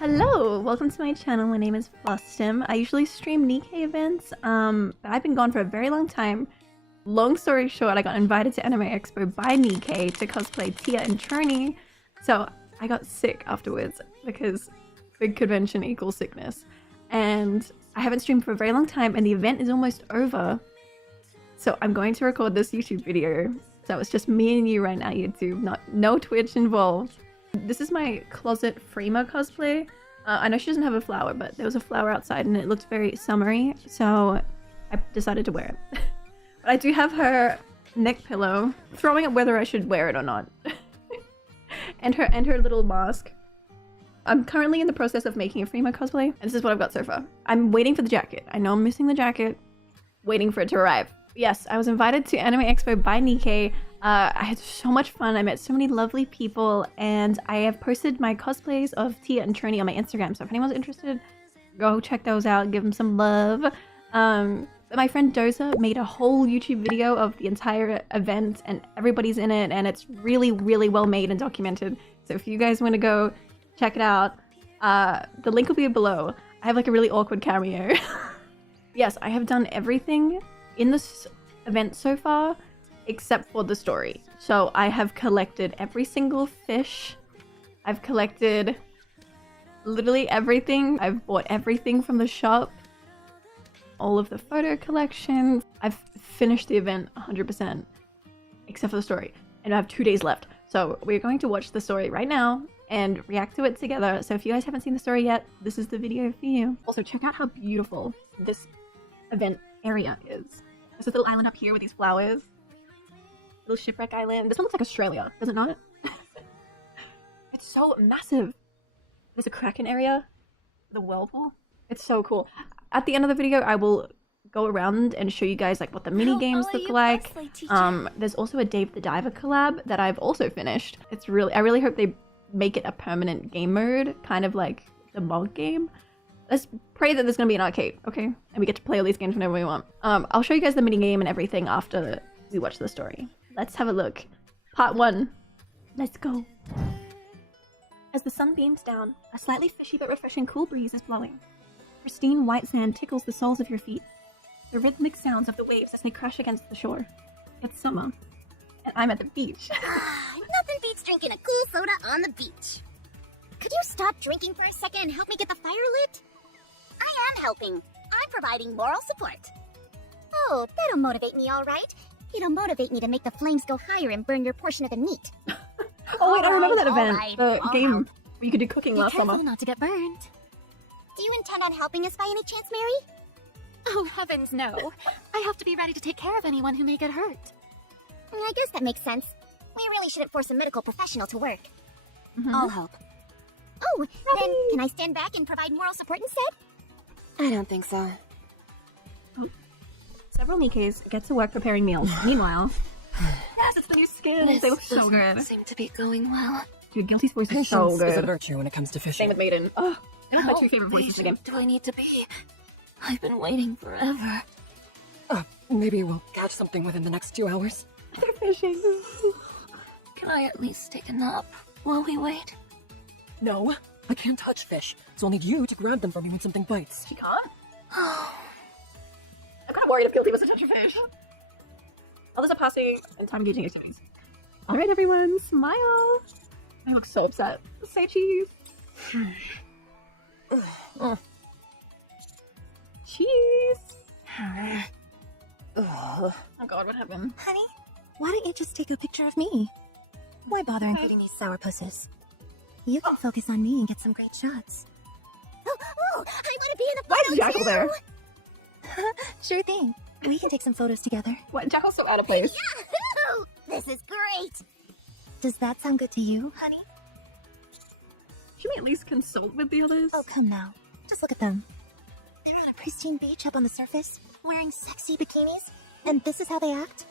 Hello, welcome to my channel. My name is FLOSSTUM. I usually stream ＮIKKE events, but I've been gone for a very long time. Long story short, I got invited to Anime Expo by ＮIKKE to cosplay Tia and ⴍᴇ, so I got sick afterwards because big convention equals sickness. And I haven't streamed for a very long time and the event is almost over. So I'm going to record this YouTube video. So it's just me and you right now, YouTube, no Twitch involved. This is my closet Frima cosplay. I know she doesn't have a flower, but there was a flower outside and it looked very summery, so I decided to wear it. But I do have her neck pillow, throwing up whether I should wear it or not. and her little mask. I'm currently in the process of making a Frima cosplay, and this is what I've got so far. I'm waiting for the jacket. I know I'm missing the jacket, waiting for it to arrive. Yes, I was invited to Anime Expo by NIKKE. I had so much fun. I met so many lovely people, and I have posted my cosplays of Tia and ⴍᴇ on my Instagram. So if anyone's interested, go check those out. Give them some love. But my friend Doza made a whole YouTube video of the entire event, and everybody's in it, and it's really, really well made and documented. So if you guys want to go check it out, the link will be below. I have like a really awkward cameo. Yes, I have done everything in this event so far except for the story. So I have collected every single fish. I've collected literally everything. I've bought everything from the shop. All of the photo collections. I've finished the event 100% except for the story. And I have 2 days left. So we're going to watch the story right now and react to it together. So if you guys haven't seen the story yet, this is the video for you. Also, check out how beautiful this event area is. There's this little island up here with these flowers. Little shipwreck island. This one looks like Australia, does it not? It's so massive. There's a kraken area. The whirlpool. It's so cool. At the end of the video, I will go around and show you guys like what the mini games look like. There's also a Dave the Diver collab that I've also finished. It's really, I really hope they make it a permanent game mode, kind of like the mog game. Let's pray that there's gonna be an arcade, okay? And we get to play all these games whenever we want. I'll show you guys the mini game and everything after we watch the story. Let's have a look. Part 1. Let's go. As the sun beams down, a slightly fishy but refreshing cool breeze is blowing. Pristine white sand tickles the soles of your feet. The rhythmic sounds of the waves as they crash against the shore. It's summer, and I'm at the beach. Nothing beats drinking a cool soda on the beach. Could you stop drinking for a second and help me get the fire lit? I am helping. I'm providing moral support. Oh, that'll motivate me, all right. It'll motivate me to make the flames go higher and burn your portion of the meat. Oh wait, I remember that event. The game where you could do cooking last summer. Be careful not to get burned. Do you intend on helping us by any chance, Mary? Oh, heavens no. I have to be ready to take care of anyone who may get hurt. I guess that makes sense. We really shouldn't force a medical professional to work. I'll help. Oh, then can I stand back and provide moral support instead? I don't think so. Several НIKKEs get to work preparing meals. Meanwhile, yes, it's the new skins. They look so good. Seem to be going well. Dude, Guilty's voice is so good. Is a virtue when it comes to fishing. Same with Maiden. Oh, they're my 2 favorite voices in the game. Do I need to be? I've been waiting forever. Maybe we'll catch something within the next 2 hours. They're fishing. Can I at least take a nap while we wait? No, I can't touch fish, so I'll need you to grab them for me when something bites. She can't? I'm kind of worried if Guilty was to touch a fish. Others are passing and time gauging activities. Alright everyone, smile! They look so upset. Say cheese! Cheese! Oh god, what happened? Honey, why don't you just take a picture of me? Why bother including these sourpusses? You can focus on me and get some great shots. Oh, I want to be in the photo. Why is Jackal there? Sure thing. We can take some photos together. What? Jackal's so out of place. Yahoo! This is great! Does that sound good to you, honey? Should we at least consult with the others? Oh, come now. Just look at them. They're on a pristine beach up on the surface, wearing sexy bikinis, and this is how they act?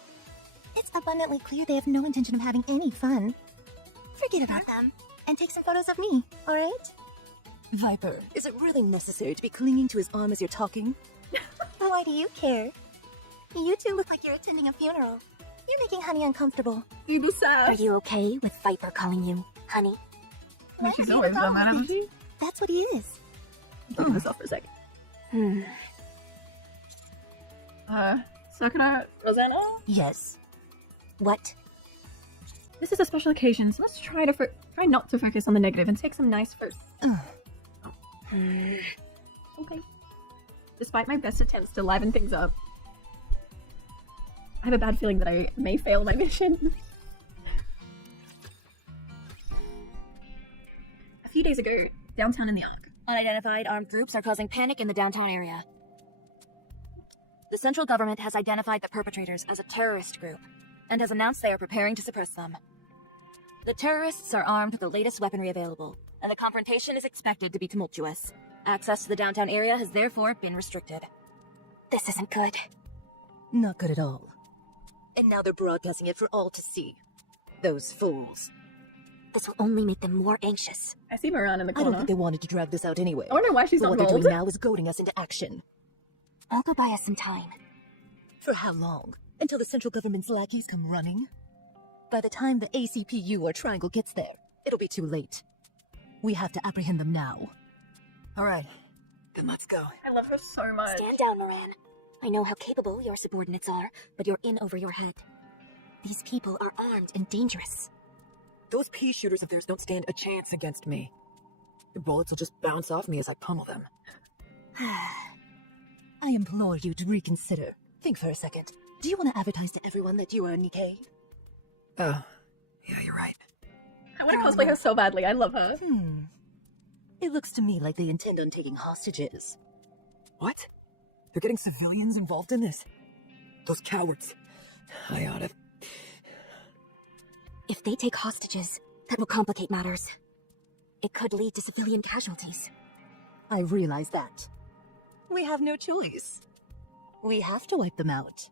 It's abundantly clear they have no intention of having any fun. Forget about them, and take some photos of me, alright? Viper, is it really necessary to be clinging to his arm as you're talking? Why do you care? You two look like you're attending a funeral. You're making Honey uncomfortable. You'd be sad. Are you okay with Viper calling you Honey? Well, she's always done that, hasn't she? that's what he is. Turn this off for a sec. Sakura Rosanna? Yes. What? This is a special occasion, so let's try not to focus on the negative and take some nice photos. Okay. Despite my best attempts to liven things up, I have a bad feeling that I may fail my mission. A few days ago, downtown in the Ark, Unidentified armed groups are causing panic in the downtown area. The central government has identified the perpetrators as a terrorist group and has announced they are preparing to suppress them. The terrorists are armed with the latest weaponry available, and the confrontation is expected to be tumultuous. Access to the downtown area has therefore been restricted. This isn't good. Not good at all. And now they're broadcasting it for all to see. Those fools. This will only make them more anxious. I see Moran in the I don't corner. think they wanted to drag this out anyway. I wonder why she's But not what they're rolled. doing now is goading us into action. I'll go buy us some time. For how long? Until the central government's lackeys come running? By the time the ACPU or Triangle gets there, it'll be too late. We have to apprehend them now. Alright, then let's go. I love her so much. Stand down, Moran. I know how capable your subordinates are, but you're in over your head. These people are armed and dangerous. Those pea shooters of theirs don't stand a chance against me. The bullets will just bounce off me as I pummel them. I implore you to reconsider. Think for a second. Do you want to advertise to everyone that you are NIKKE? Oh, yeah, you're right. I want to cosplay her so badly. I love her. It looks to me like they intend on taking hostages. What? They're getting civilians involved in this? Those cowards. I oughta... If they take hostages, that will complicate matters. It could lead to civilian casualties. I realize that. We have no choice. We have to wipe them out.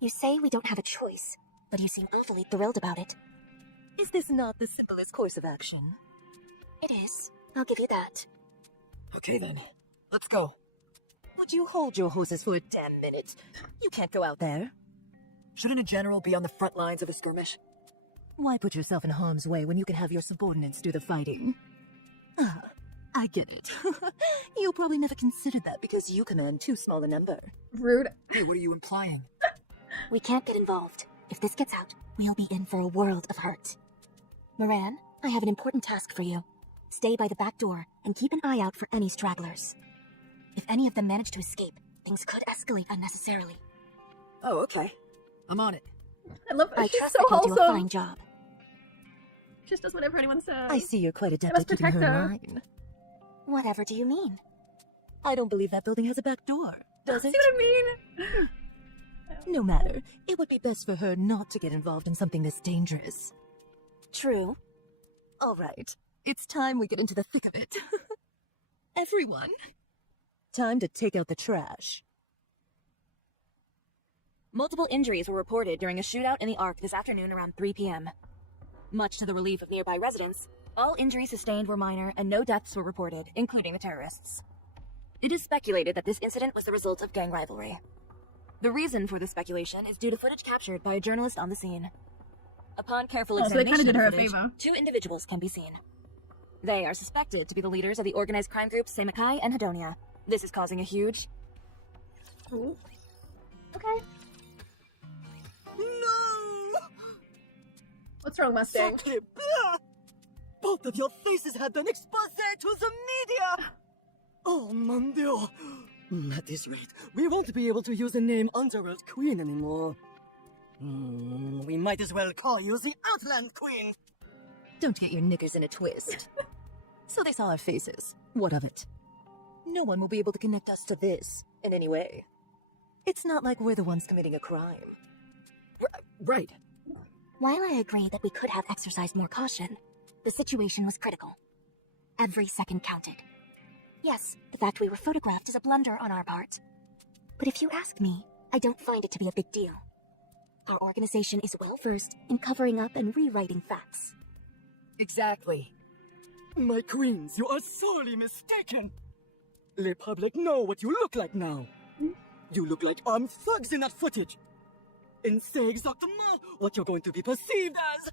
You say we don't have a choice, but you seem awfully thrilled about it. Is this not the simplest course of action? It is. I'll give you that. Okay then, let's go. Would you hold your horses for a damn minute? You can't go out there. Shouldn't a general be on the front lines of a skirmish? Why put yourself in harm's way when you can have your subordinates do the fighting? Ah, I get it. You probably never considered that because you command too small a number. Rude. Hey, what are you implying? We can't get involved. If this gets out, we'll be in for a world of hurt. Moran, I have an important task for you. Stay by the back door and keep an eye out for any stragglers. If any of them manage to escape, things could escalate unnecessarily. Oh, okay. I'm on it. I love her. I She's trust so that you'll do a wholesome. fine job. She just does whatever anyone says. I see you're quite adept must at keeping protect her her. in line. Whatever do you mean? I don't believe that building has a back door, does See it? what I mean? No matter. It would be best for her not to get involved in something this dangerous. True. All right. It's time we get into the thick of it. Everyone. Time to take out the trash. Multiple injuries were reported during a shootout in the Ark this afternoon around 3 p.m. Much to the relief of nearby residents, all injuries sustained were minor and no deaths were reported, including the terrorists. It is speculated that this incident was the result of gang rivalry. The reason for this speculation is due to footage captured by a journalist on the scene. Upon careful Oh, so they kinda examination did of her the a footage, favor. 2 individuals can be seen. They are suspected to be the leaders of the organized crime groups ― and ―. This is causing a huge... Ooh. Okay. No! What's wrong, Mustang? Okay, blah! Both of your faces have been exposed to the media! Oh, mon dieu! At this rate, we won't be able to use the name Underworld Queen anymore. We might as well call you the Outland Queen. Don't get your knickers in a twist. So they saw our faces. What of it? No one will be able to connect us to this in any way. It's not like we're the ones committing a crime. Right. While I agree that we could have exercised more caution, the situation was critical. Every second counted. Yes, the fact we were photographed is a blunder on our part. But if you ask me, I don't find it to be a big deal. Our organization is well versed in covering up and rewriting facts. Exactly. My queens, you are sorely mistaken. The public know what you look like now. You look like armed thugs in that footage. And say exactement what you're going to be perceived as.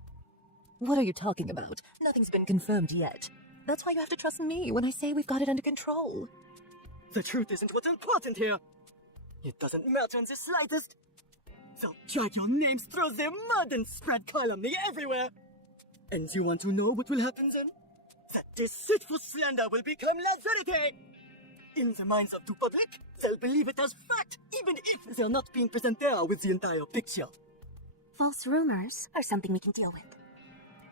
What are you talking about? Nothing's been confirmed yet. That's why you have to trust me when I say we've got it under control. The truth isn't what's important here. It doesn't matter in the slightest. They'll drag your names through the mud and spread calumny everywhere. And you want to know what will happen then? That deceitful slander will become la vérité. In the minds of the public, they'll believe it as fact, even if they're not being present there with the entire picture. False rumors are something we can deal with.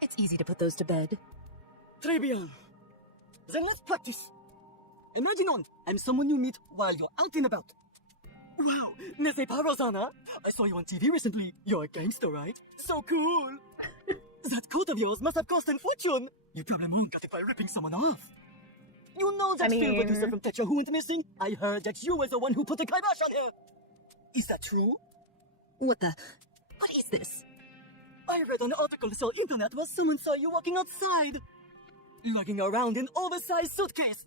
It's easy to put those to bed. Très bien. Then let's practice. Imagine I'm someone you meet while you're out and about. Wow, n'est-ce pas, Rosanna? I saw you on TV recently. You're a gangster, right? So cool. That coat of yours must have cost a fortune. You probably got it by ripping someone off. You know that film producer from ⴱᴜ who went missing? I heard that you were the one who put the kibosh on her. Is that true? What is this? I read an article on the internet where someone saw you walking outside, lugging around an oversized suitcase.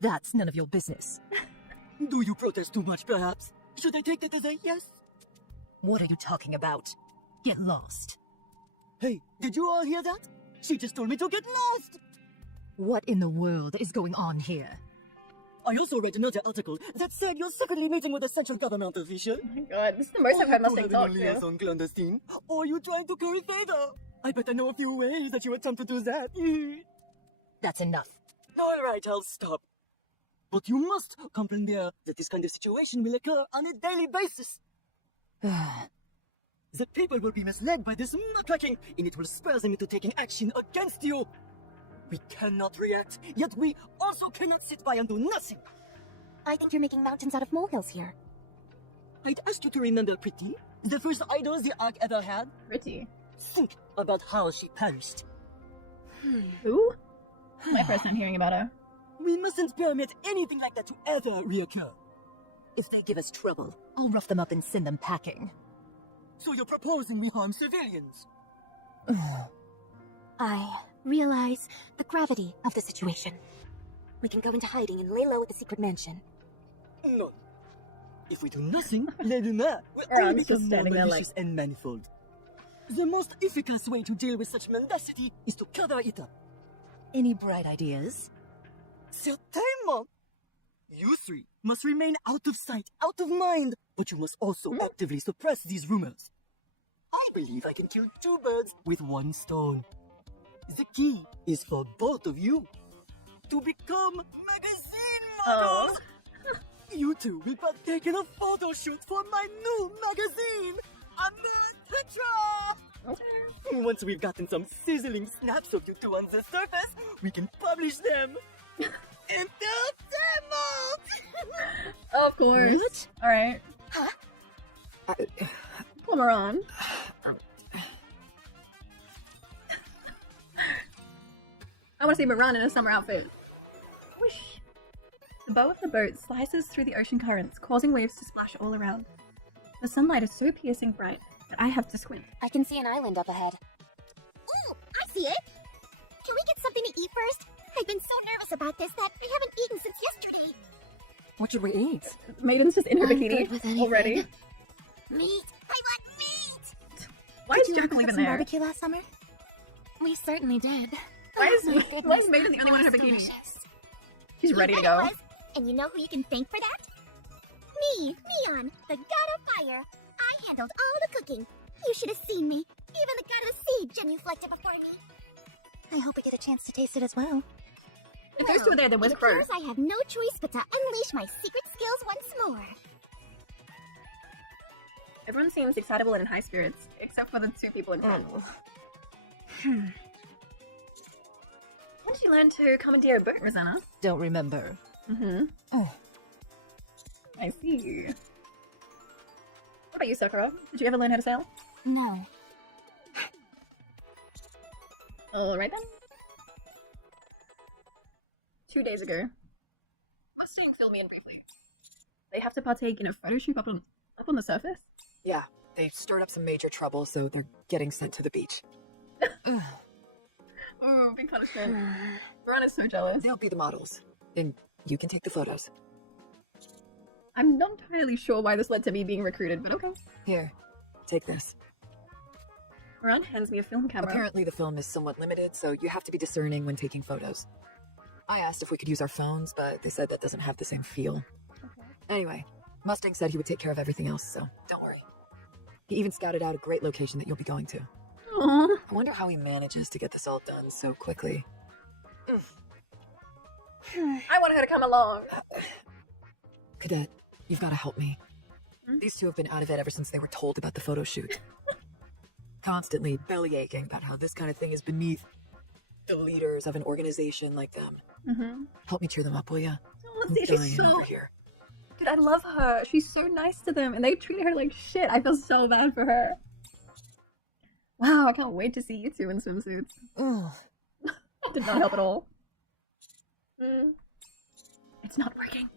That's none of your business. Do you protest too much, perhaps? Should I take that as a yes? What are you talking about? Get lost. Hey, did you all hear that? She just told me to get lost! What in the world is going on here? I also read another article that said you're secretly meeting with a central government official. Oh my god, this is the most I've heard Mustang talk to. Liaison clandestine. Or you trying to curry favor? I bet I know a few ways that you attempt to do that. That's enough. Alright, I'll stop. But you must comprehend that this kind of situation will occur on a daily basis. The people will be misled by this muckraking, and it will spur them into taking action against you. We cannot react, yet we also cannot sit by and do nothing. I think you're making mountains out of molehills here. I'd ask you to remember Pretty, the first idol the Ark ever had. Pretty. Think about how she perished. Who? My first time hearing about her. We mustn't permit anything like that to ever reoccur. If they give us trouble, I'll rough them up and send them packing. So you're proposing we harm civilians? I realize the gravity of the situation. We can go into hiding and lay low at the secret mansion. No. If we do nothing, les rumeurs will Aaron's only just become more standing there malicious and manifold. The most efficacious way to deal with such mendacity is to cover it up. Any bright ideas? Certainement! You three must remain out of sight, out of mind, but you must also actively suppress these rumors. I believe I can kill two birds with one stone. The key is for both of you to become magazine models. You two will partake in a photo shoot for my new magazine, America. Okay. Once we've gotten some sizzling snaps of you two on the surface, we can publish them. Entertainment! Of course. What? Alright. Huh? Come on. I want to see Moran in a summer outfit. Whoosh. The bow of the boat slices through the ocean currents, causing waves to splash all around. The sunlight is so piercing bright that I have to squint. I can see an island up ahead. Ooh, I see it! Can we get something to eat first? I've been so nervous about this that I haven't eaten since yesterday. What should we eat? Maiden's just in her I'm bikini good with anything. already. Meat! I want meat! Why Did is you Jack cook even some there? barbecue last summer? We certainly did. Why is, Oh my why is goodness, Maiden the only one in her it was bikini? delicious. She's ready to go. It was. And you know who you can thank for that? Me, Neon, the god of fire. I handled all the cooking. You should have seen me. Even the god of the sea genuflected before me. I hope we get a chance to taste it as well. If those two are there, then where's Crow? It appears I have no choice but to unleash my secret skills once more. Everyone seems excitable and in high spirits, except for the two people in front. When did you learn to commandeer a boat, Rosanna? Don't remember. Oh. I see. What about you, Sakura? Did you ever learn how to sail? No. Alright then. 2 days ago, Mustang filled me in briefly. They have to partake in a photo shoot up on the surface? Yeah, they stirred up some major trouble, so they're getting sent to the beach. Ooh, big punishment. Ron is so jealous. They'll be the models, and you can take the photos. I'm not entirely sure why this led to me being recruited, but okay. Here, take this. Moran hands me a film camera. Apparently the film is somewhat limited, so you have to be discerning when taking photos. I asked if we could use our phones, but they said that doesn't have the same feel. Okay. Anyway, Mustang said he would take care of everything else, so don't worry. He even scouted out a great location that you'll be going to. Aww. I wonder how he manages to get this all done so quickly. I want her to come along. Cadet, you've got to help me. Hmm? These two have been out of it ever since they were told about the photo shoot. Constantly belly aching about how this kind of thing is beneath the leaders of an organization like them. Mm-hmm. Help me cheer them up, will ya? Oh, I'm see, she's dying so... over here. Dude, I love her. She's so nice to them, and they treat her like shit. I feel so bad for her. Wow, I can't wait to see you two in swimsuits. Ugh. That did not help at all. It's not working.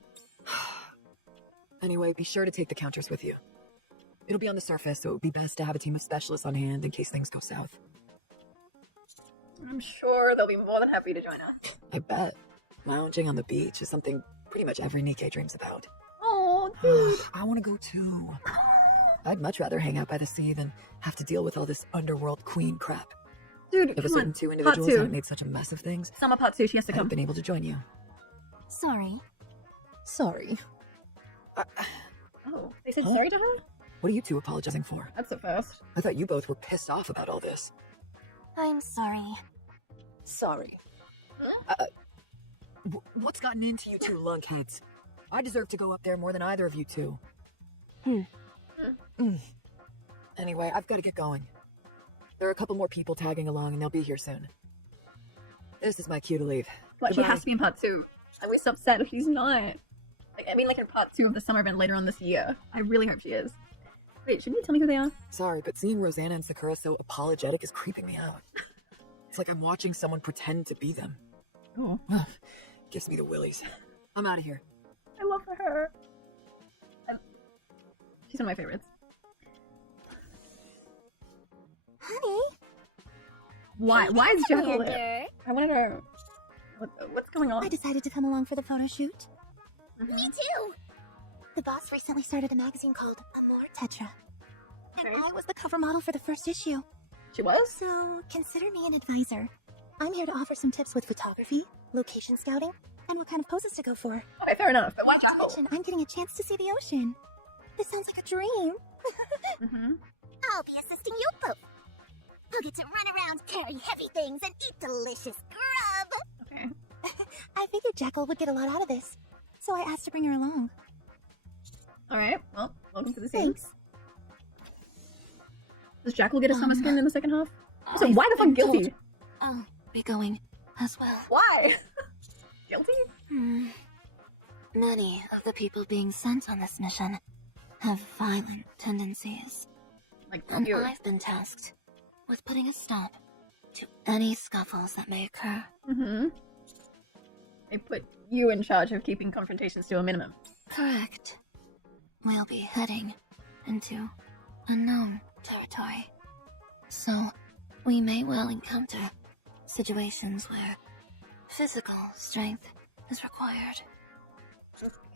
Anyway, be sure to take the counters with you. It'll be on the surface, so it would be best to have a team of specialists on hand in case things go south. I'm sure they'll be more than happy to join us. I bet. Lounging on the beach is something pretty much every NIKKE dreams about. Oh, dude. I want to go too. I'd much rather hang out by the sea than have to deal with all this underworld queen crap. Dude, If a come certain on. two Part individuals 2. haven't made such a mess of things, Summer part 2, she has to I haven't come. been able to join you. Sorry. Sorry. Oh, they said Huh? sorry to her? What are you two apologizing for? That's the first. I thought you both were pissed off about all this. I'm sorry. Sorry. What's gotten into you two lunkheads? I deserve to go up there more than either of you two. Anyway, I've got to get going. There are a couple more people tagging along and they'll be here soon. This is my cue to leave. But she Goodbye. has to be in part 2. I'm just upset if she's not. Like, I mean, like in part 2 of the summer event later on this year. I really hope she is. Wait, shouldn't you tell me who they are? Sorry, but seeing Rosanna and Sakura so apologetic is creeping me out. It's like I'm watching someone pretend to be them. Oh, Gives me the willies. I'm out of here. I love her. She's one of my favorites. Honey? Why is Jackal there? Commander. I want to know what's going on. I decided to come along for the photo shoot. Mhm. Me too! The boss recently started a magazine called Amor Tetra. And Okay. I was the cover model for the first issue. She was? So, consider me an advisor. I'm here to offer some tips with photography, location scouting, and what kind of poses to go for. Okay, fair enough. But why Not to Jackal? mention, I'm getting a chance to see the ocean. This sounds like a dream. Mm-hmm. I'll be assisting you both. I'll get to run around, carry heavy things, and eat delicious grub. Okay. I figured Jackal would get a lot out of this, so I asked to bring her along. Alright, well, welcome to the scene. Thanks. Does Jackal get a summer skin in the second half? So I've why the fuck been guilty? told I'll be going as well. Why? Guilty? Many of the people being sent on this mission have violent tendencies, Like, and you. I've been tasked with putting a stop to any scuffles that may occur. Mm-hmm. They put you in charge of keeping confrontations to a minimum. Correct. We'll be heading into unknown territory, so we may well encounter situations where physical strength is required.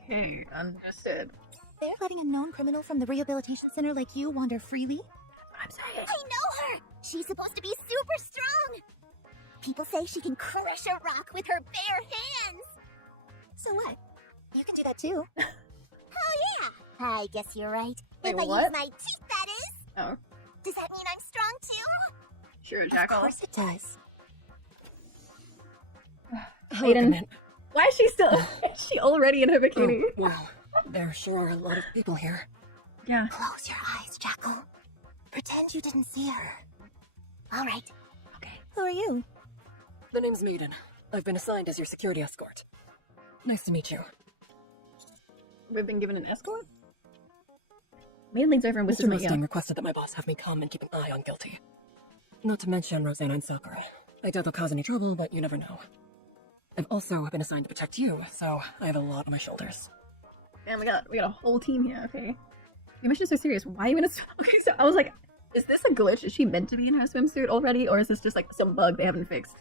Okay, understood. They're letting a known criminal from the rehabilitation center like you wander freely? I'm saying. I know her! She's supposed to be super strong! People say she can crush a rock with her bare hands! So what? You can do that too. Oh yeah! I guess you're right. Wait, if I what? use my teeth, that is! Oh, Does that mean I'm strong too? sure, Jackal. Of course it does. Aiden, why is she still? Is she already in her bikini? Oh, wow. There sure are a lot of people here. Yeah. Close your eyes, Jackal. Pretend you didn't see her. All right. Okay. Who are you? The name's Maiden. I've been assigned as your security escort. Nice to meet you. We've been given an escort? Maiden leans over and whispers Mr. in my Mustang ear. requested that my boss have me come and keep an eye on Guilty. Not to mention Rosanna and Sakura. I doubt they'll cause any trouble, but you never know. I've also been assigned to protect you, so I have a lot on my shoulders. Damn, we got a whole team here. Okay. Your mission's so serious. Why are you in a? Okay, so I was like, is this a glitch? Is she meant to be in her swimsuit already, or is this just like some bug they haven't fixed?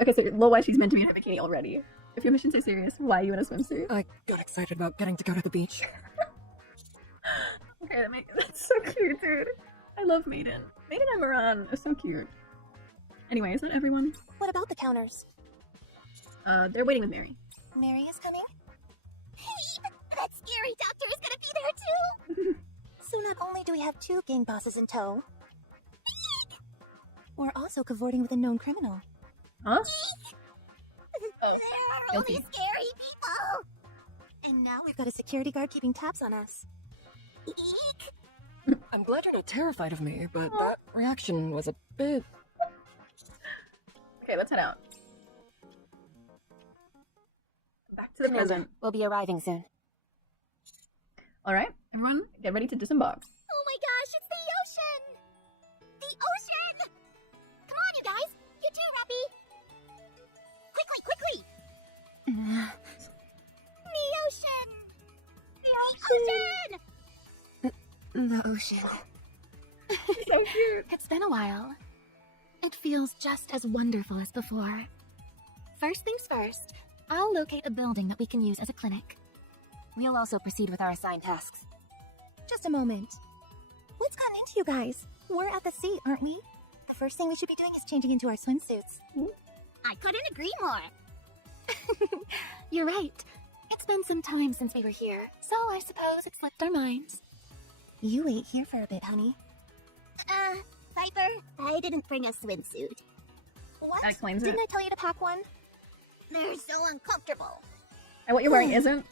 Okay, so why she's meant to be in her bikini already. If your mission's so serious, why are you in a swimsuit? I got excited about getting to go to the beach. Okay, that's so cute, dude. I love Maiden. Maiden and Moran are so cute. Anyway, is that everyone? What about the counters? They're waiting with Mary. Mary is coming? Hey, that scary doctor is gonna be there too! So not only do we have 2 gang bosses in tow, we're also cavorting with a known criminal. Huh? There are only Guilty. scary people! And now we've got a security guard keeping tabs on us. Eek! I'm glad you're not terrified of me, but that reaction was a bit... Okay, let's head out. Back to the present. We'll be arriving soon. Alright, everyone, get ready to disembark. Oh my gosh, it's the ocean! The ocean! Come on, you guys! You too, Rappy! Quickly, quickly! The ocean! The ocean! The ocean. So cute. It's been a while. It feels just as wonderful as before. First things first, I'll locate a building that we can use as a clinic. We'll also proceed with our assigned tasks. Just a moment. What's gotten into you guys? We're at the sea, aren't we? The first thing we should be doing is changing into our swimsuits. I couldn't agree more. You're right. It's been some time since we were here, so I suppose it slipped our minds. You wait here for a bit, honey. Viper, I didn't bring a swimsuit. What? That explains it. Didn't I tell you to pack one? They're so uncomfortable. And what you're wearing isn't?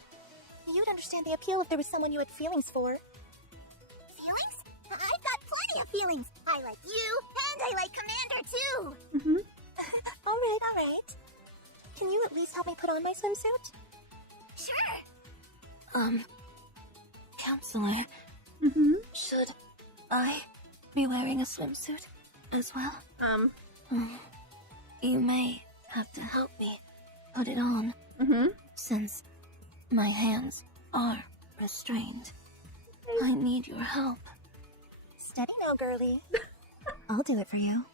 You'd understand the appeal if there was someone you had feelings for. Feelings? I've got plenty of feelings. I like you, and I like Commander too. Mm-hmm. All right. Can you at least help me put on my swimsuit? Sure. Counselor, Mm-hmm. should I be wearing a swimsuit as well? You may have to help me put it on, Mm-hmm. since my hands are restrained. I need your help. Steady now, girlie. I'll do it for you.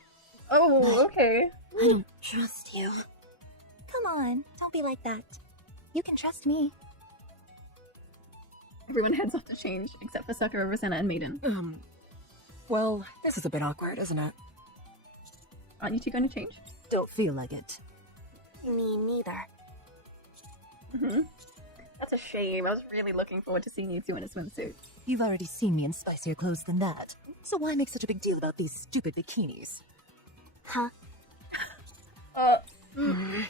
Oh, okay. I don't trust you. Come on, don't be like that. You can trust me. Everyone heads off to change, except for Sakura, Rosanna, and Maiden. Well, this is a bit awkward, isn't it? Aren't you two going to change? Don't feel like it. Me neither. Mm-hmm. That's a shame. I was really looking forward to seeing you two in a swimsuit. You've already seen me in spicier clothes than that. So why make such a big deal about these stupid bikinis? Huh? I'm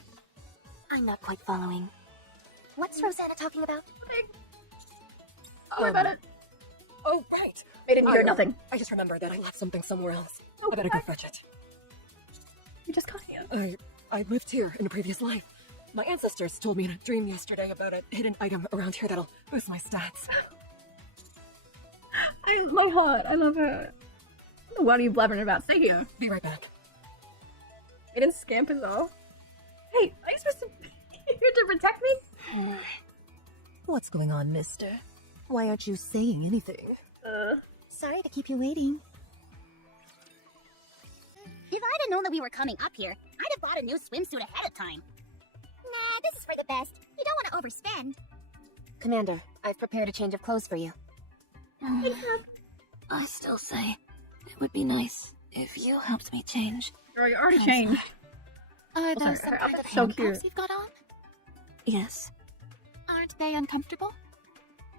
not quite following. What's Rosanna talking about? What about it? Oh, right! Maiden, you heard I- nothing. I just remembered that I left something somewhere else. Oh, I better go fetch it. You just got here. I lived here in a previous life. My ancestors told me in a dream yesterday about a hidden item around here that'll boost my stats. My heart. I love her. What are you blabbering about? Stay here. Be right back. Maiden scampers off. Hey, are you supposed to be here to protect me? What's going on, mister? Why aren't you saying anything? Sorry to keep you waiting. If I'd have known that we were coming up here, I'd have bought a new swimsuit ahead of time. Nah, this is for the best. You don't want to overspend. Commander, I've prepared a change of clothes for you. I still say it would be nice if you helped me change. Girl, you already changed. Are those those her some kind of outfit's so handcuffs cute. you've got on? Yes. Aren't they uncomfortable?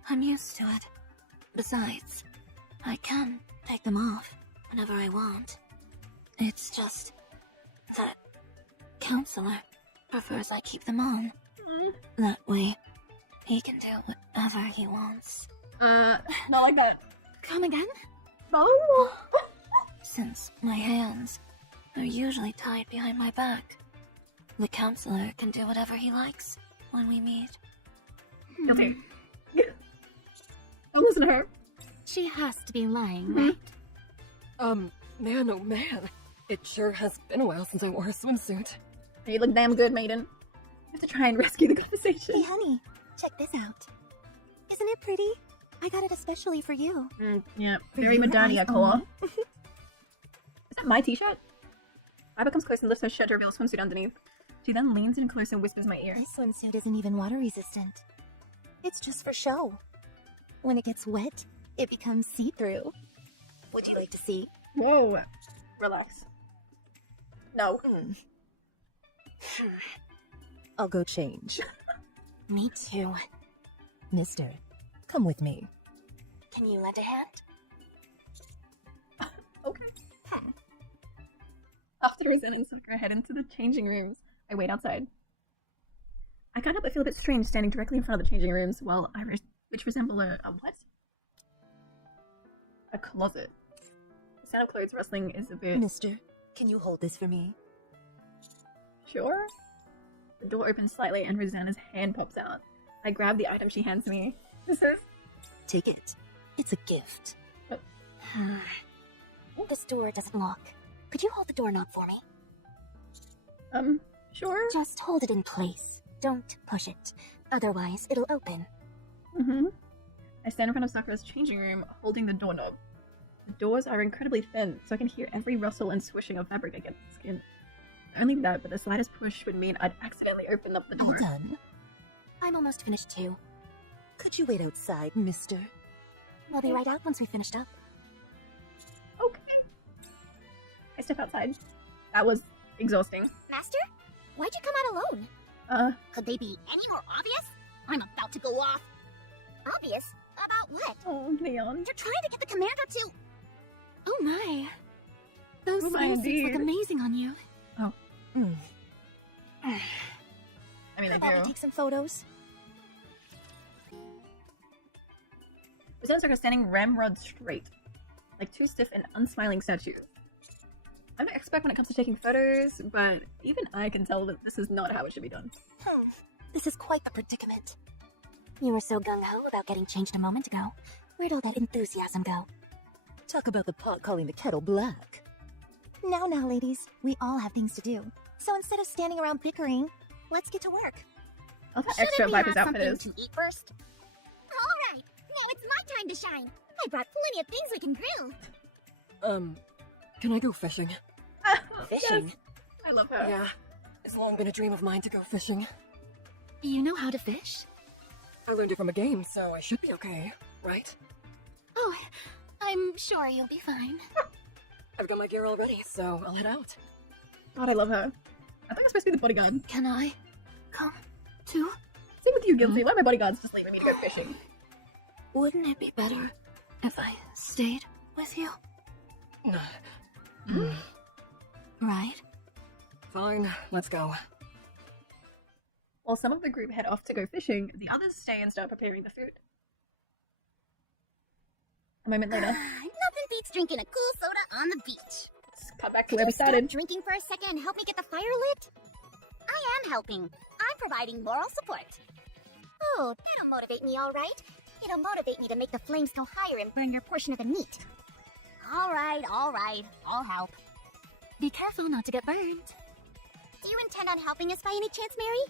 I'm used to it. Besides, I can take them off whenever I want. It's just that Counselor prefers I keep them on. That way, he can do whatever he wants. Not like that. Come again? No. Since my hands are usually tied behind my back, the Counselor can do whatever he likes when we meet. Okay. Don't listen to her. She has to be lying, right? Man, oh man. It sure has been a while since I wore a swimsuit. You look damn good, Maiden. You have to try and rescue the conversation. Hey, honey, check this out. Isn't it pretty? I got it especially for you. Yeah, For very your Madania eyes color. only. Is that my t-shirt? Iba comes close and lifts her shirt to reveal a swimsuit underneath. She then leans in close and whispers in my ear. This swimsuit isn't even water resistant. It's just for show. When it gets wet, it becomes see-through. Would you like to see? Whoa. Relax. No. I'll go change. Me too. Mister, come with me. Can you lend a hand? Okay. After Rosanna and Sakura head into the changing rooms, I wait outside. I can't help but feel a bit strange standing directly in front of the changing rooms, which resemble a what? A closet. The sound of clothes rustling is a bit... Mister, can you hold this for me? Sure? The door opens slightly and Rosanna's hand pops out. I grab the item she hands me. This is... Take it. It's a gift. This door doesn't lock. Could you hold the doorknob for me? Sure? Just hold it in place. Don't push it. Otherwise, it'll open. I stand in front of Sakura's changing room, holding the doorknob. The doors are incredibly thin, so I can hear every rustle and swishing of fabric against the skin. Not only that, but the slightest push would mean I'd accidentally open up the door. All done. I'm almost finished too. Could you wait outside, mister? We'll be right out once we finished up. Okay. I step outside. That was exhausting. Master? Why'd you come out alone? Could they be any more obvious? I'm about to go off. Obvious? About what? Oh, Leon. You're trying to get the commander to... Oh my. Those Oh my, swimsuits indeed. look amazing on you. Oh. I mean, How I about we do. take some photos? Rosanna and Sakura standing ramrod straight, like two stiff and unsmiling statues. I'm not expert when it comes to taking photos, but even I can tell that this is not how it should be done. This is quite the predicament. You were so gung-ho about getting changed a moment ago. Where'd all that enthusiasm go? Talk about the pot calling the kettle black. Now, ladies. We all have things to do. So instead of standing around bickering, let's get to work. I love how extra Viper's outfit is. to eat first? All right. Now it's my time to shine. I brought plenty of things we can grill. Can I go fishing? Fishing? Yes. I love her. Yeah. It's long been a dream of mine to go fishing. You know how to fish? I learned it from a game, so I should be okay, right? Oh, I'm sure you'll be fine. I've got my gear all ready, so I'll head out. God, I love her. I think I'm supposed to be the bodyguard. Can I come too? Same with you, Guilty. Why are my bodyguards just leaving me to go fishing? Wouldn't it be better if I stayed with you? Right? Fine, let's go. While some of the group head off to go fishing, the others stay and start preparing the food. A moment later, Nothing beats drinking a cool soda on the beach. let's cut back to where we started. Drinking for a second and help me get the fire lit? I am helping. I'm providing moral support. Oh, that'll motivate me, all right. It'll motivate me to make the flames go higher and burn your portion of the meat. All right. I'll help. Be careful not to get burned. Do you intend on helping us by any chance, Mary?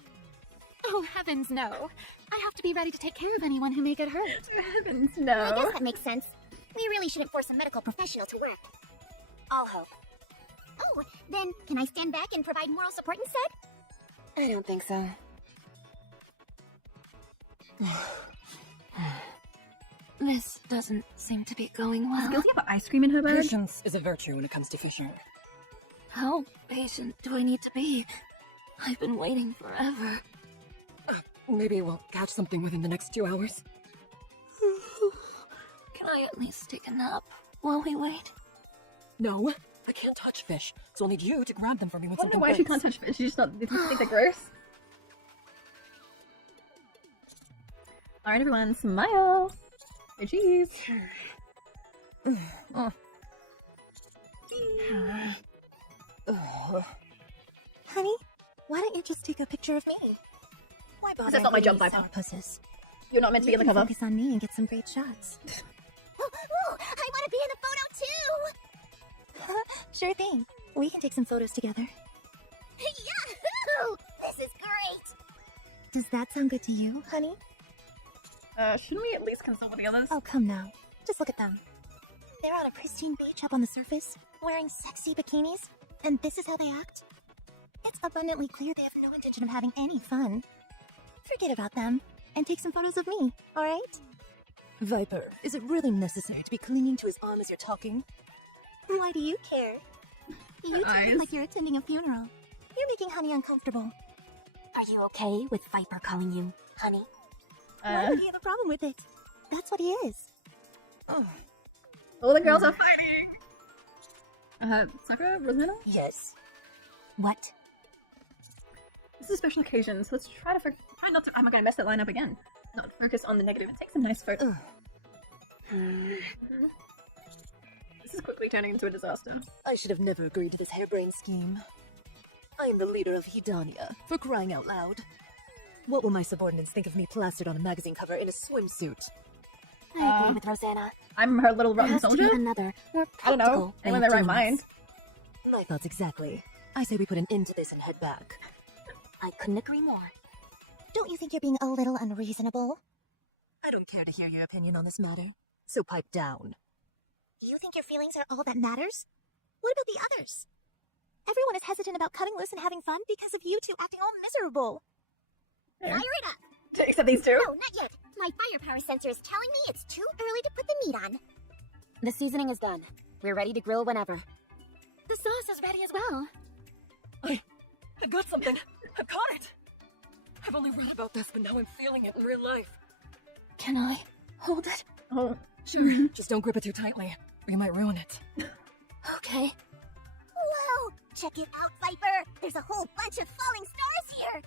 Oh, heavens, no. I have to be ready to take care of anyone who may get hurt. Heavens, I no. guess that makes sense. We really shouldn't force a medical professional to work. I'll help. Oh, then can I stand back and provide moral support instead? I don't think so. This doesn't seem to be going well. Guilty have ice cream in her bag? Patience is a virtue when it comes to fishing. How patient do I need to be? I've been waiting forever. Maybe we'll catch something within the next 2 hours. Can I at least take a nap while we wait? No, I can't touch fish, so I'll need you to grab them for me when I don't know something why she bites. can't touch fish. She's just not. Did you think they're gross? Alright, everyone, smile. Hey, cheese. Honey, why don't you just take a picture of me? Why bother? That's not my job, Viper. Pussies. You're not meant to be in the cover. Focus on me and get some great shots. I want to be in the photo too. Sure thing. We can take some photos together. Yahoo! This is great. Does that sound good to you, honey? Shouldn't we at least consult with the others? Oh, come now. Just look at them. They're on a pristine beach up on the surface, wearing sexy bikinis, and this is how they act? It's abundantly clear they have no intention of having any fun. Forget about them, and take some photos of me, alright? Viper, is it really necessary to be clinging to his arm as you're talking? Why do you care? You Eyes. talk like you're attending a funeral. You're making Honey uncomfortable. Are you okay with Viper calling you Honey? Why would you have a problem with it? That's what he is. Oh, All the girls are fighting! Sakura? Rosanna? yes. What? This is a special occasion, so let's try not to. I'm not gonna mess that line up again. Not focus on the negative and take some nice photos. This is quickly turning into a disaster. I should have never agreed to this harebrained scheme. I am the leader of Hedania, for crying out loud. What will my subordinates think of me plastered on a magazine cover in a swimsuit? I agree with Rosanna. I'm her little There rotten has to be soldier? another, more I don't know. practical Anyone in way their of right doing mind? this. My thoughts exactly. I say we put an end to this and head back. I couldn't agree more. Don't you think you're being a little unreasonable? I don't care to hear your opinion on this matter, so pipe down. You think your feelings are all that matters? What about the others? Everyone is hesitant about cutting loose and having fun because of you two acting all miserable. Fair. Fire it up! Except these two. No, not yet. My firepower sensor is telling me it's too early to put the meat on. The seasoning is done. We're ready to grill whenever. The sauce is ready as well. I got something. I've caught it. I've only read about this, but now I'm feeling it in real life. Can I hold it? Oh, Sure, just don't grip it too tightly, or you might ruin it. Okay. Whoa! Check it out, Viper! There's a whole bunch of falling stars here!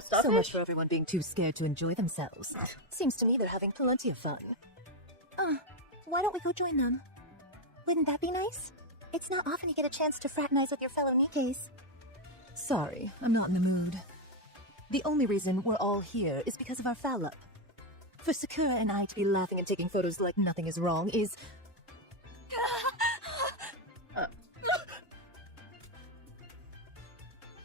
starfish? So much for everyone being too scared to enjoy themselves. Seems to me they're having plenty of fun. Why don't we go join them? Wouldn't that be nice? It's not often you get a chance to fraternize with your fellow Nikkes. Sorry, I'm not in the mood. The only reason we're all here is because of our foul-up. For Sakura and I to be laughing and taking photos like nothing is wrong is...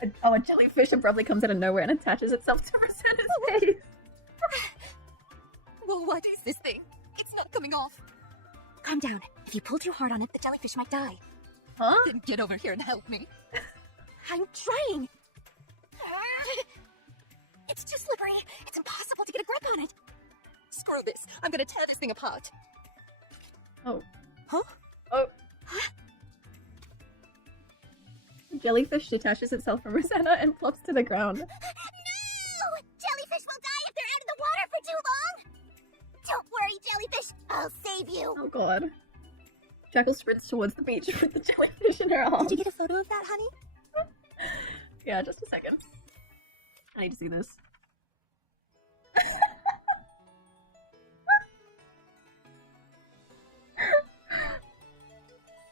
a jellyfish abruptly comes out of nowhere and attaches itself to Rosanna's face. Well, what is this thing? It's not coming off. Calm down. If you pull too hard on it, the jellyfish might die. Huh? Then get over here and help me. I'm trying! It's too slippery. It's impossible to get a grip on it. Screw this. I'm gonna tear this thing apart. Oh. Huh? Oh. Jellyfish detaches itself from Rosanna and plops to the ground. No! Jellyfish will die if they're out of the water for too long! Don't worry, jellyfish. I'll save you. Oh god. Jackal sprints towards the beach with the jellyfish in her arms. Did you get a photo of that, honey? Yeah, just a second. I need to see this.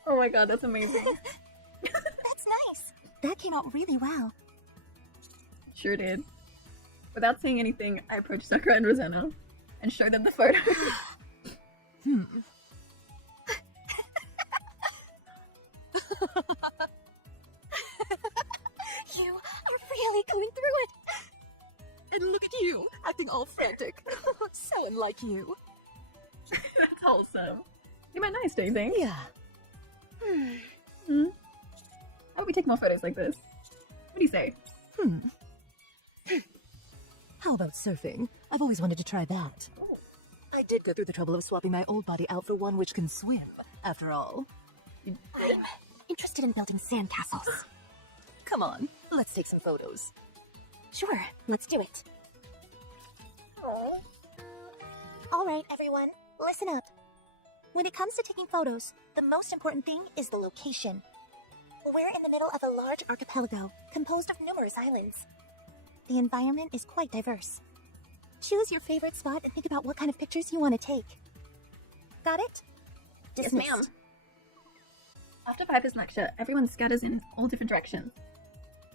Oh my god, that's amazing. That's nice. That came out really well. Sure did. Without saying anything, I approach Sakura and Rosanna and show them the photo. You are really going through it. And look at you, acting all frantic. So unlike you. That's wholesome. You meant nice, don't you think? Yeah. Hmm? How about we take more photos like this? What do you say? How about surfing? I've always wanted to try that. Oh. I did go through the trouble of swapping my old body out for one which can swim, after all. I'm interested in building sandcastles. Come on, let's take some photos. Sure, let's do it. Oh. All right, everyone, listen up. When it comes to taking photos, the most important thing is the location. We're in the middle of a large archipelago composed of numerous islands. The environment is quite diverse. Choose your favorite spot and think about what kind of pictures you want to take. Got it? Yes, Dismissed. ma'am. After Piper's lecture, everyone scatters in all different directions.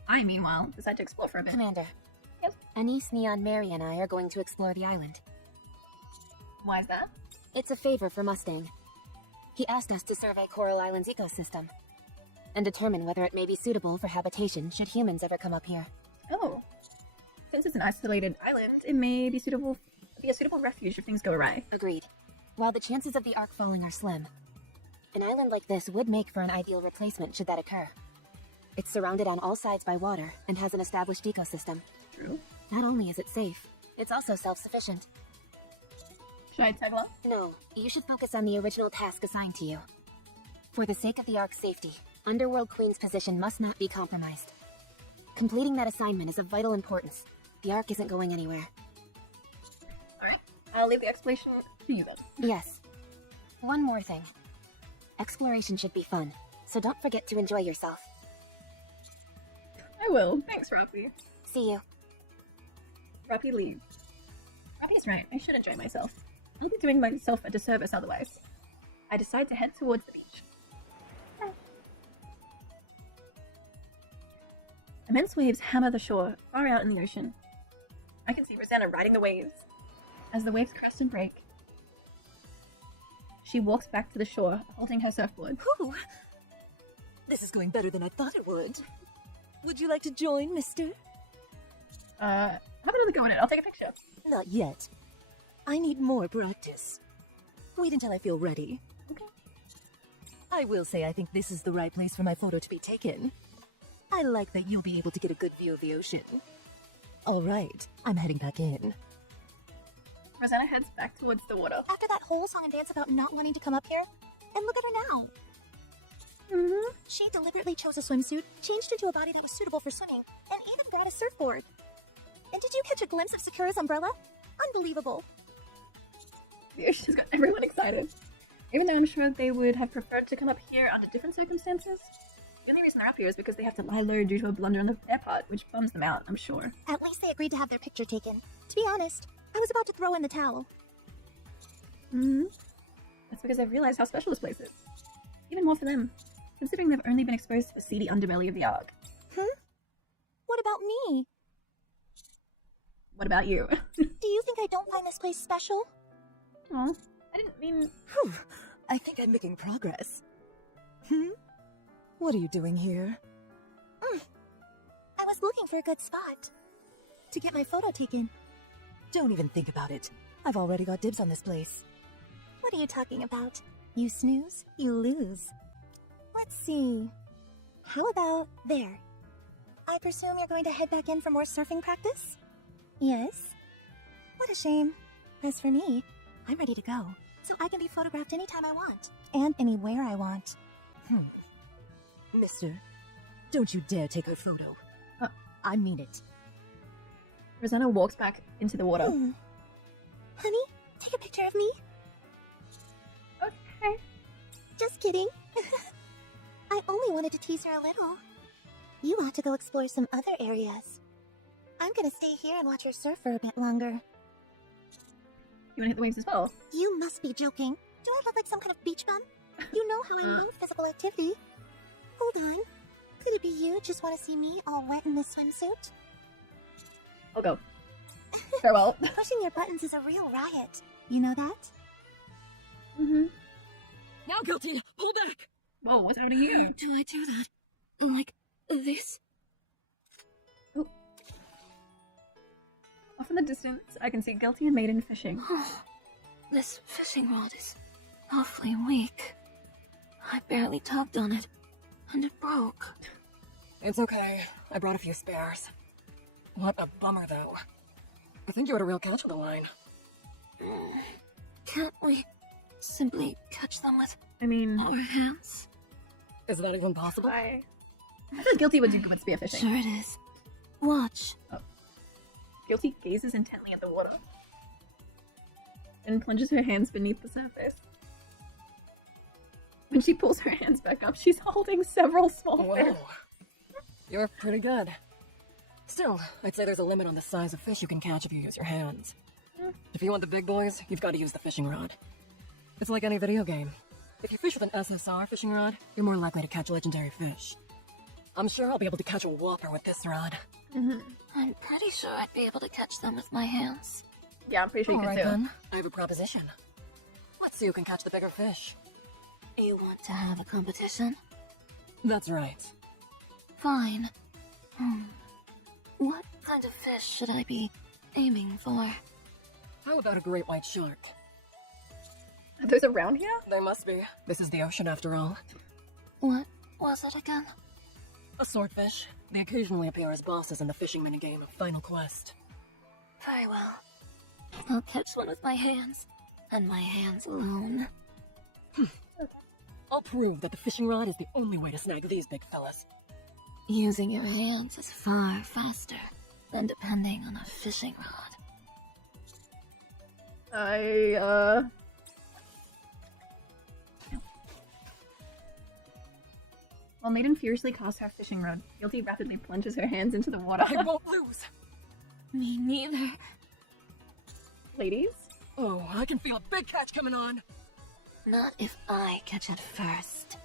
I, meanwhile, decide to explore for a bit. Commander. Yes? Anise, Neon, Mary, and I are going to explore the island. Why is that? It's a favor for Mustang. He asked us to survey Coral Island's ecosystem and determine whether it may be suitable for habitation should humans ever come up here. Oh. Since it's an isolated island, it may be a suitable refuge if things go awry. Agreed. While the chances of the Ark falling are slim, an island like this would make for an ideal replacement should that occur. It's surrounded on all sides by water and has an established ecosystem. True. Not only is it safe, it's also self-sufficient. Should I tag along? No, you should focus on the original task assigned to you. For the sake of the Ark's safety, Underworld Queen's position must not be compromised. Completing that assignment is of vital importance. The Ark isn't going anywhere. Alright, I'll leave the explanation to you then. Yes. One more thing. Exploration should be fun, so don't forget to enjoy yourself. I will. Thanks, Rapi. See you. Rapi leaves. Rapi's right. I should enjoy myself. I'll be doing myself a disservice otherwise. I decide to head towards the beach. Immense waves hammer the shore, far out in the ocean. I can see Rosanna riding the waves. As the waves crest and break, she walks back to the shore, holding her surfboard. Whew. This is going better than I thought it would. Would you like to join, mister? Have another go at it. I'll take a picture. Not yet. I need more practice. Wait until I feel ready. Okay. I will say I think this is the right place for my photo to be taken. I like that you'll be able to get a good view of the ocean. All right, I'm heading back in. Rosanna heads back towards the water. After that whole song and dance about not wanting to come up here, and look at her now. Mm-hmm. She deliberately chose a swimsuit, changed into a body that was suitable for swimming, and even brought a surfboard. And did you catch a glimpse of Sakura's umbrella? Unbelievable. The ocean has got everyone excited. Even though I'm sure they would have preferred to come up here under different circumstances. The only reason they're up here is because they have to lie low due to a blunder on their part, which bums them out, I'm sure. At least they agreed to have their picture taken. To be honest, I was about to throw in the towel. Mm-hmm. That's because they've realized how special this place is. Even more for them, considering they've only been exposed to the seedy underbelly of the Ark. What about me? What about you? Do you think I don't find this place special? Oh, I didn't mean... Whew. I think I'm making progress. What are you doing here? I was looking for a good spot to get my photo taken. Don't even think about it. I've already got dibs on this place. What are you talking about? You snooze, you lose. Let's see. How about there? I presume you're going to head back in for more surfing practice? Yes. What a shame. As for me, I'm ready to go, so I can be photographed anytime I want, and anywhere I want. Mister, don't you dare take her photo. I mean it. Rosanna walks back into the water. Honey, take a picture of me. Okay. Just kidding. I only wanted to tease her a little. You ought to go explore some other areas. I'm gonna stay here and watch her surf for a bit longer. You wanna hit the waves as well? You must be joking. Do I look like some kind of beach bum? You know how I love physical activity. Hold on. Could it be you just want to see me all wet in this swimsuit? I'll go. Farewell. Pushing your buttons is a real riot. You know that? Mm-hmm. Now, Guilty, pull back! Whoa, what's happening to you? Do I do that? Like this? Oh. Off in the distance, I can see Guilty and Maiden fishing. This fishing rod is awfully weak. I barely tugged on it, and it broke. It's okay. I brought a few spares. What a bummer, though. I think you had a real catch on the line. Can't we simply catch them with I mean... our hands? Is that even possible? I thought Guilty would do good with spearfishing. Sure it is. Watch. Guilty gazes intently at the water and plunges her hands beneath the surface. When she pulls her hands back up, she's holding several small fish. Whoa. You're pretty good. Still, I'd say there's a limit on the size of fish you can catch if you use your hands. If you want the big boys, you've got to use the fishing rod. It's like any video game. If you fish with an SSR fishing rod, you're more likely to catch legendary fish. I'm sure I'll be able to catch a whopper with this rod. I'm pretty sure I'd be able to catch them with my hands. Yeah, I'm pretty sure you can Alright too. then, I have a proposition. Let's see who can catch the bigger fish. You want to have a competition? That's right. Fine. What kind of fish should I be aiming for? How about a great white shark? Are those around here? They must be. This is the ocean after all. What was it again? A swordfish. They occasionally appear as bosses in the fishing minigame of Final Quest. Very well. I'll catch one with my hands. And my hands alone. I'll prove that the fishing rod is the only way to snag these big fellas. Using your hands is far faster than depending on a fishing rod. While Maiden furiously casts her fishing rod, Guilty rapidly plunges her hands into the water. I won't lose! Me neither. Ladies? Oh, I can feel a big catch coming on! Not if I catch it first.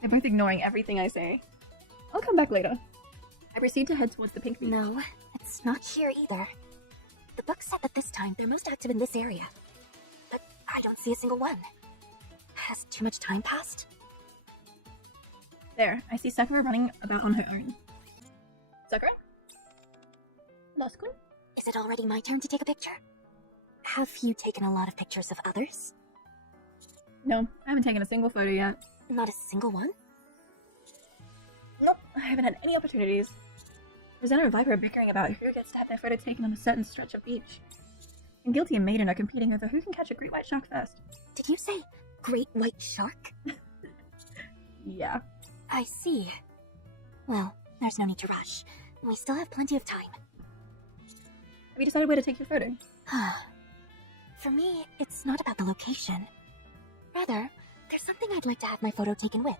They're both ignoring everything I say. I'll come back later. I proceed to head towards the pink beach. No, it's not here either. The book said that this time they're most active in this area. But I don't see a single one. Has too much time passed? There, I see Sakura running about on her own. Sakura? Lost-kun? Is it already my turn to take a picture? Have you taken a lot of pictures of others? No, I haven't taken a single photo yet. Not a single one? Nope, I haven't had any opportunities. Rosanna and Viper are bickering about who gets to have their photo taken on a certain stretch of beach. And Guilty and Maiden are competing over who can catch a great white shark first. Did you say great white shark? Yeah. I see. Well, there's no need to rush. We still have plenty of time. Have you decided where to take your photo? For me, it's not about the location. Rather, there's something I'd like to have my photo taken with.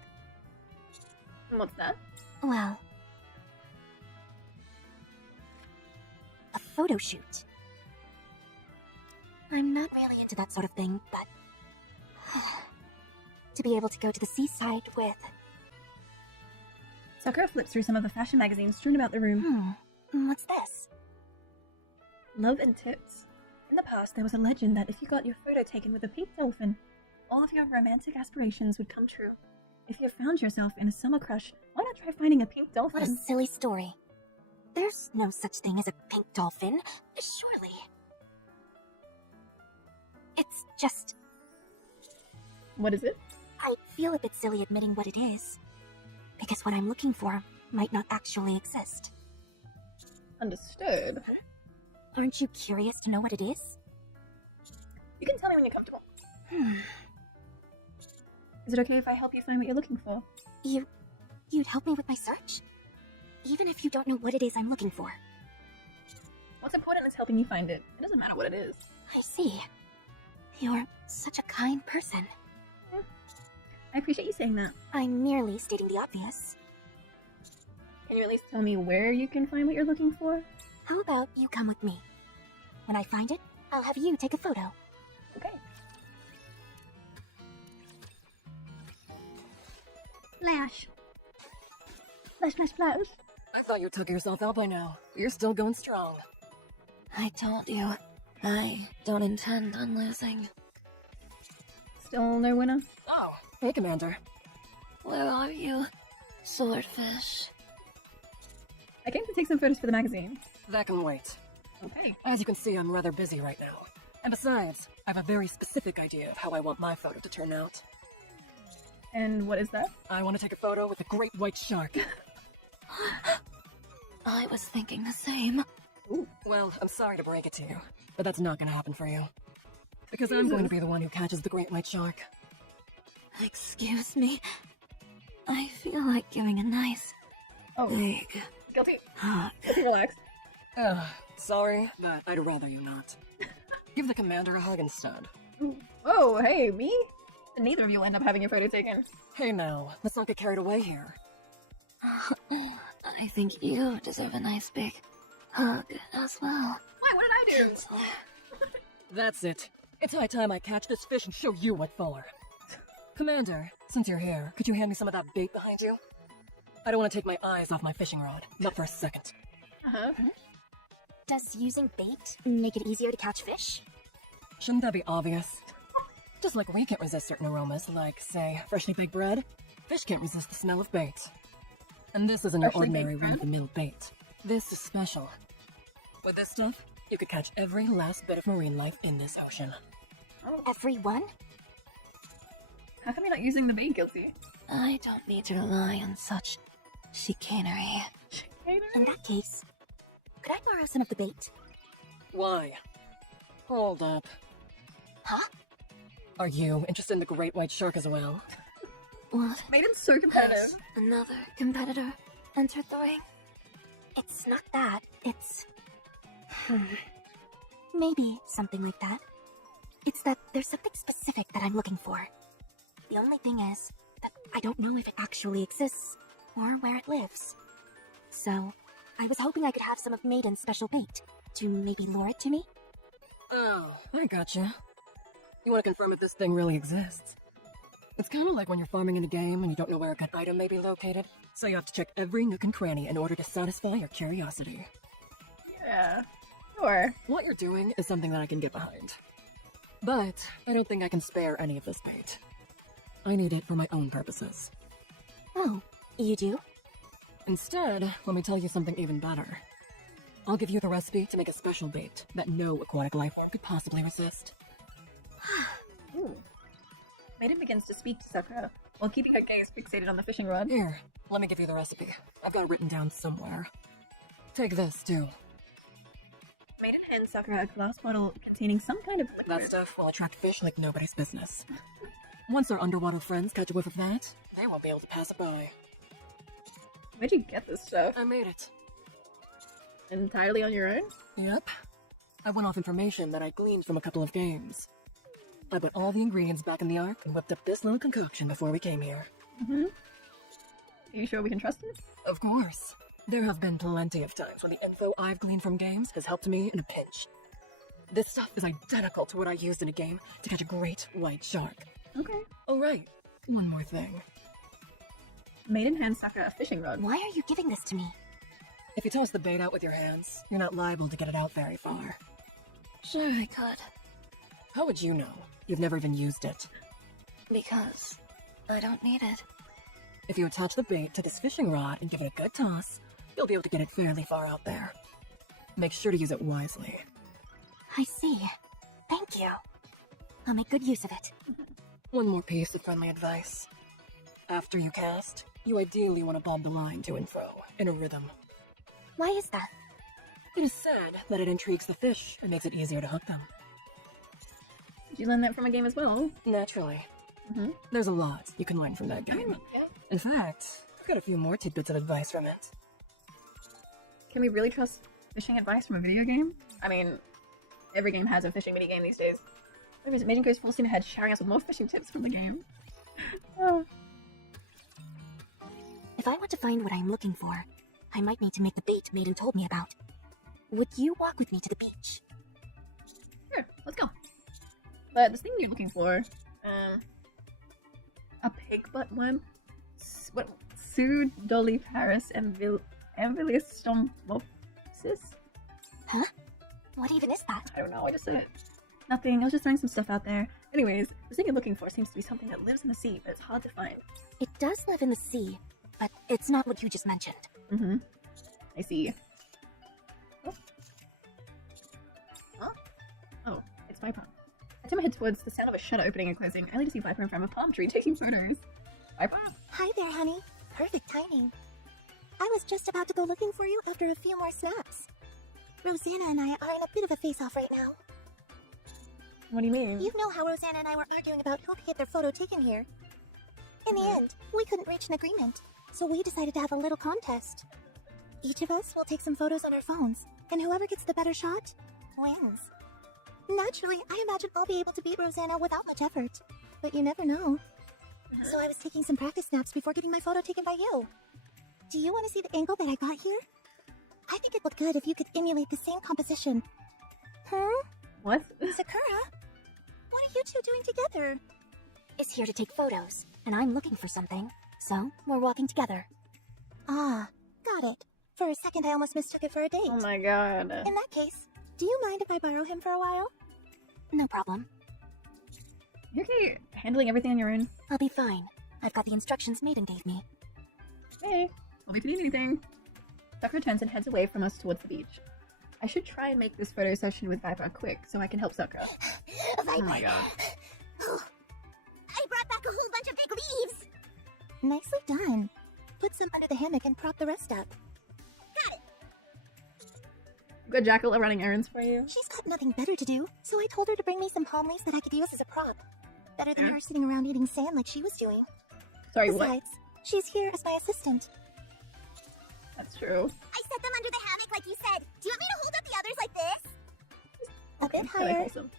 And what's that? Well, a photo shoot. I'm not really into that sort of thing, but to be able to go to the seaside with... Sakura flips through some of the fashion magazines strewn about the room. What's this? Love and tips. In the past, there was a legend that if you got your photo taken with a pink dolphin, all of your romantic aspirations would come true. If you found yourself in a summer crush, why not try finding a pink dolphin? What a silly story. There's no such thing as a pink dolphin, surely. It's just... What is it? I feel a bit silly admitting what it is. Because what I'm looking for might not actually exist. Understood. Aren't you curious to know what it is? You can tell me when you're comfortable. Is it okay if I help you find what you're looking for? You'd help me with my search? Even if you don't know what it is I'm looking for. What's important is helping you find it. It doesn't matter what it is. I see. You're such a kind person. I appreciate you saying that. I'm merely stating the obvious. Can you at least tell me where you can find what you're looking for? How about you come with me? When I find it, I'll have you take a photo. Okay. Flash. Flash, flash, flash. I thought you took yourself out by now. You're still going strong. I told you, I don't intend on losing. Still no winner? Oh, hey, Commander. Where are you, swordfish? I came to take some photos for the magazine. That can wait. Okay. As you can see, I'm rather busy right now. And besides, I have a very specific idea of how I want my photo to turn out. And what is that? I want to take a photo with a great white shark. I was thinking the same. Ooh. Well, I'm sorry to break it to you, but that's not going to happen for you. Because I'm going to be the one who catches the great white shark. Excuse me. I feel like giving a nice, Oh, big Guilty. hug. Guilty, relax. Sorry, but I'd rather you not. Give the commander a hug instead. Ooh. Oh, hey, me? Neither of you will end up having your photo taken. Hey now, let's not get carried away here. I think you deserve a nice big hug as well. Why? What did I do? That's it. It's high time I catch this fish and show you what for. Commander, since you're here, could you hand me some of that bait behind you? I don't want to take my eyes off my fishing rod. Not for a second. Uh-huh. Does using bait make it easier to catch fish? Shouldn't that be obvious? Just like we can't resist certain aromas, like, say, freshly baked bread, fish can't resist the smell of bait. And this isn't your Freshly baked ordinary bread? run-of-the-mill bait. This is special. With this stuff, you could catch every last bit of marine life in this ocean. Everyone? How come you're not using the bait, Guilty? I don't need to rely on such chicanery. In that case, could I borrow some of the bait? Why? Hold up. Huh? Are you interested in the great white shark as well? What? Maiden's so competitive. Another competitor entered the ring? It's not that. It's... Maybe something like that. It's that there's something specific that I'm looking for. The only thing is that I don't know if it actually exists or where it lives. So, I was hoping I could have some of Maiden's special bait to maybe lure it to me. Oh, I gotcha. You want to confirm if this thing really exists? It's kind of like when you're farming in a game and you don't know where a good item may be located, so you have to check every nook and cranny in order to satisfy your curiosity. Yeah. Sure. What you're doing is something that I can get behind. But I don't think I can spare any of this bait. I need it for my own purposes. Oh, you do? Instead, let me tell you something even better. I'll give you the recipe to make a special bait that no aquatic life form could possibly resist. Ooh. Maiden begins to speak to Sakura while keeping her gaze fixated on the fishing rod. Here, let me give you the recipe. I've got it written down somewhere. Take this, too. Maiden hands Sakura a glass bottle containing some kind of liquid. That stuff will attract fish like nobody's business. Once our underwater friends catch a whiff of that, they won't be able to pass it by. Where'd you get this stuff? I made it. Entirely on your own? Yep. I went off information that I gleaned from a couple of games. I put all the ingredients back in the ark and whipped up this little concoction before we came here. Mm-hmm. Are you sure we can trust it? Of course. There have been plenty of times when the info I've gleaned from games has helped me in a pinch. This stuff is identical to what I used in a game to catch a great white shark. Okay. Oh right, one more thing. Maiden hands Sakura a fishing rod. Why are you giving this to me? If you toss the bait out with your hands, you're not liable to get it out very far. Sure, I could. How would you know? You've never even used it. Because I don't need it. If you attach the bait to this fishing rod and give it a good toss, you'll be able to get it fairly far out there. Make sure to use it wisely. I see. Thank you. I'll make good use of it. One more piece of friendly advice. After you cast, you ideally want to bob the line to and fro, in a rhythm. Why is that? It is said that it intrigues the fish and makes it easier to hook them. Did you learn that from a game as well? Naturally. Mm-hmm. There's a lot you can learn from that game. Yeah. In fact, I've got a few more tidbits of advice from it. Can we really trust fishing advice from a video game? I mean, every game has a fishing minigame these days. Anyways, Maiden goes full steam ahead, showering us with more fishing tips from the game. Oh. If I want to find what I'm looking for, I might need to make the bait Maiden told me about. Would you walk with me to the beach? Sure, let's go. But this thing you're looking for, a pig butt worm? What? ᴍᴜᴜ embryostomopsis? Huh? What even is that? I don't know, I just said it. Nothing, I was just throwing some stuff out there. Anyways, the thing you're looking for seems to be something that lives in the sea, but it's hard to find. It does live in the sea, but it's not what you just mentioned. Mm-hmm. I see. Oh. Huh? Oh, it's Viper. I turn my head towards the sound of a shutter opening and closing, only to see Viper in front of a palm tree taking photos. Viper? Hi there, honey. Perfect timing. I was just about to go looking for you after a few more snaps. Rosanna and I are in a bit of a face-off right now. What do you mean? You know how Rosanna and I were arguing about who could get their photo taken here. In the end, we couldn't reach an agreement, so we decided to have a little contest. Each of us will take some photos on our phones, and whoever gets the better shot wins. Naturally, I imagine I'll be able to beat Rosanna without much effort, but you never know. So I was taking some practice snaps before getting my photo taken by you. Do you want to see the angle that I got here? I think it looked good if you could emulate the same composition. Huh? What? Sakura? What are you two doing together? Is here to take photos, and I'm looking for something, so we're walking together. Ah, got it. For a second, I almost mistook it for a date. Oh my god. In that case, do you mind if I borrow him for a while? No problem. You okay handling everything on your own? I'll be fine. I've got the instructions Maiden gave me. Hey, I'll be if you need anything. Sakura turns and heads away from us towards the beach. I should try and make this photo session with Viper quick so I can help Sakura. Viper. Oh my god. I brought back a whole bunch of big leaves! Nicely done. Put some under the hammock and prop the rest up. Got it! Good Jackal running errands for you. She's got nothing better to do, so I told her to bring me some palm leaves that I could use as a prop. Better than her sitting around eating sand like she was doing. Sorry, Besides, she's here as my assistant. That's true. I set them under the hammock like you said. Do you want me to hold up the others like this? A bit Really higher. wholesome.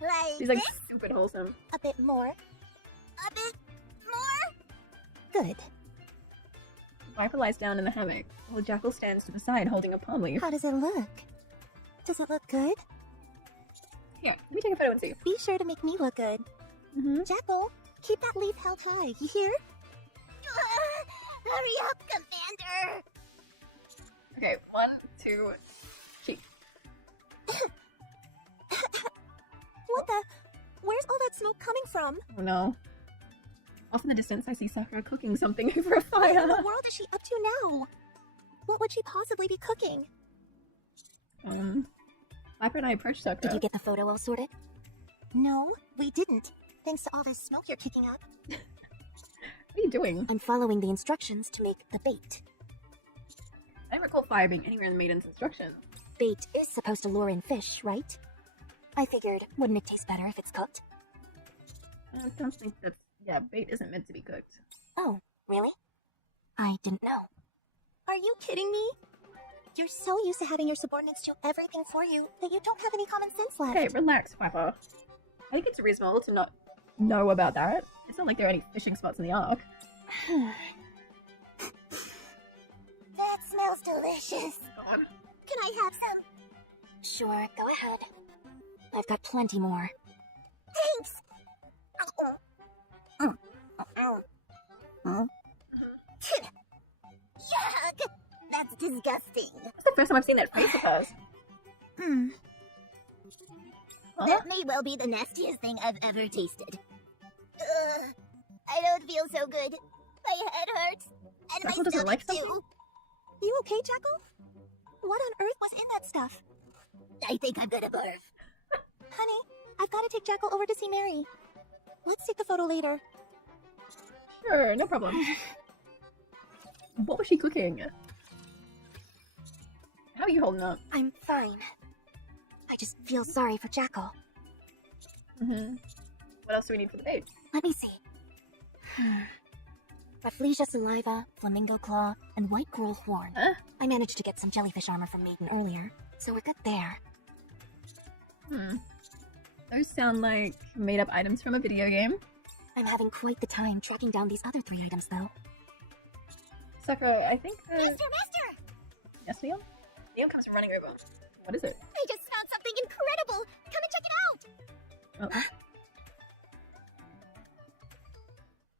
Like She's like this? stupid wholesome. A bit more. A bit more? Good. Viper lies down in the hammock, while Jackal stands to the side holding a palm leaf. How does it look? Does it look good? Here, let me take a photo and see. Be sure to make me look good. Mm-hmm. Jackal, keep that leaf held high, you hear? Hurry up, Commander! Okay, 1, 2, cheek. What the? Where's all that smoke coming from? Oh no. Off in the distance, I see Sakura cooking something over a What in fire. the world is she up to now? What would she possibly be cooking? Viper and I approached Sakura. Did you get the photo all sorted? No, we didn't. Thanks to all this smoke you're kicking up. What are you doing? I'm following the instructions to make the bait. I don't recall fire being anywhere in the maiden's instructions. Bait is supposed to lure in fish, right? I figured, wouldn't it taste better if it's cooked? I don't think that's... Yeah, bait isn't meant to be cooked. Oh, really? I didn't know. Are you kidding me? You're so used to having your subordinates do everything for you that you don't have any common sense left. Okay, relax, Viper. I think it's reasonable to not know about that. It's not like there are any fishing spots in the Ark. That smells delicious. God. Can I have some? Sure, go ahead. I've got plenty more. Thanks! Yuck! That's disgusting. That's the first time I've seen that face of hers. Huh? That may well be the nastiest thing I've ever tasted. Ugh, I don't feel so good. My head hurts. And Jackal my doesn't stomach like too. something? You okay, Jackal? What on earth was in that stuff? I think I'm gonna barf. Honey, I've got to take Jackal over to see Mary. Let's take the photo later. Sure, no problem. What was she cooking? How are you holding up? I'm fine. I just feel sorry for Jackal. What else do we need for the bait? Let me see. Rafflesia saliva, flamingo claw, and white coral horn. Huh? I managed to get some jellyfish armor from Maiden earlier, so we're good there. Those sound like made-up items from a video game. I'm having quite the time tracking down these other 3 items, though. Sakura, I think Master! Yes, Neon? Neon comes running over. What is it? I just found something incredible! Come and check it out! Oh.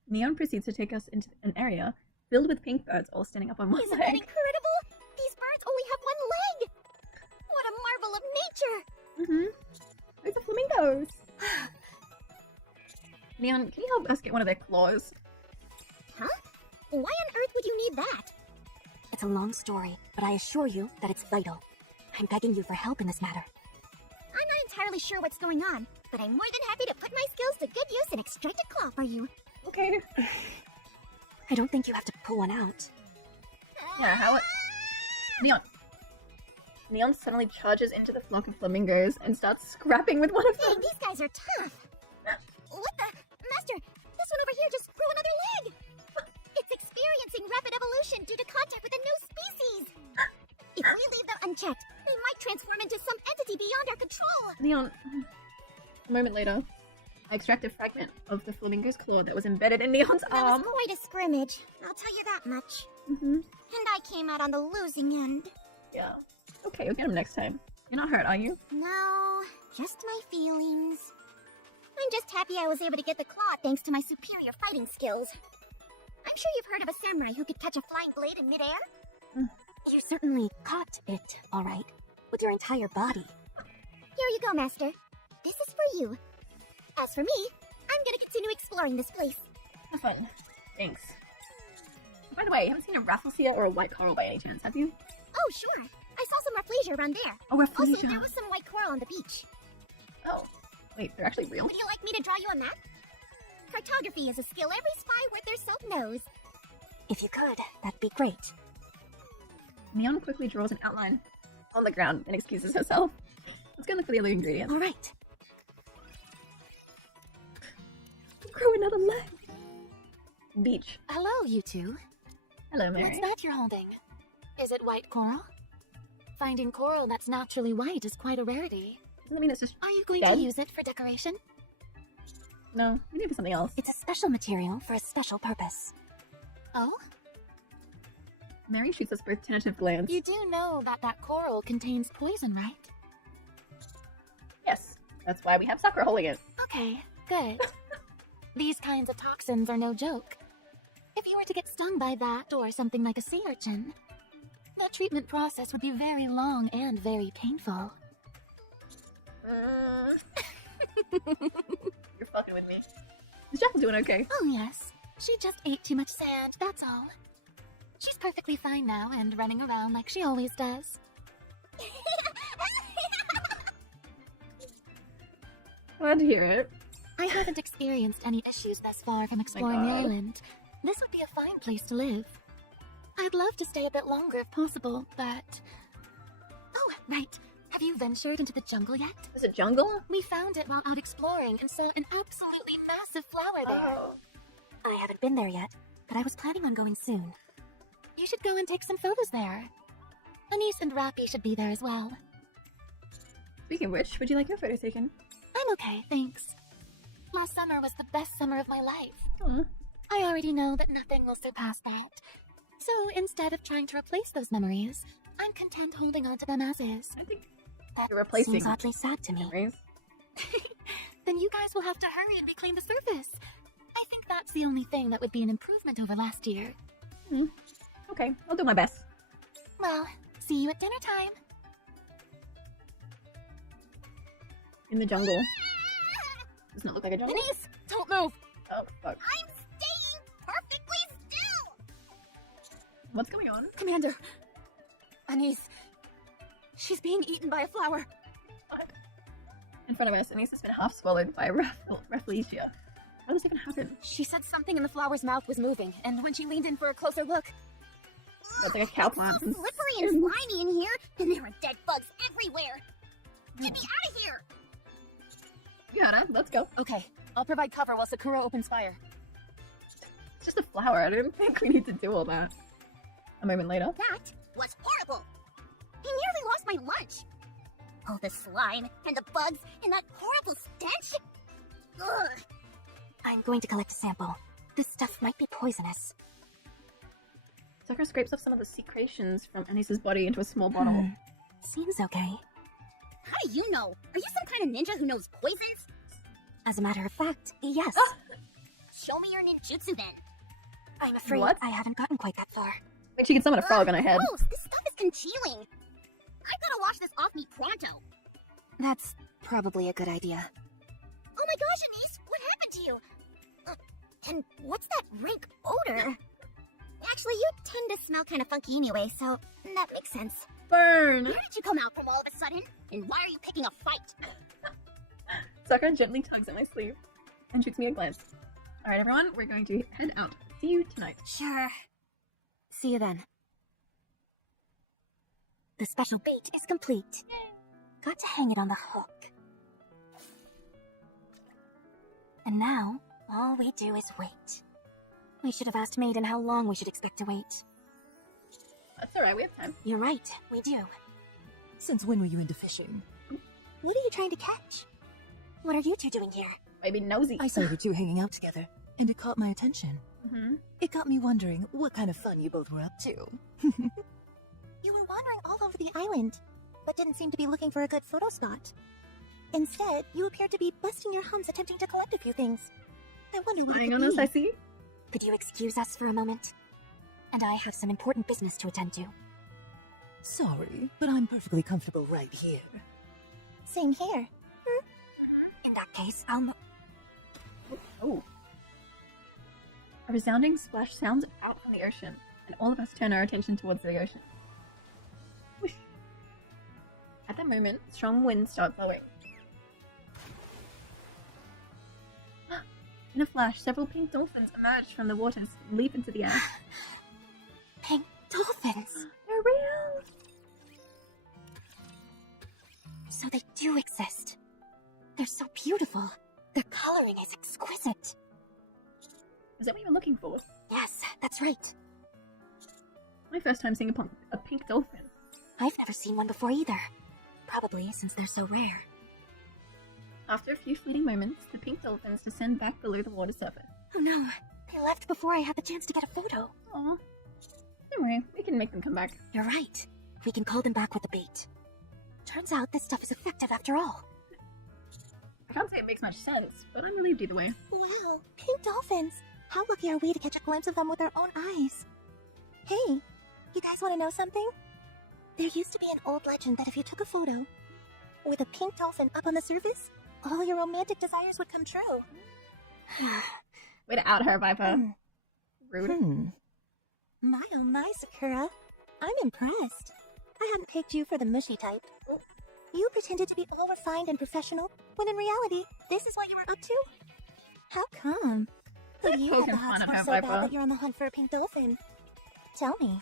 Neon proceeds to take us into an area filled with pink birds all standing up on one Isn't leg. that incredible? These birds only have 1 leg! What a marvel of nature! Those are flamingos! Neon, can you help us get one of their claws? Huh? Why on earth would you need that? It's a long story, but I assure you that it's vital. I'm begging you for help in this matter. I'm not entirely sure what's going on, but I'm more than happy to put my skills to good use and extract a claw for you. Okay. I don't think you have to pull one out. Yeah, how... Neon. Neon suddenly charges into the flock of flamingos and starts scrapping with one of Dang, them. these guys are tough. What the? Master, this one over here just grew another leg. It's experiencing rapid evolution due to contact with a new species. If we leave them unchecked, they might transform into some entity beyond our control. Neon. A moment later, I extract a fragment of the flamingo's claw that was embedded in Neon's That arm. was quite a scrimmage, I'll tell you that much. Mm-hmm. And I came out on the losing end. Yeah. Okay, we'll get him next time. You're not hurt, are you? No, just my feelings. I'm just happy I was able to get the claw thanks to my superior fighting skills. I'm sure you've heard of a samurai who could catch a flying blade in midair? You certainly caught it, all right, with your entire body. Here you go, Master. This is for you. As for me, I'm gonna continue exploring this place. Have fun. Thanks. By the way, you haven't seen a rafflesia or a white coral by any chance, have you? Oh, sure. I saw some rafflesia around there. Oh, rafflesia. Also, there was some white coral on the beach. Oh, wait, they're actually real? Would you like me to draw you a map? Cartography is a skill every spy worth their salt knows. If you could, that'd be great. Neon quickly draws an outline on the ground and excuses herself. Let's go look for the other ingredients. All right. Grow another leg. Beach. Hello, you two. Hello, Mary. What's that you're holding? Is it white coral? Finding coral that's naturally white is quite a rarity. Doesn't that mean it's just Are you going dead? to use it for decoration? No, maybe something else. It's a special material for a special purpose. Oh? Mary shoots us both tentative glance. You do know that that coral contains poison, right? Yes, that's why we have Sakura holding it. Okay, good. These kinds of toxins are no joke. If you were to get stung by that or something like a sea urchin, that treatment process would be very long and very painful. You're fucking with me. Is Jackal doing okay? Oh yes, she just ate too much sand, that's all. She's perfectly fine now and running around like she always does. Glad to hear it. I haven't experienced any issues thus far from exploring the God. island. This would be a fine place to live. I'd love to stay a bit longer if possible, but... Oh, right. Have you ventured into the jungle yet? Is it jungle? We found it while out exploring and saw an absolutely massive flower there. Oh. I haven't been there yet, but I was planning on going soon. You should go and take some photos there. Anise and Rappy should be there as well. Speaking of which, would you like your photo taken? I'm okay, thanks. Last summer was the best summer of my life. Aw. I already know that nothing will surpass that. So instead of trying to replace those memories, I'm content holding on to them as is. I think That you're replacing seems oddly sad to me. memories. Then you guys will have to hurry and reclaim the surface. I think that's the only thing that would be an improvement over last year. Okay, I'll do my best. Well, see you at dinner time. In the jungle. Does not look like a jungle. Denise, don't move. Oh, fuck. I'm staying perfectly still. What's going on? Commander, Anise, she's being eaten by a flower. In front of us, Anise has been half swallowed by a rafflesia. How does this even happen? She said something in the flower's mouth was moving, and when she leaned in for a closer look... That's like a cow plant. It's so slippery and slimy in here, and there are dead bugs everywhere. Get me out of here! You got it. Let's go. Okay, I'll provide cover while Sakura opens fire. It's just a flower. I didn't think we need to do all that. A moment later. That was horrible! I nearly lost my lunch! All the slime, and the bugs, and that horrible stench! Ugh! I'm going to collect a sample. This stuff might be poisonous. Sakura scrapes off some of the secretions from Anise's body into a small bottle. Seems okay. How do you know? Are you some kind of ninja who knows poisons? As a matter of fact, yes. Show me your ninjutsu then. I'm afraid What? I haven't gotten quite that far. Like she can summon a frog on her head. Gross! This stuff is congealing. I've got to wash this off me pronto. That's probably a good idea. Oh my gosh, Anise! What happened to you? And what's that rank odor? Actually, you tend to smell kind of funky anyway, so that makes sense. Burn! Where did you come out from all of a sudden? And why are you picking a fight? Sakura gently tugs at my sleeve and shoots me a glance. Alright everyone, we're going to head out. See you tonight. Sure. See you then. The special bait is complete. Got to hang it on the hook. And now, all we do is wait. We should have asked Maiden how long we should expect to wait. That's alright, we have time. You're right, we do. Since when were you into fishing? What are you trying to catch? What are you two doing here? Maybe nosy. I saw you two hanging out together, and it caught my attention. It got me wondering what kind of fun you both were up to. You were wandering all over the island, but didn't seem to be looking for a good photo spot. Instead, you appeared to be busting your hums attempting to collect a few things. I wonder what it Spying could on us, be. I see. Could you excuse us for a moment? And I have some important business to attend to. Sorry, but I'm perfectly comfortable right here. Same here. In that case, I'll Oh. A resounding splash sounds out from the ocean, and all of us turn our attention towards the ocean. Whoosh. At that moment, strong winds start blowing. In a flash, several pink dolphins emerge from the waters and leap into the air. Pink dolphins. They're real! So they do exist. They're so beautiful. Their coloring is exquisite. Is that what you were looking for? Yes, that's right. My first time seeing a pink dolphin. I've never seen one before either. Probably since they're so rare. After a few fleeting moments, the pink dolphins descend back below the water surface. Oh no, they left before I had the chance to get a photo. Aw. Don't worry, we can make them come back. You're right. We can call them back with the bait. Turns out this stuff is effective after all. I can't say it makes much sense, but I'm relieved either way. Wow, pink dolphins. How lucky are we to catch a glimpse of them with our own eyes? Hey, you guys want to know something? There used to be an old legend that if you took a photo with a pink dolphin up on the surface, all your romantic desires would come true. Way to out her, Viper. Rude. My oh my, Sakura. I'm impressed. I hadn't picked you for the mushy type. You pretended to be all refined and professional, when in reality, this is what you were up to? How come? Who do you have the hots for so bad that you're on the hunt for a pink dolphin? Tell me.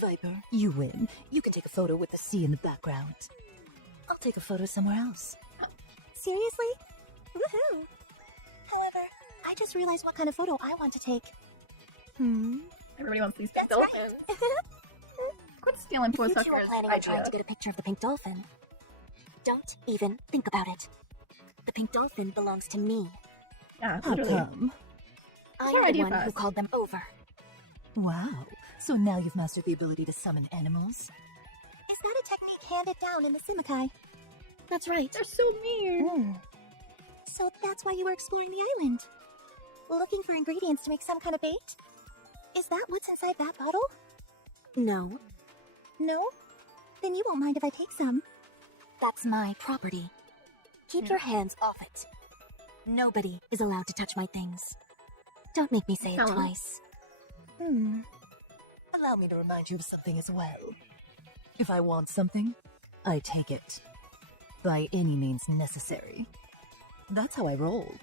Viper, you win. You can take a photo with the sea in the background. I'll take a photo somewhere else. Seriously? Woohoo! However, I just realized what kind of photo I want to take. Everybody wants these pink That's dolphins. right. Quit stealing poor You two are Sakura's planning on trying idea. to get a picture of the pink dolphin. Don't even think about it. The pink dolphin belongs to me. Yeah, How literally. come? I'm your the idea one who first. called them over. Wow. So now you've mastered the ability to summon animals? Is that a technique handed down in the Zīmokai? That's right. They're so mean. So that's why you were exploring the island? Looking for ingredients to make some kind of bait? Is that what's inside that bottle? No. No? Then you won't mind if I take some. That's my property. Keep your hands off it. Nobody is allowed to touch my things. Don't make me say it Tell him. twice. Allow me to remind you of something as well. If I want something, I take it. By any means necessary. That's how I roll.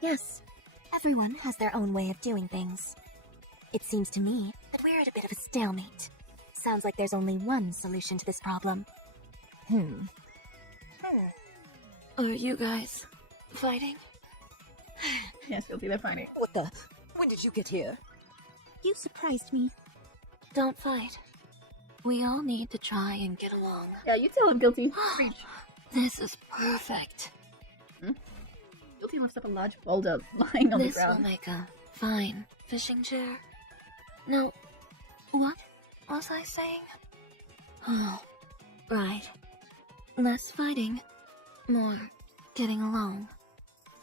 Yes, everyone has their own way of doing things. It seems to me that we're at a bit of a stalemate. Sounds like there's only one solution to this problem. Are you guys fighting? Yes, you'll see they're fighting. What the? When did you get here? You surprised me. Don't fight. We all need to try and get along. Yeah, you tell him guilty. Preach. This is perfect. Guilty lifts up a large boulder lying on the This will ground. make a fine fishing chair. No, what was I saying? Oh, right. Less fighting, more getting along.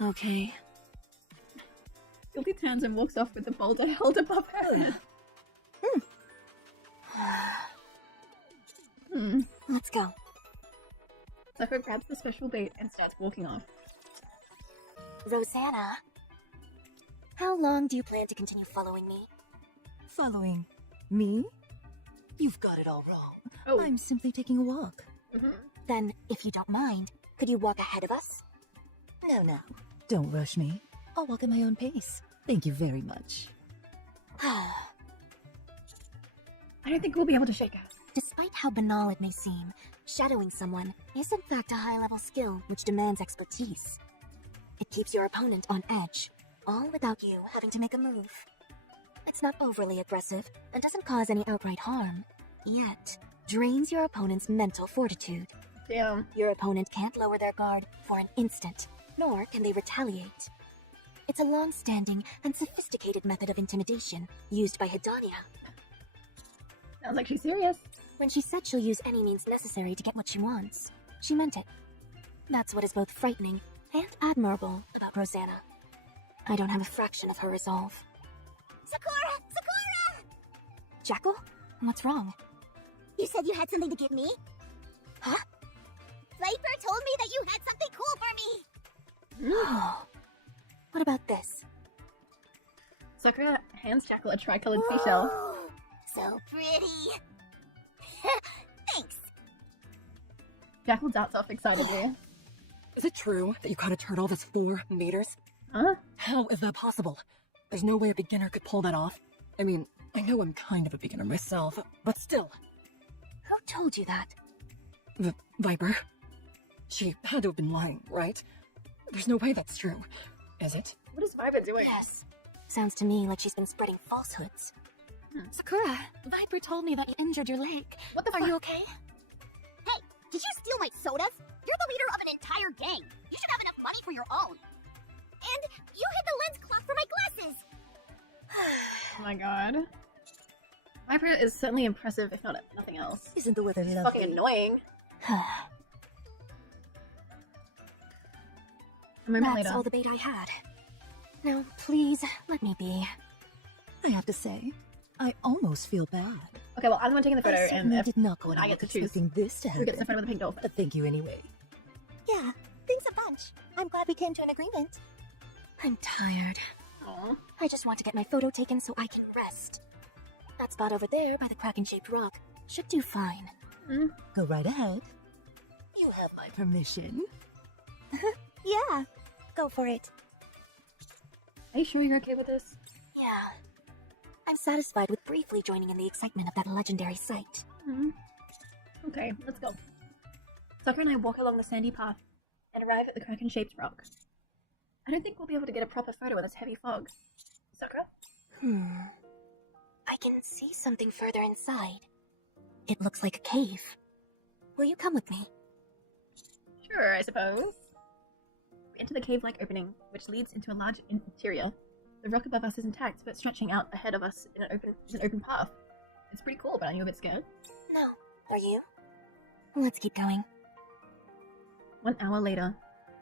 Okay. Guilty turns and walks off with the boulder held above her head. Let's go. Sakura grabs the special bait and starts walking off. Rosanna, how long do you plan to continue following me? Following me? You've got it all wrong. Oh. I'm simply taking a walk. Then, if you don't mind, could you walk ahead of us? No. Don't rush me. I'll walk at my own pace. Thank you very much. I don't think we'll be able to shake her. Despite how banal it may seem, shadowing someone is in fact a high-level skill which demands expertise. It keeps your opponent on edge, all without you having to make a move. It's not overly aggressive and doesn't cause any outright harm, yet drains your opponent's mental fortitude. Damn. Your opponent can't lower their guard for an instant, nor can they retaliate. It's a long-standing and sophisticated method of intimidation used by Hedania. Sounds like she's serious. When she said she'll use any means necessary to get what she wants, she meant it. That's what is both frightening and admirable about Rosanna. I don't have a fraction of her resolve. Sakura! Sakura! Jackal? What's wrong? You said you had something to give me? Huh? Viper told me that you had something cool for me! What about this? Sakura hands Jackal a tricolored seashell. Oh, so pretty! Thanks! Jackal darts off excitedly. Is it true that you caught a turtle that's 4 meters? Huh? How is that possible? There's no way a beginner could pull that off. I mean, I know I'm kind of a beginner myself, but still. told you that. Viper? She had to have been lying, right? There's no way that's true, is it? What is Viper doing? Yes. Sounds to me like she's been spreading falsehoods. Sakura, Viper told me that you injured your leg. What the Are fuck? you okay? Hey, did you steal my sodas? You're the leader of an entire gang. You should have enough money for your own. And you hid the lens cloth for my glasses. Oh my god. Viper is certainly impressive, if not nothing else. Isn't the weather lovely? Fucking annoying. A moment That's later. all the bait I had. Now, please, let me be. I have to say, I almost feel bad. Okay, well, I'm the one taking the photo, I and certainly if did not go I in get to choose expecting this to who gets the happen. photo with the pink dolphin. But thank you anyway. Yeah, thanks a bunch. I'm glad we came to an agreement. I'm tired. Aw. I just want to get my photo taken so I can rest. That spot over there by the kraken-shaped rock should do fine. Go right ahead. You have my permission. Yeah, go for it. Are you sure you're okay with this? Yeah. I'm satisfied with briefly joining in the excitement of that legendary sight. Okay, let's go. Sakura and I walk along the sandy path and arrive at the kraken-shaped rock. I don't think we'll be able to get a proper photo in this heavy fog. Sakura? I can see something further inside. It looks like a cave. Will you come with me? Sure, I suppose. We enter the cave-like opening, which leads into a large interior. The rock above us is intact, but stretching out ahead of us in an open path. It's pretty cool, but aren't you a bit scared? No. Are you? Let's keep going. 1 hour later.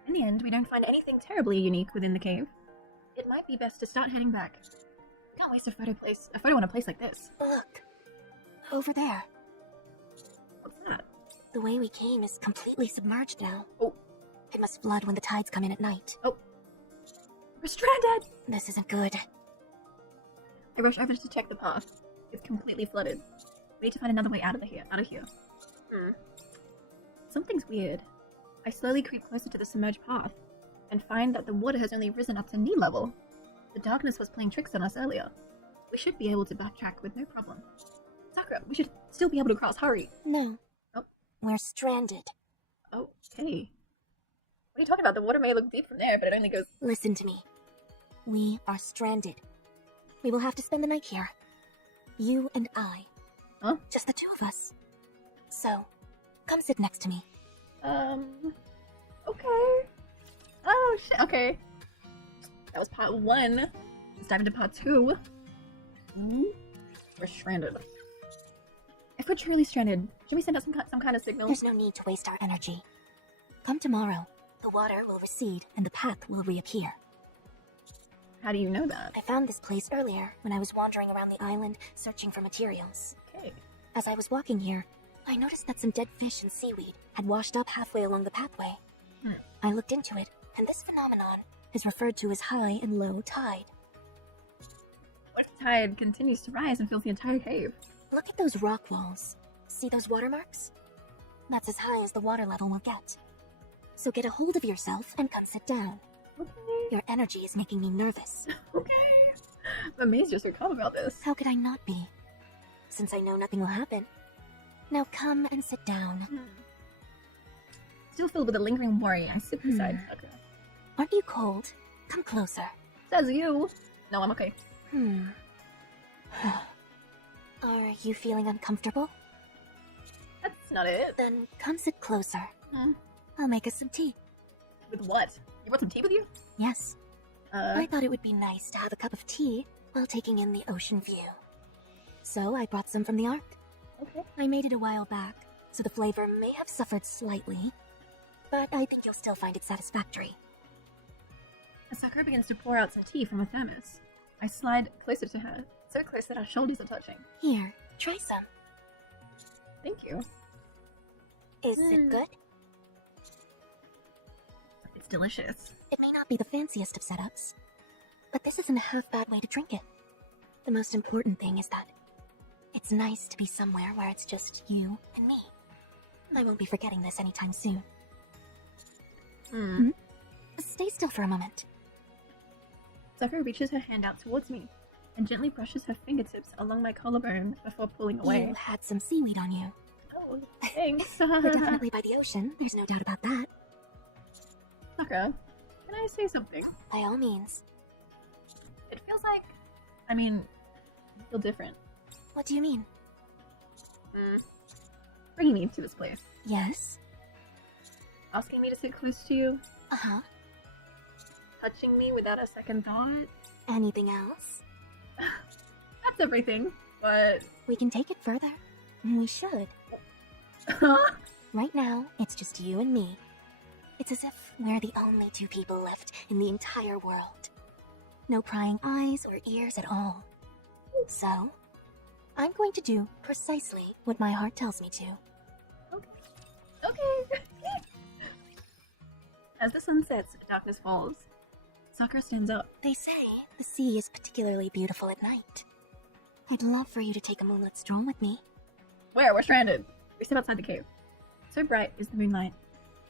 In the end, we don't find anything terribly unique within the cave. It might be best to start heading back. We can't waste a photo on a place like this. Look. Over there. What's that? The way we came is completely submerged now. Oh. It must flood when the tides come in at night. Oh. We're stranded! This isn't good. I rush over to check the path. It's completely flooded. We need to find another way out of here. Something's weird. I slowly creep closer to the submerged path and find that the water has only risen up to knee level. The darkness was playing tricks on us earlier. We should be able to backtrack with no problem. Sakura, we should still be able to cross. Hurry! No. Oh. We're stranded. Okay. What are you talking about? The water may look deep from there, but it only goes... Listen to me. We are stranded. We will have to spend the night here. You and I. Huh? Just the two of us. So, come sit next to me. Okay. Oh, shit. Okay. That was part 1. Let's dive into part 2. We're stranded. If we're truly stranded, should we send out some kind of signal? There's no need to waste our energy. Come tomorrow. The water will recede and the path will reappear. How do you know that? I found this place earlier when I was wandering around the island searching for materials. Okay. As I was walking here, I noticed that some dead fish and seaweed had washed up halfway along the pathway. I looked into it, and this phenomenon is referred to as high and low tide. What if the tide continues to rise and fills the entire cave? Look at those rock walls. See those watermarks? That's as high as the water level will get. So get a hold of yourself and come sit down. Okay. Your energy is making me nervous. Okay. I'm amazed you're so calm about this. How could I not be? Since I know nothing will happen. Now come and sit down. Still filled with a lingering worry, I sit beside Sakura. Aren't you cold? Come closer. Says you. No, I'm okay. Are you feeling uncomfortable? That's not it. Then come sit closer. Hmm. I'll make us some tea. With what? You brought some tea with you? Yes. I thought it would be nice to have a cup of tea while taking in the ocean view. So I brought some from the Ark. Okay. I made it a while back, so the flavor may have suffered slightly, but I think you'll still find it satisfactory. As Sakura begins to pour out some tea from a thermos, I slide closer to her, so close that our shoulders are touching. Here, try some. Thank you. Is it good? It's delicious. It may not be the fanciest of setups, but this isn't a half-bad way to drink it. The most important thing is that it's nice to be somewhere where it's just you and me. I won't be forgetting this anytime soon. Stay still for a moment. Sakura reaches her hand out towards me and gently brushes her fingertips along my collarbone before pulling away. You had some seaweed on you. Oh, Oh, thanks. We're definitely by the ocean, there's no doubt about that. Sakura, can I say something? By all means. It feels like, I feel different. What do you mean? Bringing me to this place. Yes? Asking me to sit close to you. Uh-huh. Touching me without a second thought. Anything else? That's everything, but... We can take it further. We should. Right now, it's just you and me. It's as if we're the only two people left in the entire world. No prying eyes or ears at all. So, I'm going to do precisely what my heart tells me to. Okay. As the sun sets, darkness falls. Sakura stands up. They say the sea is particularly beautiful at night. I'd love for you to take a moonlit stroll with me. Where? We're stranded. We step outside the cave. So bright is the moonlight.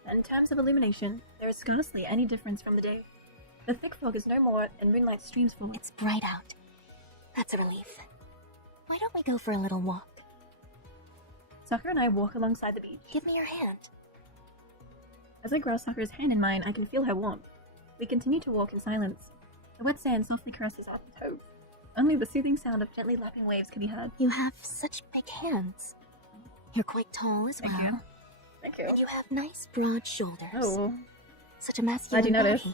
And in terms of illumination, there is scarcely any difference from the day. The thick fog is no more, and moonlight streams forward. It's bright out. That's a relief. Why don't we go for a little walk? Sakura and I walk alongside the beach. Give me your hand. As I grasp Sakura's hand in mine, I can feel her warmth. We continue to walk in silence. The wet sand softly caresses our toes. Only the soothing sound of gently lapping waves can be heard. You have such big hands. You're quite tall as well. Thank you. Thank you. And you have nice broad shoulders. Oh. Such a masculine Glad you noticed.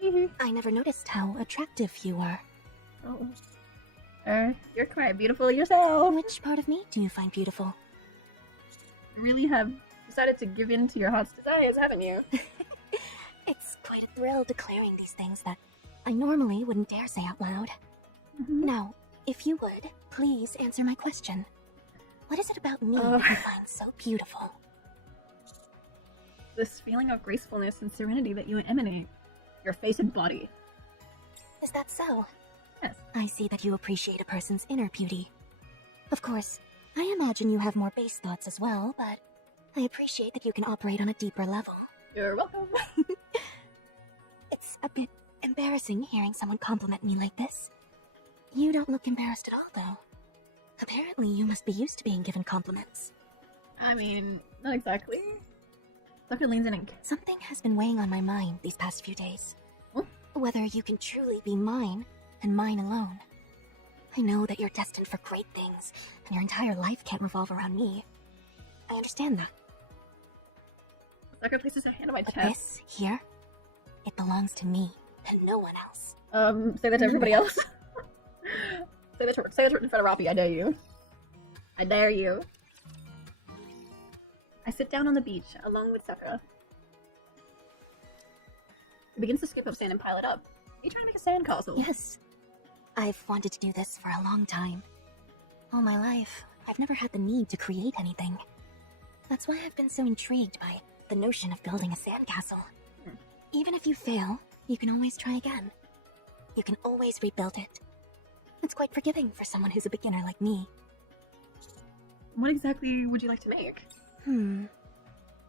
body. I never noticed how attractive you were. Oh. You're quite beautiful yourself. Which part of me do you find beautiful? You really have decided to give in to your heart's desires, haven't you? It's quite a thrill declaring these things that I normally wouldn't dare say out loud. Now, if you would, please answer my question. What is it about me that you find so beautiful? This feeling of gracefulness and serenity that you emanate. Your face and body. Is that so? Yes. I see that you appreciate a person's inner beauty. Of course, I imagine you have more base thoughts as well, but I appreciate that you can operate on a deeper level. You're welcome. It's a bit embarrassing hearing someone compliment me like this. You don't look embarrassed at all, though. Apparently, you must be used to being given compliments. Not exactly. Sakura leans in and... Something has been weighing on my mind these past few days. What? Whether you can truly be mine, and mine alone. I know that you're destined for great things, and your entire life can't revolve around me. I understand that. Sakura places her hand on my But chest. this, here, it belongs to me, and no one else. Say that to everybody else. Say that to in front of Rappi, I dare you. I dare you. I sit down on the beach, along with Sakura. He begins to skip up sand and pile it up. Are you trying to make a sandcastle? Yes. I've wanted to do this for a long time. All my life, I've never had the need to create anything. That's why I've been so intrigued by the notion of building a sandcastle. Even if you fail, you can always try again. You can always rebuild it. It's quite forgiving for someone who's a beginner like me. What exactly would you like to make?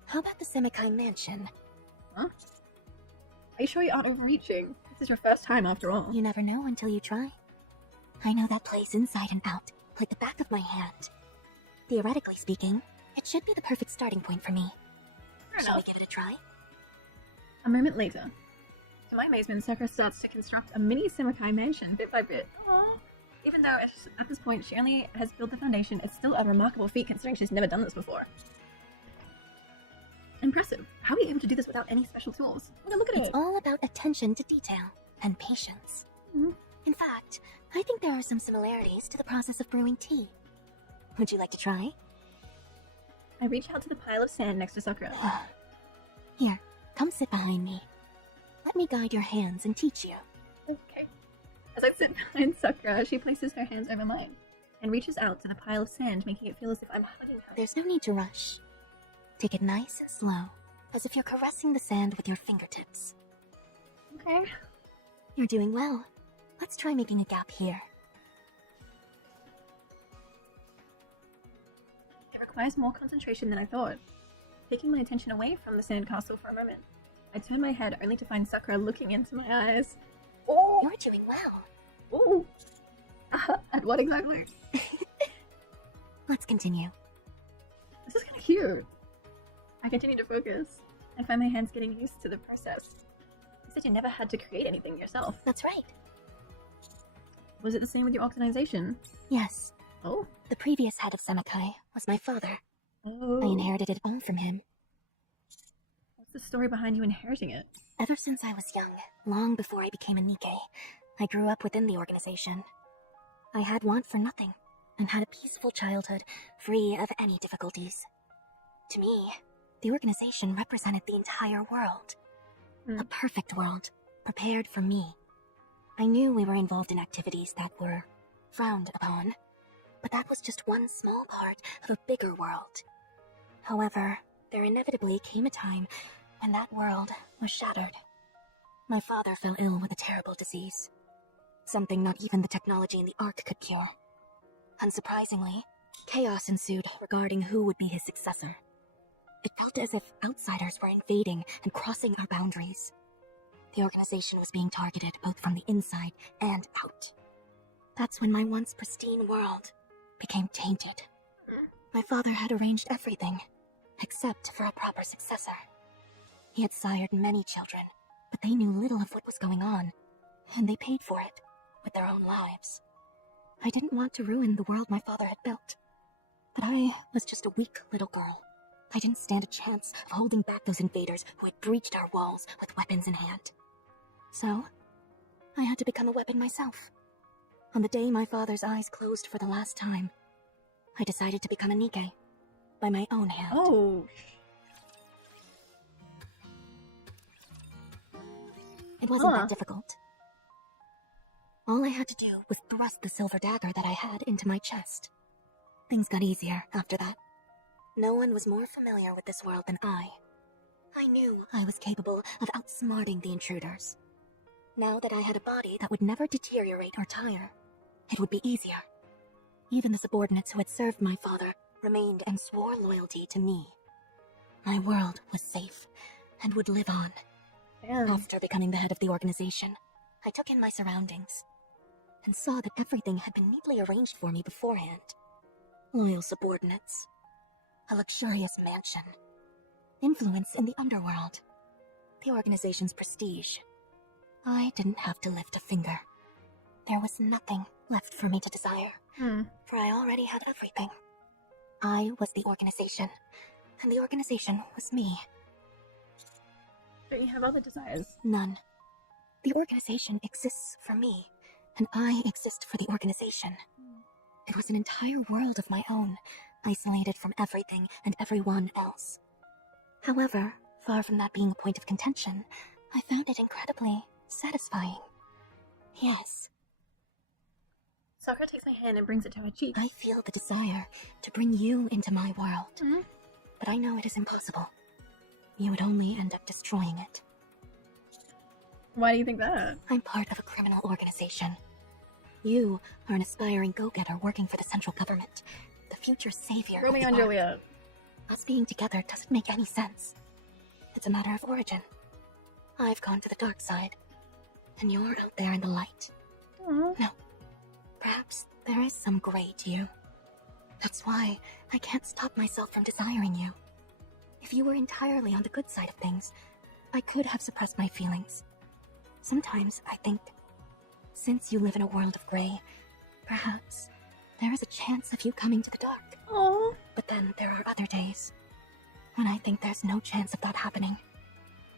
How about the Zīmēkai mansion? Huh? Are you sure you aren't overreaching? This is your first time after all. You never know until you try. I know that place inside and out, like the back of my hand. Theoretically speaking, it should be the perfect starting point for me. Shall we give it a try? A moment later. To my amazement, Sakura starts to construct a mini Zīmēkai mansion bit by bit. Aww. Even though at this point she only has built the foundation, it's still a remarkable feat considering she's never done this before. Impressive. How are you able to do this without any special tools? Look at it. It's all about attention to detail and patience. In fact, I think there are some similarities to the process of brewing tea. Would you like to try? I reach out to the pile of sand next to Sakura. Here, come sit behind me. Let me guide your hands and teach you. Okay. As I sit behind Sakura, she places her hands over mine and reaches out to the pile of sand, making it feel as if I'm hugging her. There's no need to rush. Take it nice and slow, as if you're caressing the sand with your fingertips. Okay. You're doing well. Let's try making a gap here. It requires more concentration than I thought. Taking my attention away from the sandcastle for a moment, I turn my head only to find Sakura looking into my eyes. Oh! You're doing well. Ooh! At what exactly? Let's continue. This is gonna cute. I continue to focus. I find my hands getting used to the process. You said you never had to create anything yourself. That's right. Was it the same with your organization? Yes. Oh. The previous head of Zīmākkai was my father. Oh. I inherited it all from him. What's the story behind you inheriting it? Ever since I was young, long before I became a НIKKEE, I grew up within the organization. I had want for nothing, and had a peaceful childhood, free of any difficulties. To me, the organization represented the entire world. A perfect world, prepared for me. I knew we were involved in activities that were frowned upon, but that was just one small part of a bigger world. However, there inevitably came a time when that world was shattered. My father fell ill with a terrible disease. Something not even the technology in the Ark could cure. Unsurprisingly, chaos ensued regarding who would be his successor. It felt as if outsiders were invading and crossing our boundaries. The organization was being targeted both from the inside and out. That's when my once pristine world became tainted. My father had arranged everything, except for a proper successor. He had sired many children, but they knew little of what was going on, and they paid for it with their own lives. I didn't want to ruin the world my father had built, but I was just a weak little girl. I didn't stand a chance of holding back those invaders who had breached our walls with weapons in hand. So, I had to become a weapon myself. On the day my father's eyes closed for the last time, I decided to become a ＮIKKEE by my own hand. Oh. It wasn't that difficult. All I had to do was thrust the silver dagger that I had into my chest. Things got easier after that. No one was more familiar with this world than I. I knew I was capable of outsmarting the intruders. Now that I had a body that would never deteriorate or tire, it would be easier. Even the subordinates who had served my father remained and swore loyalty to me. My world was safe and would live on. Damn. After becoming the head of the organization, I took in my surroundings and saw that everything had been neatly arranged for me beforehand. Loyal subordinates, a luxurious mansion, influence in the underworld, the organization's prestige. I didn't have to lift a finger. There was nothing left for me to desire, for I already had everything. I was the organization, and the organization was me. But you have other desires. None. The organization exists for me, and I exist for the organization. It was an entire world of my own, isolated from everything and everyone else. However, far from that being a point of contention, I found it incredibly satisfying. Yes. Sakura takes my hand and brings it to her cheek. I feel the desire to bring you into my world, but I know it is impossible. You would only end up destroying it. Why do you think that? I'm part of a criminal organization. You are an aspiring go-getter working for the central government, the future savior of Romeo the and Ark. Juliet. Us being together doesn't make any sense. It's a matter of origin. I've gone to the dark side, and you're out there in the light. Aww. No. Perhaps there is some gray to you. That's why I can't stop myself from desiring you. If you were entirely on the good side of things, I could have suppressed my feelings. Sometimes I think, since you live in a world of gray, perhaps there is a chance of you coming to the dark. Aww. But then there are other days when I think there's no chance of that happening.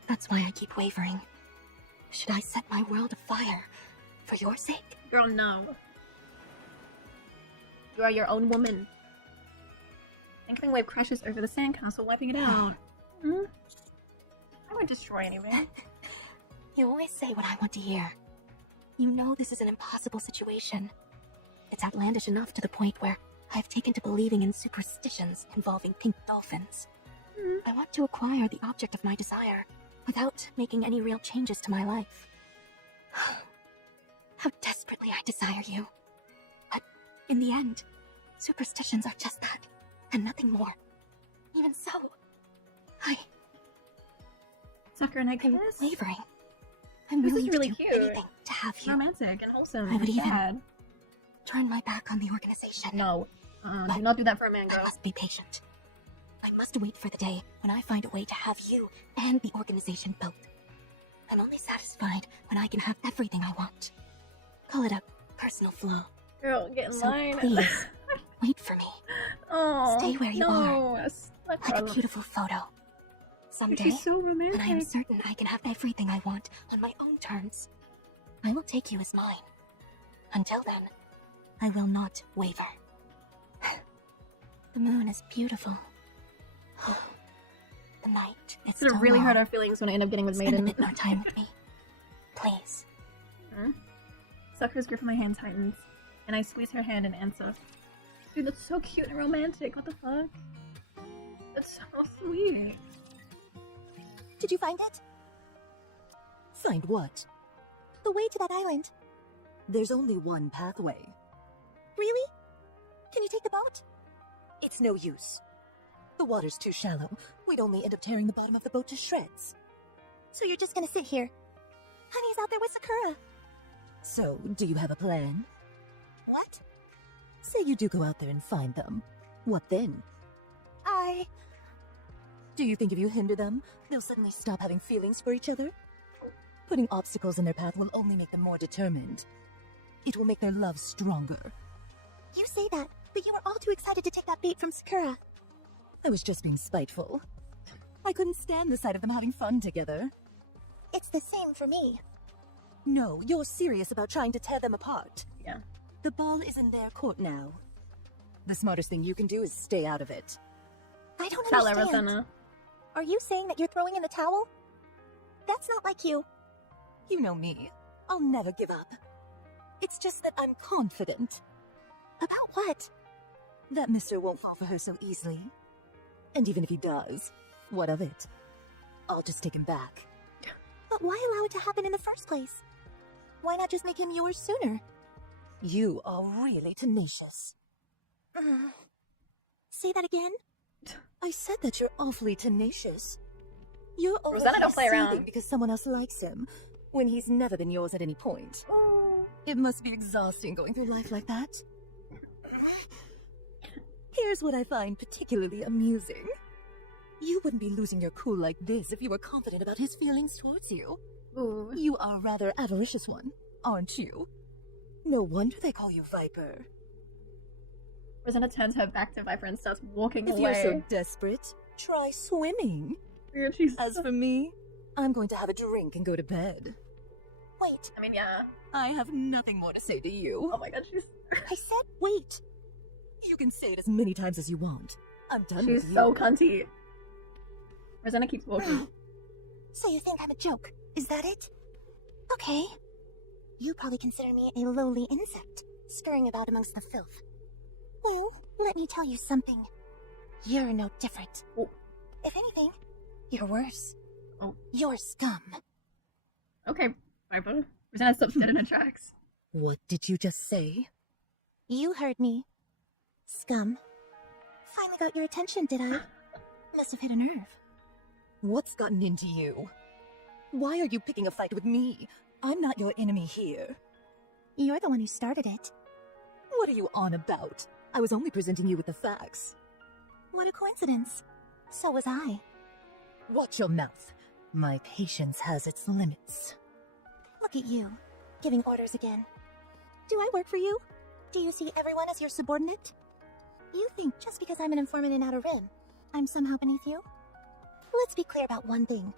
That's why I keep wavering. Should I set my world afire for your sake? Girl, no. You are your own woman. Inkling wave crashes over the sandcastle, wiping it out. I won't destroy anything. You always say what I want to hear. You know this is an impossible situation. It's outlandish enough to the point where I've taken to believing in superstitions involving pink dolphins. I want to acquire the object of my desire without making any real changes to my life. How desperately I desire you. But in the end, superstitions are just that, and nothing more. Even so, Sakura and I I'm kiss. wavering. I'm This is willing to really do cute. anything to have you. Romantic and wholesome. I would and even- sad. Turn my back on the organization. No. Do not do that for a man, I girl. must be patient. I must wait for the day when I find a way to have you and the organization both. I'm only satisfied when I can have everything I want. Call it a personal flaw. Girl, get in So line. please, wait for me. Oh, Stay where you are. Like a beautiful photo. Someday, She's so when I am romantic. certain I can have everything I want on my own terms, I will take you as mine. Until then, I will not waver. The moon is beautiful. The night is It's still gonna really hurt long. our feelings when I end up getting with Spend a Maiden. bit more time with me. Please. Sakura's grip on my hand tightens, and I squeeze her hand in answer. Dude, that's so cute and romantic. What the fuck? That's so sweet. Did you find it? Find what? The way to that island. There's only one pathway. Really? Can you take the boat? It's no use. The water's too shallow. We'd only end up tearing the bottom of the boat to shreds. So you're just gonna sit here. Honey's out there with Sakura. So, do you have a plan? What? Say you do go out there and find them. What then? Do you think if you hinder them, they'll suddenly stop having feelings for each other? Putting obstacles in their path will only make them more determined. It will make their love stronger. You say that, but you were all too excited to take that bait from Sakura. I was just being spiteful. I couldn't stand the sight of them having fun together. It's the same for me. No, you're serious about trying to tear them apart. Yeah. The ball is in their court now. The smartest thing you can do is stay out of it. I don't Tell her, understand. Rosanna. Are you saying that you're throwing in the towel? That's not like you. You know me. I'll never give up. It's just that I'm confident About what? that Mr. won't fall for her so easily. And even if he does, what of it? I'll just take him back. But why allow it to happen in the first place? Why not just make him yours sooner? You are really tenacious. Say that again? I said that you're awfully tenacious. You're over Rosanna, don't play here around. soothing because someone else likes him, when he's never been yours at any point. It must be exhausting going through life like that. Here's what I find particularly amusing. You wouldn't be losing your cool like this if you were confident about his feelings towards you. Ooh. You are a rather avaricious one, aren't you? No wonder they call you Viper. Rosanna turns her back to Viper and starts walking If away. you're so desperate, try swimming. Weird, she's As for me, I'm going to have a drink and go to bed. Wait, I mean, yeah. I have nothing more to say to you. Oh my god, she's I said wait. You can say it as many times as you want. I'm done she's with you. so cunty. Rosanna keeps walking. So you think I'm a joke, is that it? Okay. You probably consider me a lowly insect, scurrying about amongst the filth. Well, let me tell you something. You're no different. Oh. If anything, you're worse. Oh. You're scum. Okay, Viper. Rosanna stops dead in her tracks. What did you just say? You heard me. Scum. Finally got your attention, did I? Must have hit a nerve. What's gotten into you? Why are you picking a fight with me? I'm not your enemy here. You're the one who started it. What are you on about? I was only presenting you with the facts. What a coincidence. So was I. Watch your mouth. My patience has its limits. Look at you, giving orders again. Do I work for you? Do you see everyone as your subordinate? You think just because I'm an informant in Outer Rim, I'm somehow beneath you? Let's be clear about one thing.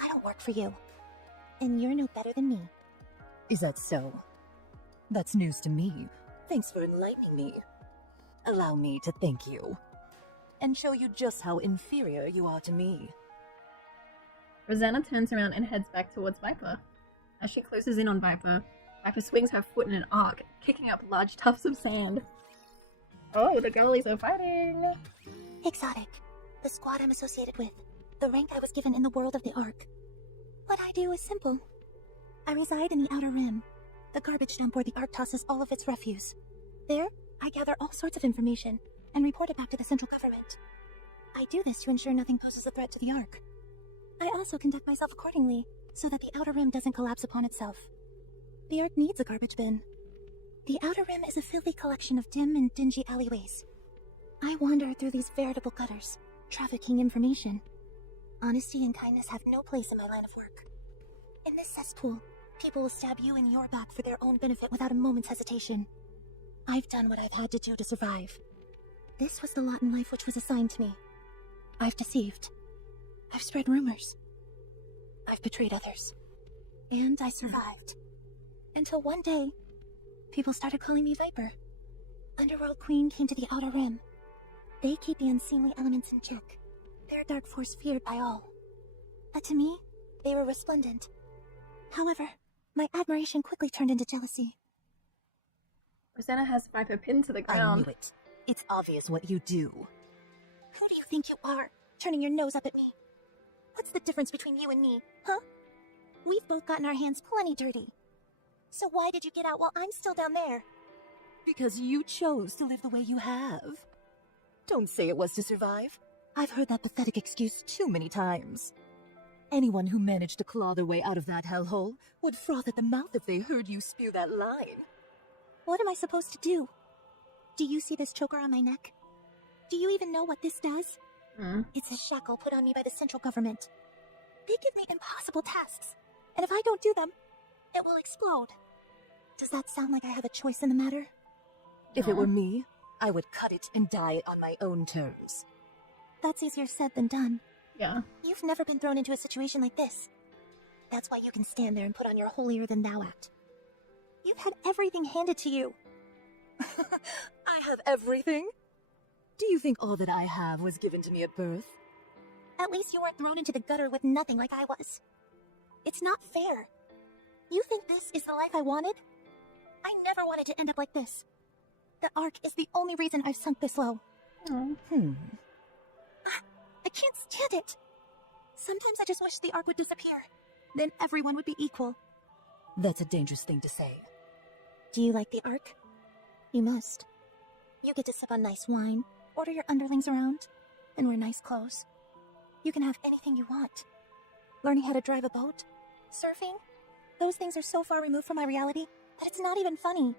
I don't work for you. And you're no better than me. Is that so? That's news to me. Thanks for enlightening me. Allow me to thank you. And show you just how inferior you are to me. Rosanna turns around and heads back towards Viper. As she closes in on Viper, Viper swings her foot in an arc, kicking up large tufts of sand. Oh, the girlies are fighting! Exotic. The squad I'm associated with. The rank I was given in the world of the Ark. What I do is simple. I reside in the Outer Rim, the garbage dump where the Ark tosses all of its refuse. There, I gather all sorts of information and report it back to the central government. I do this to ensure nothing poses a threat to the Ark. I also conduct myself accordingly, so that the Outer Rim doesn't collapse upon itself. The Ark needs a garbage bin. The Outer Rim is a filthy collection of dim and dingy alleyways. I wander through these veritable gutters, trafficking information. Honesty and kindness have no place in my line of work. In this cesspool, people will stab you in your back for their own benefit without a moment's hesitation. I've done what I've had to do to survive. This was the lot in life which was assigned to me. I've deceived. I've spread rumors. I've betrayed others. And I survived. Until one day, people started calling me Viper. Underworld Queen came to the Outer Rim. They keep the unseemly elements in check. Their dark force feared by all. But to me, they were resplendent. However, my admiration quickly turned into jealousy. Rosanna has Viper pinned to the I ground. knew it. It's obvious what you do. Who do you think you are, turning your nose up at me? What's the difference between you and me, huh? We've both gotten our hands plenty dirty. So why did you get out while I'm still down there? Because you chose to live the way you have. Don't say it was to survive. I've heard that pathetic excuse too many times. Anyone who managed to claw their way out of that hellhole would froth at the mouth if they heard you spew that line. What am I supposed to do? Do you see this choker on my neck? Do you even know what this does? It's a shackle put on me by the central government. They give me impossible tasks, and if I don't do them, it will explode. Does that sound like I have a choice in the matter? If it were me, I would cut it and dye it on my own terms. That's easier said than done. Yeah. You've never been thrown into a situation like this. That's why you can stand there and put on your holier-than-thou act. You've had everything handed to you. I have everything? Do you think all that I have was given to me at birth? At least you weren't thrown into the gutter with nothing like I was. It's not fair. You think this is the life I wanted? I never wanted to end up like this. The Ark is the only reason I've sunk this low. I can't stand it. Sometimes I just wish the Ark would disappear. Then everyone would be equal. That's a dangerous thing to say. Do you like the Ark? You must. You get to sip on nice wine, order your underlings around, and wear nice clothes. You can have anything you want. Learning how to drive a boat, surfing, those things are so far removed from my reality that it's not even funny.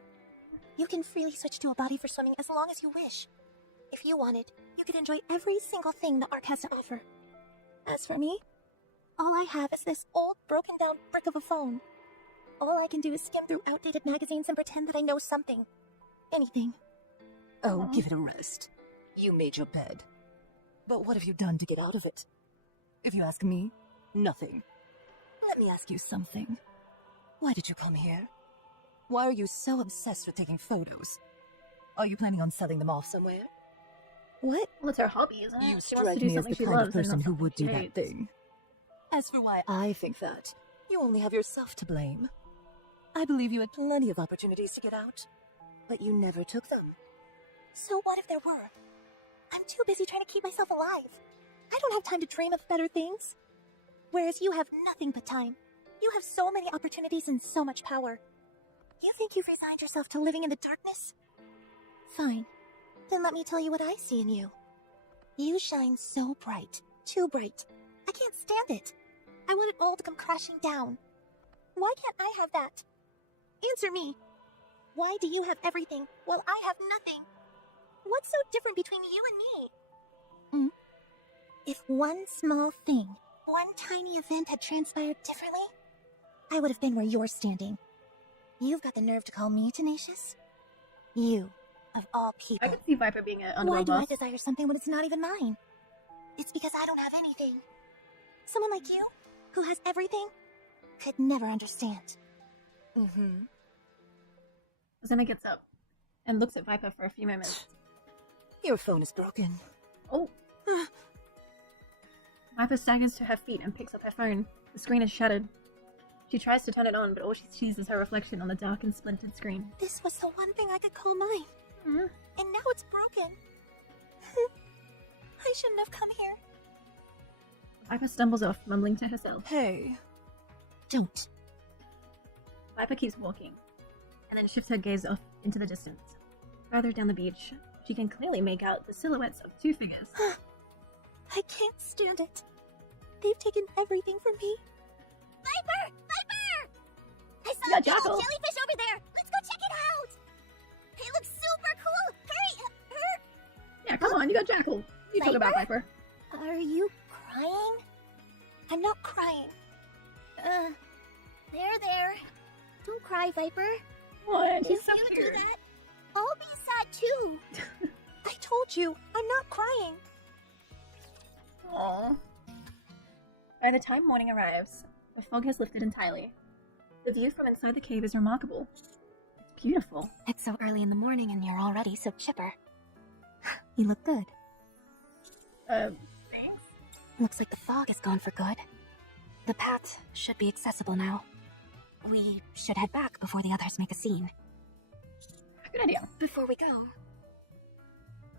You can freely switch to a body for swimming as long as you wish. If you wanted, you could enjoy every single thing the Ark has to offer. As for me, all I have is this old, broken-down brick of a phone. All I can do is skim through outdated magazines and pretend that I know something. Anything. Oh, give it a rest. You made your bed. But what have you done to get out of it? If you ask me, nothing. Let me ask you something. Why did you come here? Why are you so obsessed with taking photos? Are you planning on selling them off somewhere? What? Well, it's her hobby, isn't it? You She wants to strike do me as something the she kind of loves and person not who something would she do that hates. thing. As for why I think that, you only have yourself to blame. I believe you had plenty of opportunities to get out, but you never took them. So what if there were? I'm too busy trying to keep myself alive. I don't have time to dream of better things. Whereas you have nothing but time. You have so many opportunities and so much power. You think you've resigned yourself to living in the darkness? Fine. Then let me tell you what I see in you. You shine so bright. Too bright. I can't stand it. I want it all to come crashing down. Why can't I have that? Answer me. Why do you have everything while I have nothing? What's so different between you and me? If one small thing, one tiny event had transpired differently, I would have been where you're standing. You've got the nerve to call me tenacious? You, of all people. I could see Viper being an Why underworld do I boss. desire something when it's not even mine? It's because I don't have anything. Someone like you, who has everything, could never understand. Rosanna gets up and looks at Viper for a few moments. Your phone is broken. Oh. Viper staggers to her feet and picks up her phone. The screen is shattered. She tries to turn it on, but all she sees is her reflection on the dark and splintered screen. This was the one thing I could call mine. And now it's broken. I shouldn't have come here. Viper stumbles off, mumbling to herself. Hey. Don't. Viper keeps walking, and then shifts her gaze off into the distance. Further down the beach, she can clearly make out the silhouettes of two figures. I can't stand it. They've taken everything from me. Viper! Viper! I saw Yeah, a big Jackal. old jellyfish over there! Let's go check it out! It looks super cool! Hurry! Yeah, come on, you got Jackal. You talk about Viper. Are you crying? I'm not crying. There. Don't cry, Viper. What? She's If so you do cute. that, I'll be sad too. I told you, I'm not crying. Aww. By the time morning arrives, the fog has lifted entirely. The view from inside the cave is remarkable. It's beautiful. It's so early in the morning and you're already so chipper. You look good. Thanks? Looks like the fog is gone for good. The path should be accessible now. We should head back before the others make a scene. Good idea. Before we go,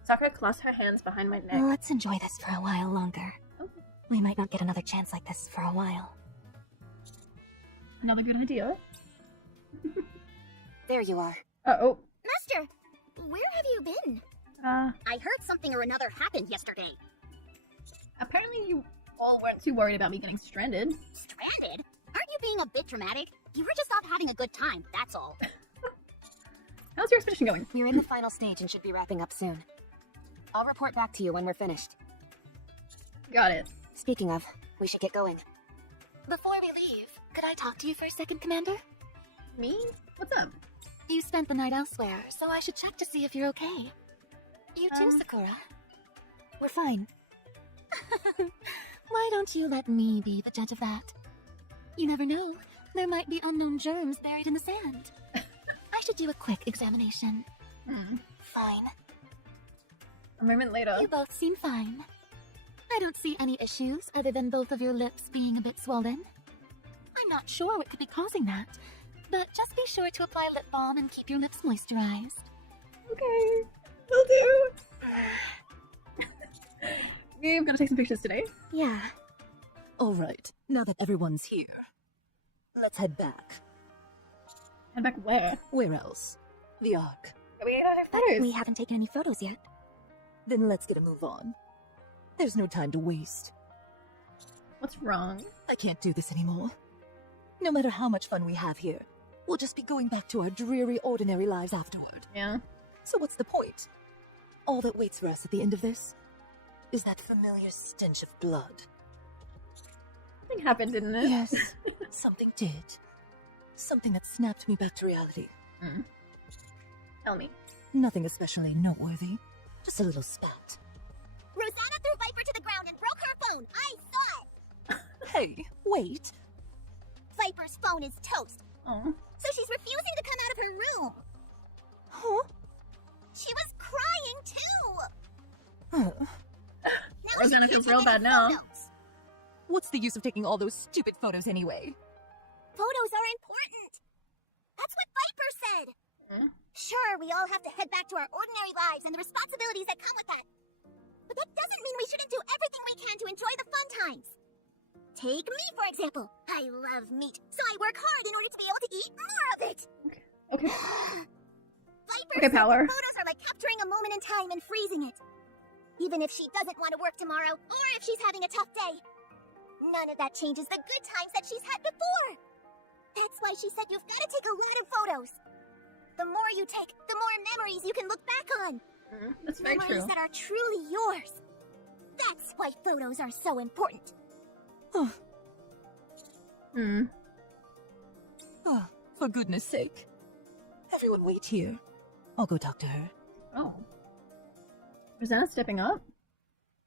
Sakura clasps her hands behind my neck. let's enjoy this for a while longer. Oh. We might not get another chance like this for a while. Another good idea. There you are. Oh. Master, where have you been? I heard something or another happened yesterday. Apparently you all weren't too worried about me getting stranded. Stranded? Aren't you being a bit dramatic? You were just off having a good time, that's all. How's your expedition going? We're in the final stage and should be wrapping up soon. I'll report back to you when we're finished. Got it. Speaking of, we should get going. Before we leave, could I talk to you for a second, Commander? Me? What's up? You spent the night elsewhere, so I should check to see if you're okay. You too, Sakura. We're fine. Why don't you let me be the judge of that? You never know. There might be unknown germs buried in the sand. I should do a quick examination. Fine. A moment later. You both seem fine. I don't see any issues other than both of your lips being a bit swollen. I'm not sure what could be causing that, but just be sure to apply lip balm and keep your lips moisturized. Okay. Will do. We've got to take some pictures today. Yeah. Alright, now that everyone's here, let's head back. Head back where? Where else? The Ark. We ate our But photos. we haven't taken any photos yet. Then let's get a move on. There's no time to waste. What's wrong? I can't do this anymore. No matter how much fun we have here, we'll just be going back to our dreary, ordinary lives afterward. Yeah. So what's the point? All that waits for us at the end of this is that familiar stench of blood. Something happened, didn't it? Yes, something did. Something that snapped me back to reality. Tell me. Nothing especially noteworthy. Just a little spat. Rosanna threw Viper to the ground and broke her phone. I saw it. Hey, wait. Viper's phone is toast, Oh. so she's refusing to come out of her room. Huh? She was crying too. Huh. Now Rosanna she feels can't real take bad any now. photos. What's the use of taking all those stupid photos anyway? Photos are important. That's what Viper said. Sure, we all have to head back to our ordinary lives and the responsibilities that come with that. But that doesn't mean we shouldn't do everything we can to enjoy the fun times. Take me, for example. I love meat, so I work hard in order to be able to eat more of it. Okay. Viper Okay, said Power. that photos are like capturing a moment in time and freezing it. Even if she doesn't want to work tomorrow, or if she's having a tough day. None of that changes the good times that she's had before. That's why she said you've got to take a lot of photos. The more you take, the more memories you can look back on. That's very Memories true. that are truly yours. That's why photos are so important. Oh, Hmm. oh, for goodness sake. Everyone wait here. I'll go talk to her. Oh. Rosanna's stepping up.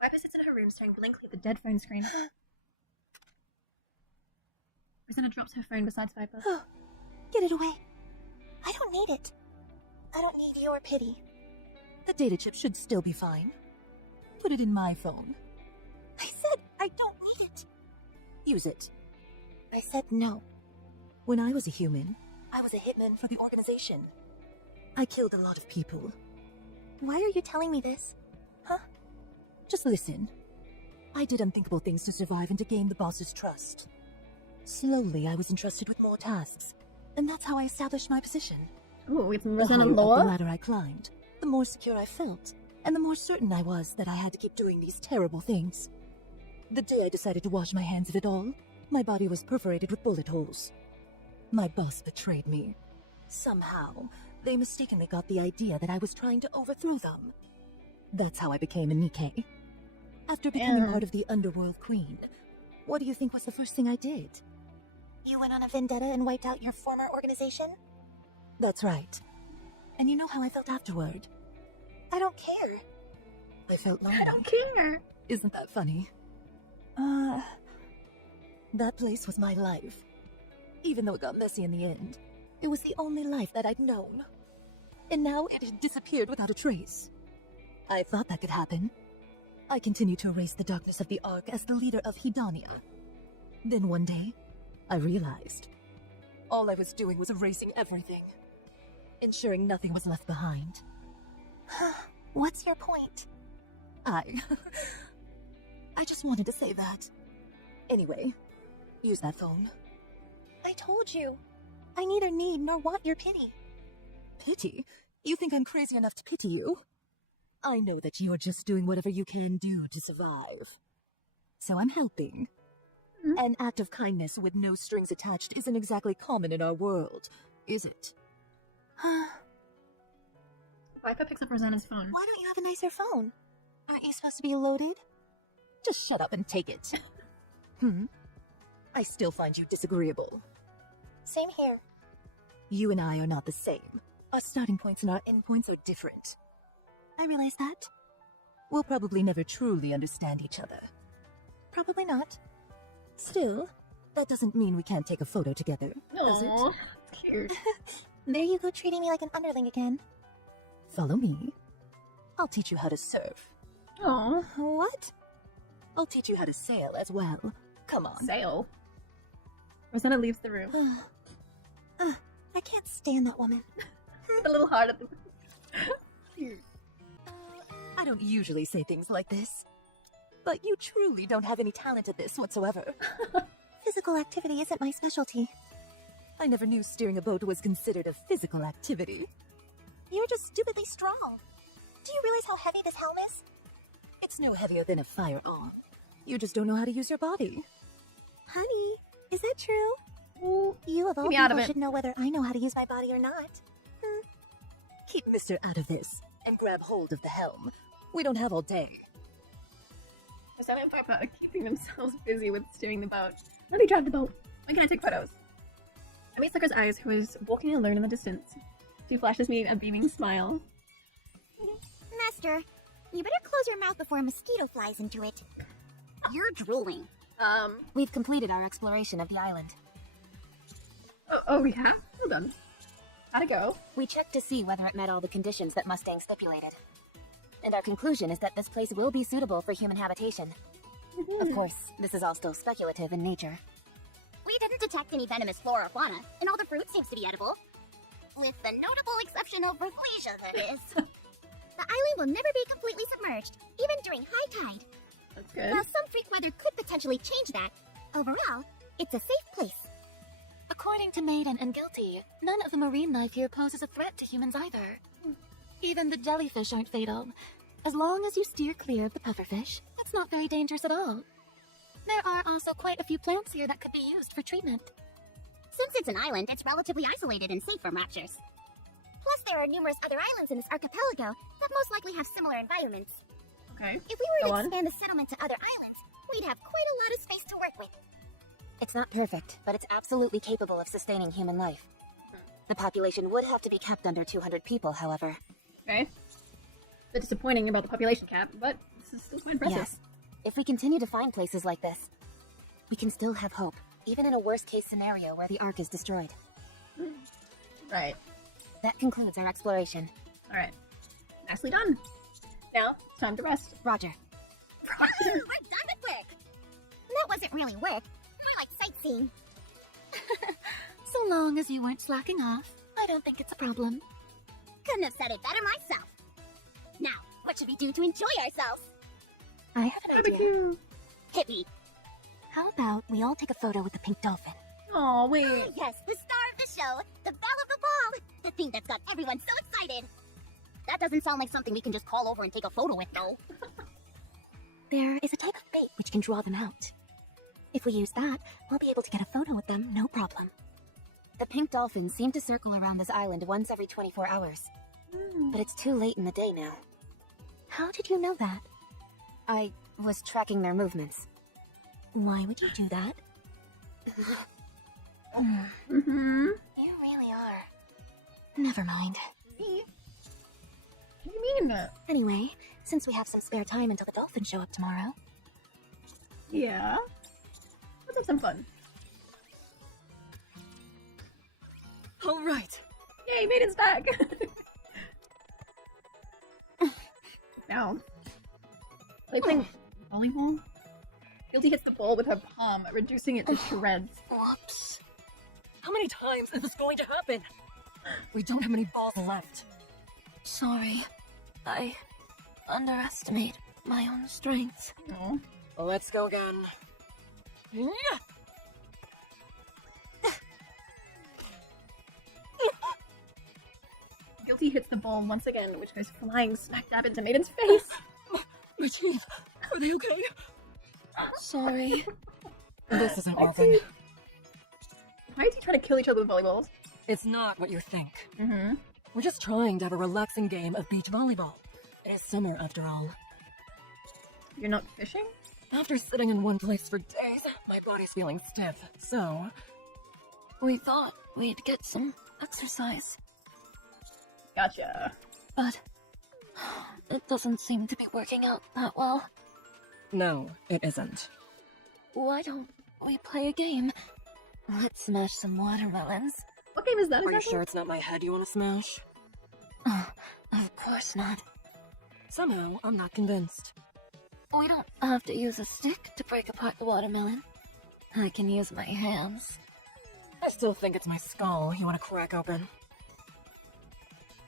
Viper sits in her room staring blankly at the dead phone screen. Rosanna drops her phone beside Viper. Oh, get it away. I don't need it. I don't need your pity. The data chip should still be fine. Put it in my phone. I said I don't need it. Use it. I said no. When I was a human, I was a hitman for the organization. I killed a lot of people. Why are you telling me this? Huh? Just listen. I did unthinkable things to survive and to gain the boss's trust. Slowly, I was entrusted with more tasks, and that's how I established my position. Ooh, with The Rosanna higher up the lore? ladder I climbed, the more secure I felt, and the more certain I was that I had to keep doing these terrible things. The day I decided to wash my hands of it all, my body was perforated with bullet holes. My boss betrayed me. Somehow, they mistakenly got the idea that I was trying to overthrow them. That's how I became a НIKKEE. After becoming part of the Underworld Queen, what do you think was the first thing I did? You went on a vendetta and wiped out your former organization? That's right. And you know how I felt afterward? I don't care. I felt lonely. I don't care. Isn't that funny? That place was my life. Even though it got messy in the end, it was the only life that I'd known. And now it had disappeared without a trace. I thought that could happen. I continued to erase the darkness of the Ark as the leader of Hedania. Then one day, I realized all I was doing was erasing everything, ensuring nothing was left behind. What's your point? I just wanted to say that. Anyway, use that phone. I told you. I neither need nor want your pity. Pity? You think I'm crazy enough to pity you? I know that you are just doing whatever you can do to survive. So I'm helping. An act of kindness with no strings attached isn't exactly common in our world, is it? Viper picks up Rosanna's phone. Why don't you have a nicer phone? Aren't you supposed to be loaded? Just shut up and take it. I still find you disagreeable. Same here. You and I are not the same. Our starting points and our end points are different. I realize that. We'll probably never truly understand each other. Probably not. Still, that doesn't mean we can't take a photo together, does it? Aww, cute. There you go, treating me like an underling again. Follow me. I'll teach you how to surf. Aww. What? I'll teach you how to sail as well. Come on. Sail. Rosanna leaves the room. I can't stand that woman. A little hard at the... I don't usually say things like this, but you truly don't have any talent at this whatsoever. Physical activity isn't my specialty. I never knew steering a boat was considered a physical activity. You're just stupidly strong. Do you realize how heavy this helm is? It's no heavier than a firearm. You just don't know how to use your body. Honey, is that true? You of all me out of people it. should know whether I know how to use my body or not. Keep Mr. out of this, and grab hold of the helm. We don't have all day. Rosanna and Viper are keeping themselves busy with steering the boat. Let me drive the boat. When can I take photos? I meet Sucker's eyes, who is walking alone in the distance. She flashes me a beaming smile. Master, you better close your mouth before a mosquito flies into it. You're drooling. We've completed our exploration of the island. Oh, we have? Well done. How'd it go? We checked to see whether it met all the conditions that Mustang stipulated. And our conclusion is that this place will be suitable for human habitation. Of course, this is all still speculative in nature. We didn't detect any venomous flora or fauna, and all the fruit seems to be edible. With the notable exception of Ravlesia, that is. The island will never be completely submerged, even during high tide. That's good. While some freak weather could potentially change that, overall, it's a safe place. According to Maiden and Guilty, none of the marine life here poses a threat to humans either. Even the jellyfish aren't fatal. As long as you steer clear of the pufferfish, it's not very dangerous at all. There are also quite a few plants here that could be used for treatment. Since it's an island, it's relatively isolated and safe from raptures. Plus, there are numerous other islands in this archipelago that most likely have similar environments. Okay. If we were Go to on. expand the settlement to other islands, we'd have quite a lot of space to work with. It's not perfect, but it's absolutely capable of sustaining human life. The population would have to be kept under 200 people, however. Okay. A bit disappointing about the population cap, but this is still quite impressive. Yes. If we continue to find places like this, we can still have hope, even in a worst-case scenario where the Ark is destroyed. Right. That concludes our exploration. Alright. Nicely done. Now, it's time to rest. Roger. We're done with work! That wasn't really work, more like sightseeing. So long as you weren't slacking off, I don't think it's a problem. Couldn't have said it better myself. Now, what should we do to enjoy ourselves? I have an idea. Barbecue! Hit me. How about we all take a photo with the pink dolphin? Aw, wait. Yes, the star of the show, the belle of the ball, the thing that's got everyone so excited. That doesn't sound like something we can just call over and take a photo with, though. There is a type of bait which can draw them out. If we use that, we'll be able to get a photo with them, no problem. The pink dolphins seem to circle around this island once every 24 hours. But it's too late in the day now. How did you know that? I was tracking their movements. Why would you do that? Mm-hmm. You really are. Never mind. What do you mean? Anyway, since we have some spare time until the dolphins show up tomorrow. Yeah. Let's have some fun. All right. Yay, Maiden's back! Now, are they playing volleyball? Guilty hits the ball with her palm, reducing it to shreds. Whoops. How many times is this going to happen? We don't have many balls left. Sorry. I underestimate my own strength. Aw. Let's go again. Yeah. Guilty hits the ball once again, which goes flying smack dab into Maiden's face. My teeth. Are they okay? Sorry. This isn't working. Why is he trying to kill each other with volleyballs? It's not what you think. Mm-hmm. We're just trying to have a relaxing game of beach volleyball. It is summer after all. You're not fishing? After sitting in one place for days, my body's feeling stiff, so... We thought we'd get some exercise, Gotcha. but it doesn't seem to be working out that well. No, it isn't. Why don't we play a game? Let's smash some watermelons. What game is that Are you exactly? sure it's not my head you want to smash? Of course not. Somehow, I'm not convinced. We don't have to use a stick to break apart the watermelon. I can use my hands. I still think it's my skull you want to crack open.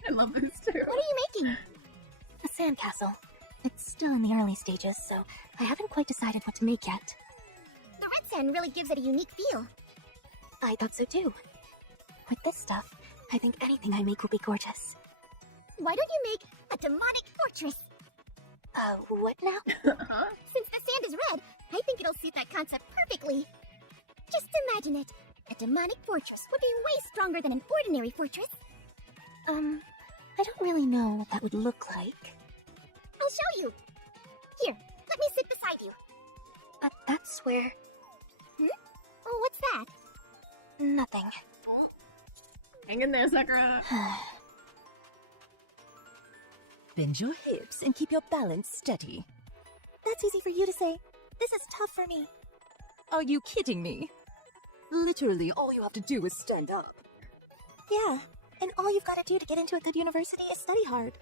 I love this too. What are you making? A sandcastle. It's still in the early stages, so I haven't quite decided what to make yet. The red sand really gives it a unique feel. I thought so too. With this stuff, I think anything I make will be gorgeous. Why don't you make a demonic fortress? What now? Huh? Since the sand is red, I think it'll suit that concept perfectly. Just imagine it. A demonic fortress would be way stronger than an ordinary fortress. I don't really know what that would look like. I'll show you. Here, let me sit beside you. But that's where... Oh, what's that? Nothing. Hang in there, Sakura. Bend your hips and keep your balance steady. That's easy for you to say. This is tough for me. Are you kidding me? Literally, all you have to do is stand up. Yeah, and all you've got to do to get into a good university is study hard.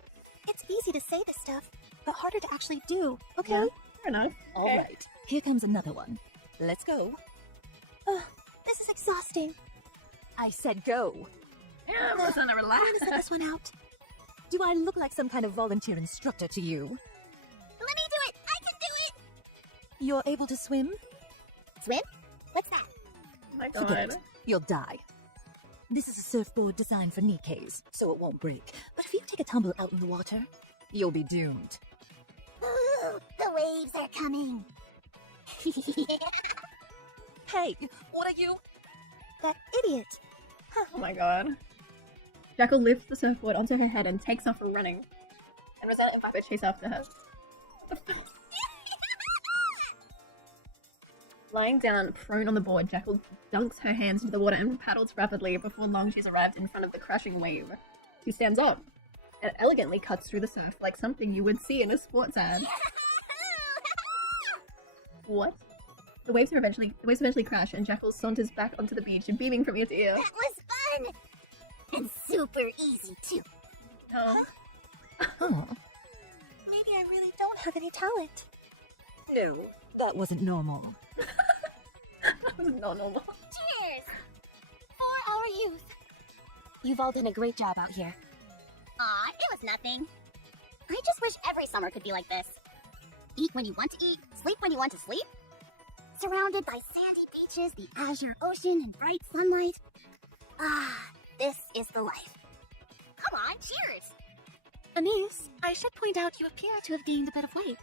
It's easy to say this stuff, but harder to actually do, okay? Yeah, fair enough. All Okay. right, here comes another one. Let's go. This is exhausting. I said go. Yeah, listen, I'm relax. gonna set this one out. Do I look like some kind of volunteer instructor to you? Let me do it! I can do it! You're able to swim? Swim? What's that? Oh my Forget god. it. You'll die. This is a surfboard designed for НIККEs, so it won't break. But if you take a tumble out in the water, you'll be doomed. Ooh, the waves are coming. Hey, what are you? That idiot. Oh my god. Jackal lifts the surfboard onto her head and takes off running. And Rosanna and Viper chase after her. What the fuck? Lying down, prone on the board, Jackal dunks her hands into the water and paddles rapidly. Before long, she's arrived in front of the crashing wave. She stands up and elegantly cuts through the surf like something you would see in a sports ad. What? The waves eventually crash, and Jackal saunters back onto the beach, beaming from ear to ear. That was fun! And super easy, too. Oh. Huh. Maybe I really don't have any talent. No, that wasn't normal. That was not normal. Cheers! For our youth. You've all done a great job out here. Aw, it was nothing. I just wish every summer could be like this. Eat when you want to eat, sleep when you want to sleep. Surrounded by sandy beaches, the azure ocean, and bright sunlight. Ah, this is the life. Come on, cheers! Anise, I should point out you appear to have gained a bit of weight.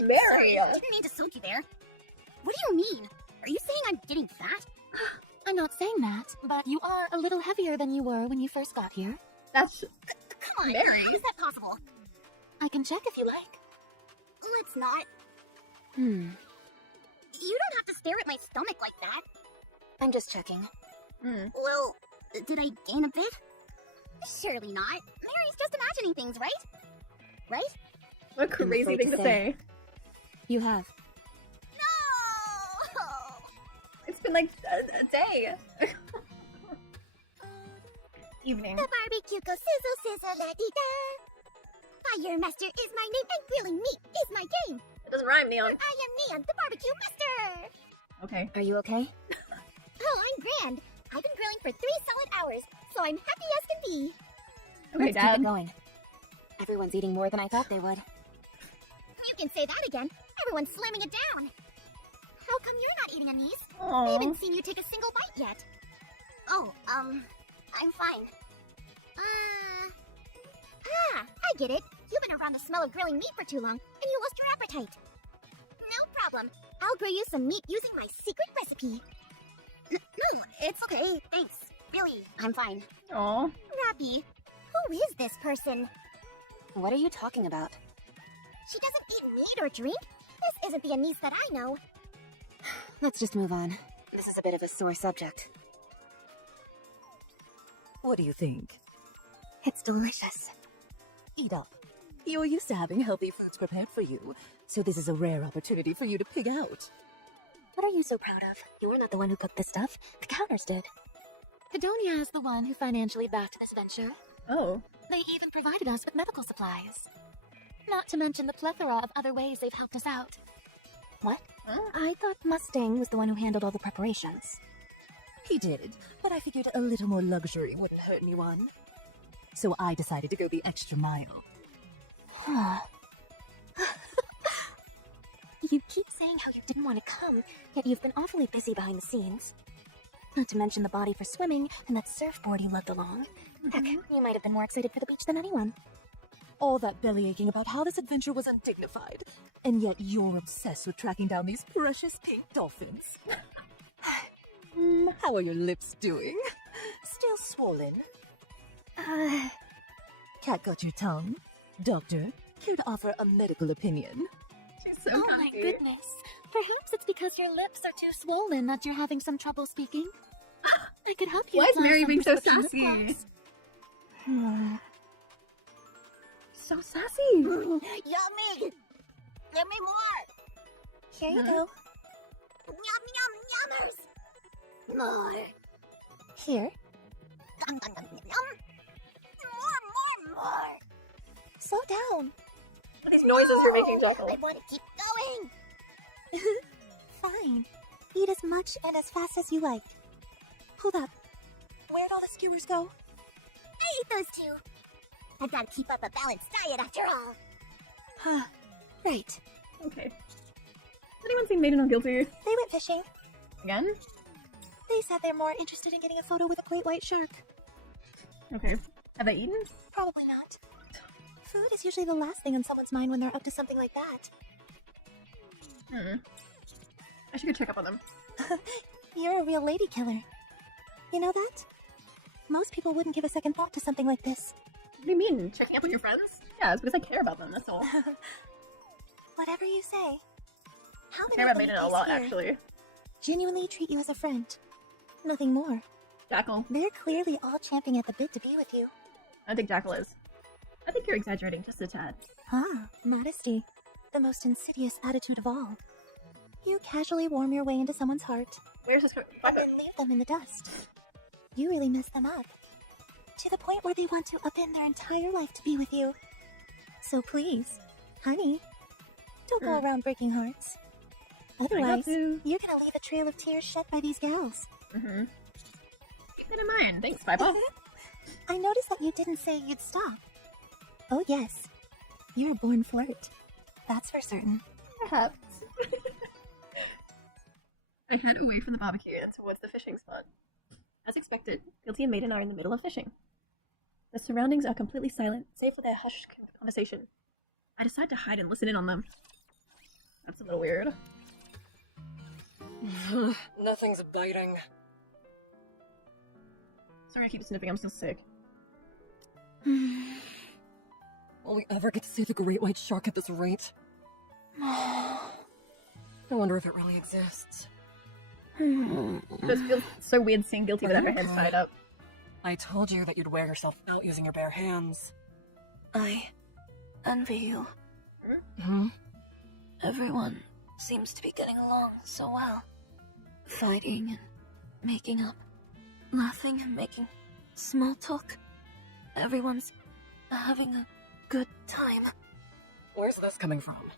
Mary! Sorry, didn't mean to soak you there. What do you mean? Are you saying I'm getting fat? I'm not saying that, but you are a little heavier than you were when you first got here. That's Come on, Mary. how is that possible? I can check if you like. Let's not. Hmm. You don't have to stare at my stomach like that. I'm just checking. Well, did I gain a bit? Surely not. Mary's just imagining things, right? Right? What a crazy afraid thing to to say. say. You have. No! It's been like a day. Evening. The barbecue go sizzle sizzle la dee da. Fire Master is my name and grilling meat is my game. It doesn't rhyme, Neon. I am Neon, the barbecue master. Okay. Are you okay? Oh, I'm grand. I've been grilling for 3 solid hours, so I'm happy as can be. Okay, Let's keep Dad. it going. Everyone's eating more than I thought they would. You can say that again. Everyone's slamming it down. How come you're not eating, Anise? I Aww. haven't seen you take a single bite yet. Oh, I'm fine. I get it. You've been around the smell of grilling meat for too long, and you lost your appetite. No problem. I'll grill you some meat using my secret recipe. No, it's okay. Thanks. Really, I'm fine. Aw. Rappy, who is this person? What are you talking about? She doesn't eat meat or drink? This isn't the Anise that I know. Let's just move on. This is a bit of a sore subject. What do you think? It's delicious. Eat up. You're used to having healthy foods prepared for you, so this is a rare opportunity for you to pig out. What are you so proud of? You were not the one who cooked this stuff. The counters did. Ḥedonia is the one who financially backed this venture. Oh. They even provided us with medical supplies. Not to mention the plethora of other ways they've helped us out. What? Huh? I thought Mustang was the one who handled all the preparations. He did, but I figured a little more luxury wouldn't hurt anyone. So I decided to go the extra mile. Huh. You keep saying how you didn't want to come, yet you've been awfully busy behind the scenes. Not to mention the body for swimming and that surfboard you lugged along. Heck, you might have been more excited for the beach than anyone. All that bellyaching about how this adventure was undignified, and yet you're obsessed with tracking down these precious pink dolphins. How are your lips doing? Still swollen? Cat got your tongue? Doctor, here to offer a medical opinion. She's so Oh my cocky. goodness. Perhaps it's because your lips are too swollen that you're having some trouble speaking. I could help you. Why is apply Mary some being so prescription lip sassy? gloss. So sassy. Yummy! Give me more! Here you Huh? go. Yum yum yummers! More! Here. Yum, yum, yum, yum. More! Slow down. These noises are making I Jekyll. want to keep going! Fine. Eat as much and as fast as you like. Hold up. Where'd all the skewers go? I ate those two! I've got to keep up a balanced diet after all! Huh. Right. Okay. Has anyone seen Maiden on Guilty? They went fishing. Again? They said they're more interested in getting a photo with a great white shark. Okay. Have they eaten? Probably not. Food is usually the last thing on someone's mind when they're up to something like that. I should go check up on them. You're a real lady killer. You know that? Most people wouldn't give a second thought to something like this. What do you mean? Checking up on your friends? Yeah, it's because I care about them, that's all. Whatever you say. How I many care about of Maiden a these lot, here actually. genuinely treat you as a friend? Nothing more. Jackal. They're clearly all champing at the bit to be with you. I think Jackal is. I think you're exaggerating just a tad. Ah, modesty. The most insidious attitude of all. You casually warm your way into someone's heart, Where's this? and then leave them in the dust. You really mess them up. To the point where they want to upend their entire life to be with you. So please, honey, don't go around breaking hearts. Otherwise, to. you're gonna leave a trail of tears shed by these gals. Mm-hmm. Keep that in mind. Thanks, Viper. I noticed that you didn't say you'd stop. Oh yes, you're a born flirt. That's for certain. Perhaps. I head away from the barbecue and towards the fishing spot. As expected, Guilty and Maiden are in the middle of fishing. The surroundings are completely silent, save for their hushed conversation. I decide to hide and listen in on them. That's a little weird. Nothing's biting. Sorry I keep sniffing, I'm still sick. Will we ever get to see the great white shark at this rate? I wonder if it really exists. It just feels so weird seeing Guilty without her head tied up. I told you that you'd wear yourself out using your bare hands. I envy you. Hmm? Everyone seems to be getting along so well. Fighting and making up. Laughing and making small talk. Everyone's having a good time. Where's this coming from?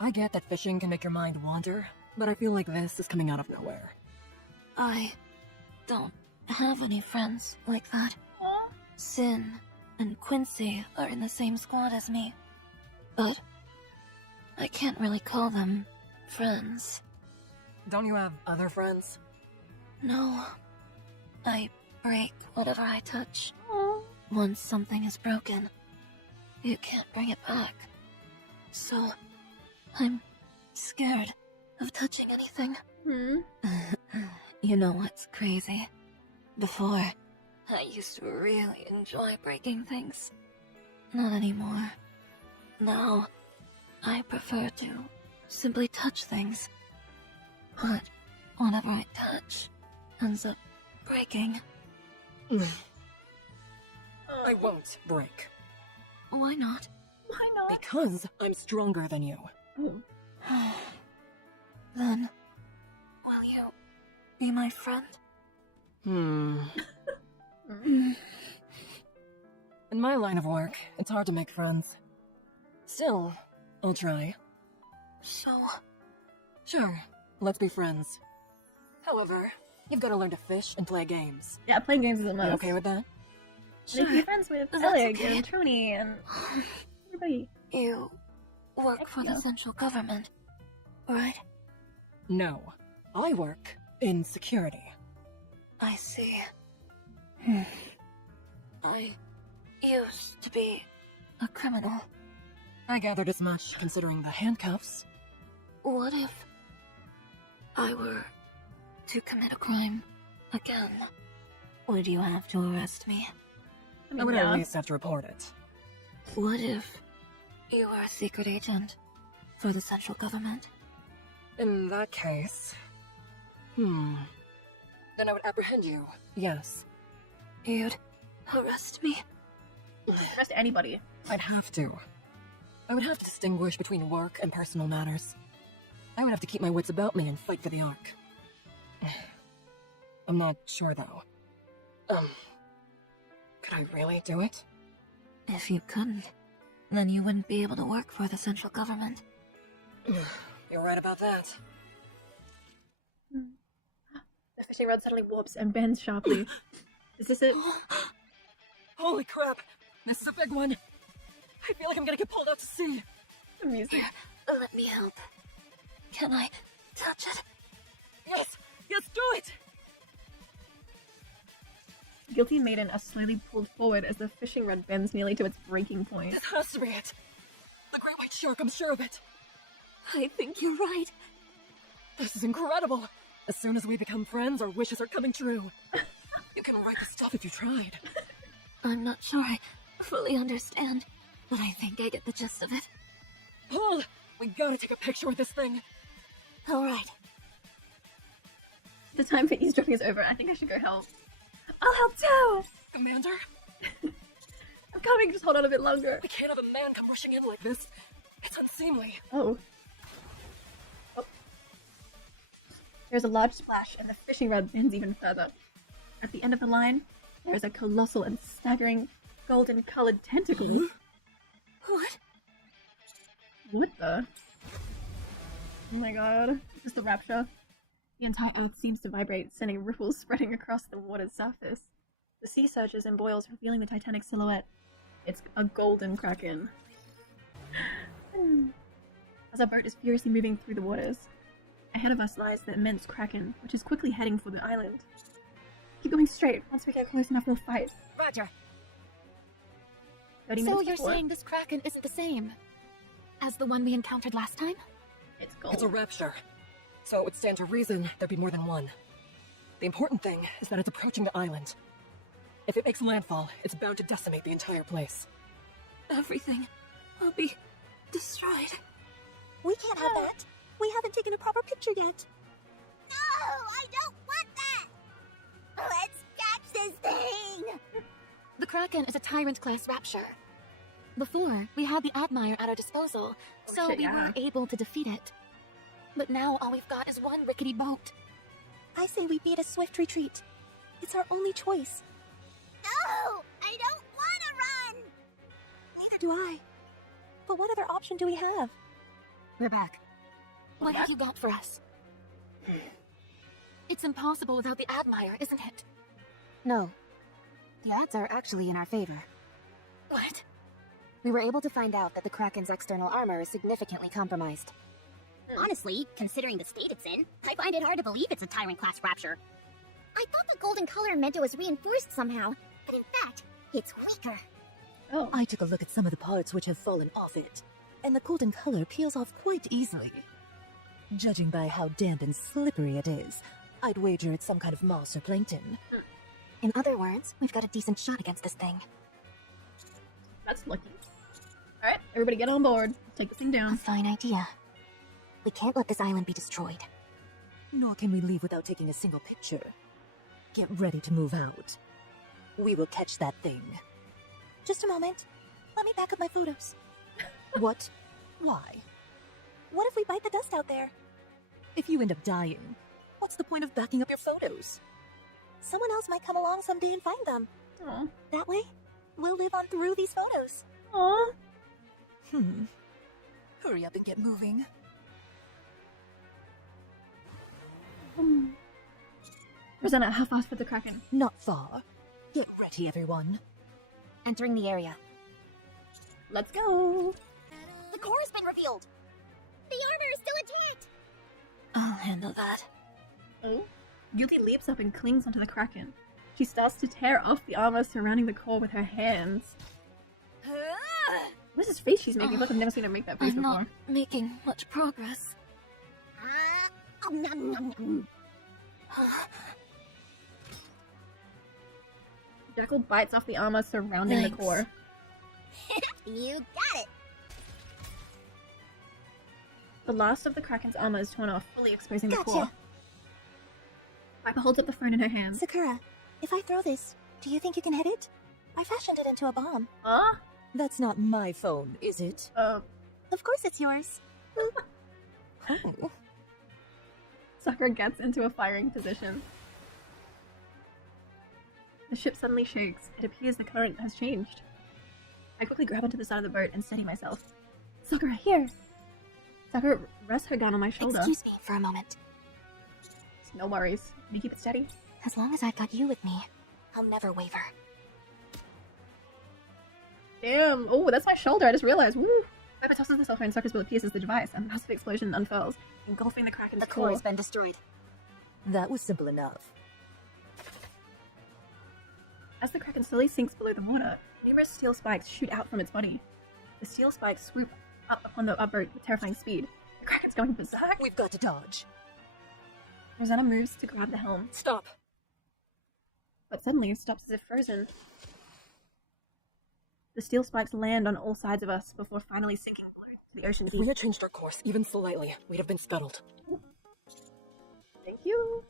I get that fishing can make your mind wander, but I feel like this is coming out of nowhere. I don't have any friends like that. Sin and Quincy are in the same squad as me, but I can't really call them friends. Don't you have other friends? No, I break whatever I touch. Once something is broken, you can't bring it back. So, I'm scared of touching anything. You know what's crazy? Before, I used to really enjoy breaking things. Not anymore. Now, I prefer to simply touch things. But whatever I touch ends up breaking. I won't break. Why not? Why not? Because I'm stronger than you. Then, will you be my friend? In my line of work, it's hard to make friends. Still, I'll try. So, Sure, let's be friends. However, you've got to learn to fish and play games. Yeah, playing games is a You must. okay with that? Make new friends with That's Alec okay. and Tony and everybody. you work Heck for yeah. the central government, right? No, I work in security. I see. I used to be a criminal. I gathered as much considering the handcuffs. What if I were to commit a crime again? Would you have to arrest me? I I mean, would yeah. at least have to report it. What if you were a secret agent for the central government? In that case... Then I would apprehend you, yes. You'd arrest me? Arrest anybody. I'd have to. I would have to distinguish between work and personal matters. I would have to keep my wits about me and fight for the Ark. I'm not sure, though. Could I really do it? If you couldn't, then you wouldn't be able to work for the central government. You're right about that. The fishing rod suddenly warps and bends sharply. Is this it? Holy crap! This is a big one! I feel like I'm gonna get pulled out to sea! The music. Let me help. Can I touch it? Yes! Yes, do it! Guilty Maiden are slowly pulled forward as the fishing rod bends nearly to its breaking point. This has to be it! The great white shark, I'm sure of it! I think you're right. This is incredible! As soon as we become friends, our wishes are coming true. You can write the stuff if you tried. I'm not sure I fully understand, but I think I get the gist of it. Paul! We gotta take a picture with this thing! Alright. The time for eavesdropping is over. I think I should go help. I'll help too! Commander? I'm coming, just hold on a bit longer. We can't have a man come rushing in like this. It's unseemly. Oh. There's a large splash, and the fishing rod bends even further. At the end of the line, there is a colossal and staggering golden-colored tentacle. What? What the? Oh my god. Is this the rapture? The entire earth seems to vibrate, sending ripples spreading across the water's surface. The sea surges and boils, revealing the titanic silhouette. It's a golden kraken. As our boat is furiously moving through the waters, ahead of us lies the immense kraken, which is quickly heading for the island. Keep going straight. Once we get close enough, we'll fight. Roger. 30 So minutes you're before, saying this kraken isn't the same as the one we encountered last time? it's gold. It's a rapture. So it would stand to reason there'd be more than one. The important thing is that it's approaching the island. If it makes landfall, it's bound to decimate the entire place. everything will be destroyed. We can't have that. We haven't taken a proper picture yet. No, I don't want that! Let's catch this thing! The Kraken is a Tyrant-class rapture. Before, we had the Admire at our disposal, so shit, we yeah. were able to defeat it. But now all we've got is one rickety boat. I say we beat a swift retreat. It's our only choice. No! I don't want to run! Neither do I. But what other option do we have? We're back. What have you got for us? It's impossible without the Admire, isn't it? No. The odds are actually in our favor. What? We were able to find out that the Kraken's external armor is significantly compromised. Honestly, considering the state it's in, I find it hard to believe it's a Tyrant-class rapture. I thought the golden color meant it was reinforced somehow, but in fact, it's weaker. Oh. I took a look at some of the parts which have fallen off it, and the golden color peels off quite easily. Judging by how damp and slippery it is, I'd wager it's some kind of moss or plankton. In other words, we've got a decent shot against this thing. That's lucky. Alright, everybody get on board. Take this thing A down. fine idea. We can't let this island be destroyed. Nor can we leave without taking a single picture. Get ready to move out. We will catch that thing. Just a moment. Let me back up my photos. What? Why? What if we bite the dust out there? If you end up dying, what's the point of backing up your photos? Someone else might come along someday and find them. Aw. That way, we'll live on through these photos. Aw. Hurry up and get moving. Rosanna, how fast for the Kraken? Not far. Get ready, everyone. Entering the area. Let's go. The core has been revealed. The armor is still intact. I'll handle that. Oh. Guilty leaps up and clings onto the Kraken. She starts to tear off the armor surrounding the core with her hands. What's this face she's making? Look, I've never seen her make that face I'm before. not making much progress. Nom, nom, nom. Jackal bites off the armor surrounding Thanks. the core. You got it. The last of the Kraken's armor is torn off, fully exposing the Gotcha. core. Viper holds up the phone in her hand. Sakura, if I throw this, do you think you can hit it? I fashioned it into a bomb. Huh? That's not my phone, is it? Of course it's yours. Oh. Sakura gets into a firing position. The ship suddenly shakes. It appears the current has changed. I quickly grab onto the side of the boat and steady myself. Sakura, here! Sakura rests her gun on my shoulder. Excuse me for a moment. No worries. Can you keep it steady? As long as I've got you with me, I'll never waver. Damn! Oh, that's my shoulder, I just realized. Woo! Viper tosses the cell phone, Sakura's bullet pierces the device. A massive explosion unfurls, engulfing the Kraken's The core has been destroyed. That was simple enough. As the Kraken slowly sinks below the water, numerous steel spikes shoot out from its body. The steel spikes swoop up upon the boat with terrifying speed. The Kraken's going berserk. We've got to dodge. Rosanna moves to grab the helm, Stop. but suddenly it stops as if frozen. The steel spikes land on all sides of us before finally sinking below to the ocean If we deep. had changed our course even slightly, we'd have been scuttled. Thank you.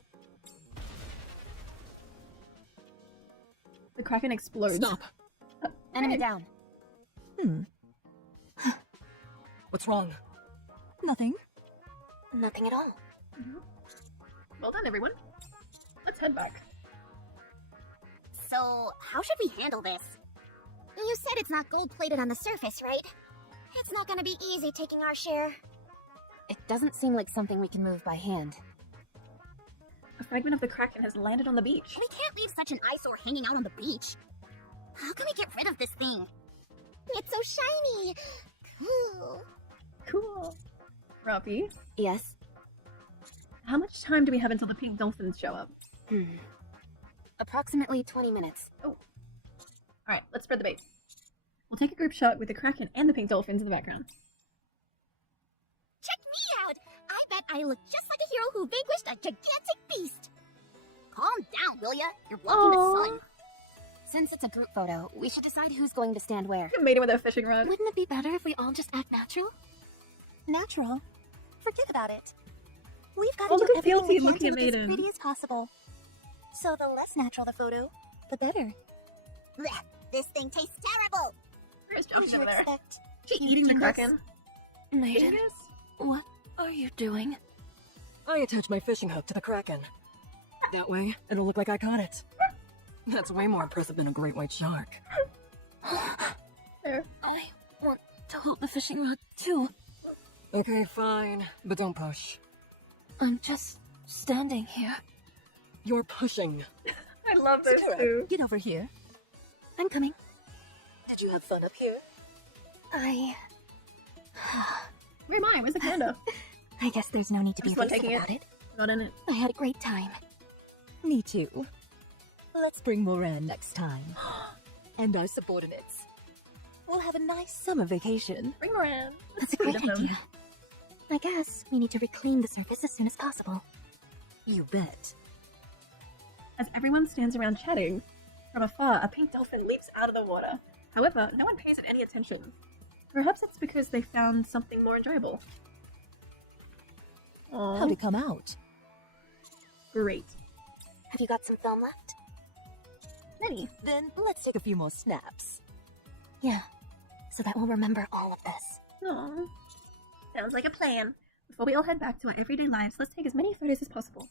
The Kraken explodes. Stop. Enemy down. What's wrong? Nothing. Nothing at all. Well done, everyone. Let's head back. So, how should we handle this? You said it's not gold-plated on the surface, right? It's not gonna be easy taking our share. It doesn't seem like something we can move by hand. A fragment of the Kraken has landed on the beach. We can't leave such an eyesore hanging out on the beach. How can we get rid of this thing? It's so shiny. Cool. Cool. Robbie, Yes? how much time do we have until the pink dolphins show up? Approximately 20 minutes. Alright, let's spread the bait. We'll take a group shot with the Kraken and the pink dolphins in the background. Check me out! I bet I look just like a hero who vanquished a gigantic beast. Calm down, will ya? You're blocking the sun. Since it's a group photo, we should decide who's going to stand where. Mating with a fishing rod. Wouldn't it be better if we all just act natural? Natural? Forget about it. We've got Oh, to look do at everything we Fealty can looking to look as at pretty as possible. So the less natural the photo, the better. Blech, this thing tastes terrible! Where's What did Josh you over there? expect? She eating the kraken. Maiden, Dingus? what are you doing? I attach my fishing hook to the kraken. That way, it'll look like I caught it. That's way more impressive than a great white shark. There. I want to hold the fishing rod too. Okay, fine, but don't push. I'm just standing here. You're pushing. I love those Sakura, two. get over here. I'm coming. Did you have fun up here? Where am I? Where's the panda? I guess there's no need to be Just one evasive taking it. about it. Not in it. I had a great time. Me too. Let's bring Moran next time. And our subordinates. We'll have a nice summer vacation. Bring him around. That's a great Sweet of them. idea. I guess we need to reclaim the surface as soon as possible. You bet. As everyone stands around chatting, from afar, a pink dolphin leaps out of the water. However, no one pays it any attention. Perhaps it's because they found something more enjoyable. How'd Aww, it come out? great. Have you got some film left? Many. Then let's take a few more snaps. Yeah. So that we'll remember all of this. Aww. Sounds like a plan. Before we all head back to our everyday lives, let's take as many photos as possible.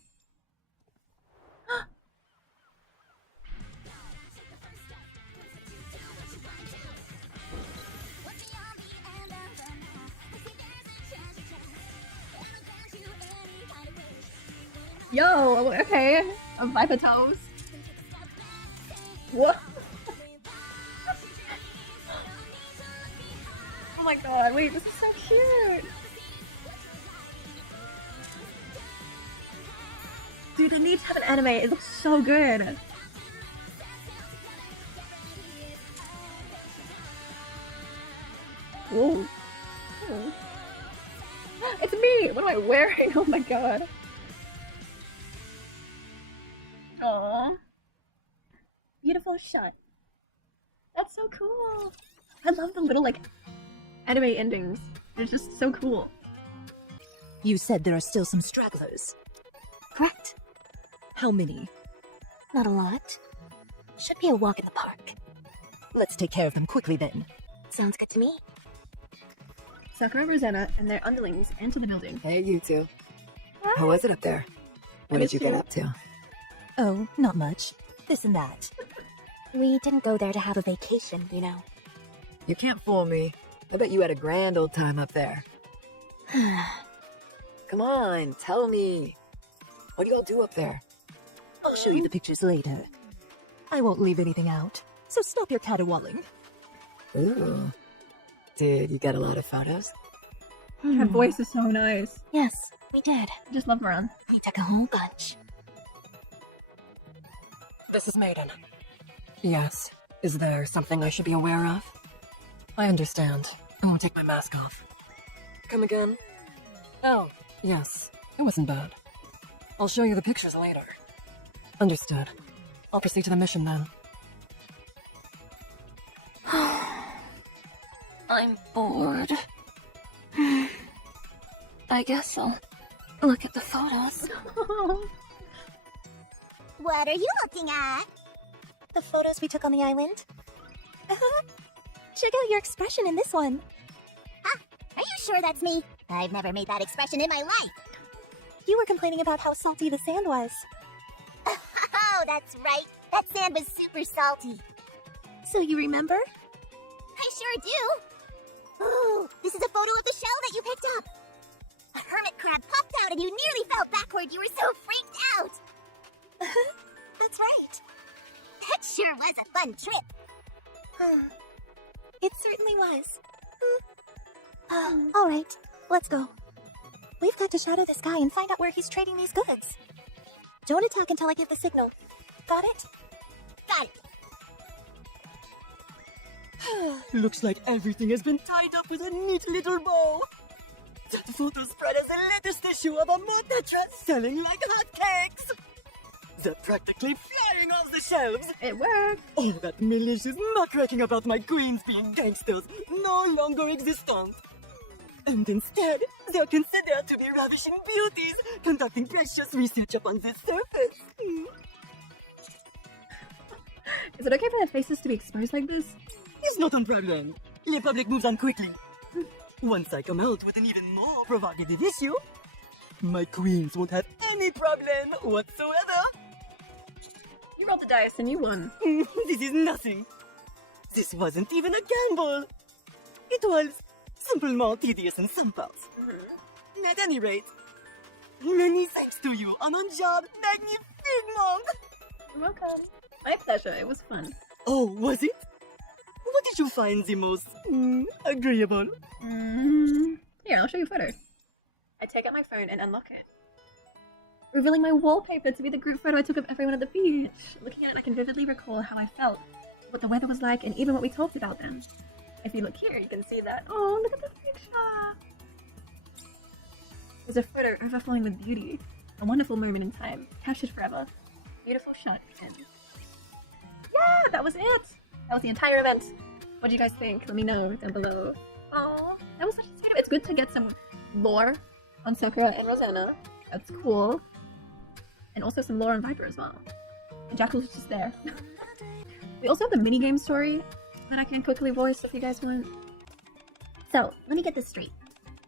Yo, okay. A viper toes. What? Oh my god, wait, this is so cute. Dude, they need to have an anime. It looks so good. Whoa. Oh. It's me! What am I wearing? Oh my god. Aww. Beautiful shot. That's so cool. I love the little, like, anime endings. They're just so cool. You said there are still some stragglers. Correct. How many? Not a lot. Should be a walk in the park. Let's take care of them quickly then. Sounds good to me. Sakura and Rosanna and their underlings enter the building. Hey, you two. How was it up there? What did you get up to? Oh, not much. This and that. We didn't go there to have a vacation, you know. You can't fool me. I bet you had a grand old time up there. Come on, tell me. What do y'all do up there? I'll show you the pictures later. I won't leave anything out, so stop your caterwauling. Ooh. Dude, you got a lot of photos? Her voice is so nice. Yes, we did. I just love Moran. We took a whole bunch. This is Maiden. Yes. Is there something I should be aware of? I understand. I won't take my mask off. Come again? Oh, yes. It wasn't bad. I'll show you the pictures later. Understood. I'll proceed to the mission then. I'm bored. I guess I'll look at the photos. What are you looking at? The photos we took on the island? Check out your expression in this one. Huh? Are you sure that's me? I've never made that expression in my life. You were complaining about how salty the sand was. Oh, that's right. That sand was super salty. So you remember? I sure do. Ooh, this is a photo of the shell that you picked up. A hermit crab popped out and you nearly fell backward. You were so freaked out. That's right. That sure was a fun trip. It certainly was. All right, let's go. We've got to shadow this guy and find out where he's trading these goods. Don't attack until I give the signal. Got it? Got it. Looks like everything has been tied up with a neat little bow. That photo spread as the latest issue of a mattress selling like hotcakes. They're practically flying off the shelves! It worked! All that malicious muckraking about my queens being gangsters no longer existent. And instead, they're considered to be ravishing beauties, conducting precious research upon the surface. Is it okay for their faces to be exposed like this? It's not a problem. The public moves on quickly. Once I come out with an even more provocative issue, my queens won't have any problem whatsoever. You rolled the dice and you won. This is nothing. This wasn't even a gamble. It was simplement tedious in some parts. At any rate, many thanks to you. On job magnifiquement. You're welcome. My pleasure. It was fun. Oh, was it? What did you find the most agreeable? Here, I'll show you a photo. I take out my phone and unlock it, revealing my wallpaper to be the group photo I took of everyone at the beach. Looking at it, I can vividly recall how I felt, what the weather was like, and even what we talked about then. If you look here, you can see that. Oh, look at the picture! There's a photo overflowing with beauty. A wonderful moment in time, captured forever. Beautiful shot. And yeah, that was it! That was the entire event. What do you guys think? Let me know down below. Oh, that was such a sweet. It's good to get some lore on Sakura and Rosanna. That's cool. And also some lore on Viper as well. And Jackal was just there. We also have the minigame story that I can quickly voice if you guys want. So, let me get this straight.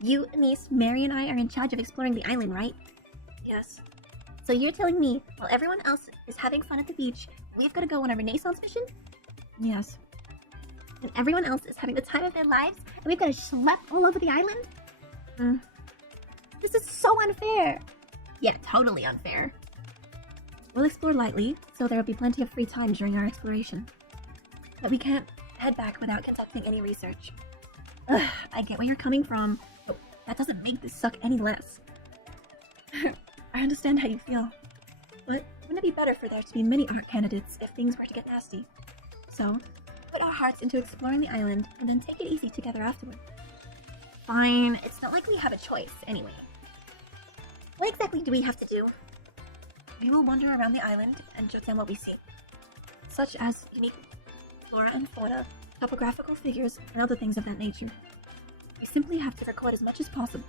You, Anise, Mary, and I are in charge of exploring the island, right? Yes. So you're telling me, while everyone else is having fun at the beach, we've got to go on a Renaissance mission? Yes. And everyone else is having the time of their lives, and we've got to schlep all over the island? This is so unfair! Yeah, totally unfair. We'll explore lightly, so there will be plenty of free time during our exploration. But we can't head back without conducting any research. Ugh, I get where you're coming from, but that doesn't make this suck any less. I understand how you feel, but wouldn't it be better for there to be many art candidates if things were to get nasty? So, put our hearts into exploring the island, and then take it easy together afterward. Fine, it's not like we have a choice, anyway. What exactly do we have to do? We will wander around the island and jot down what we see, such as unique flora and fauna, topographical figures, and other things of that nature. We simply have to record as much as possible.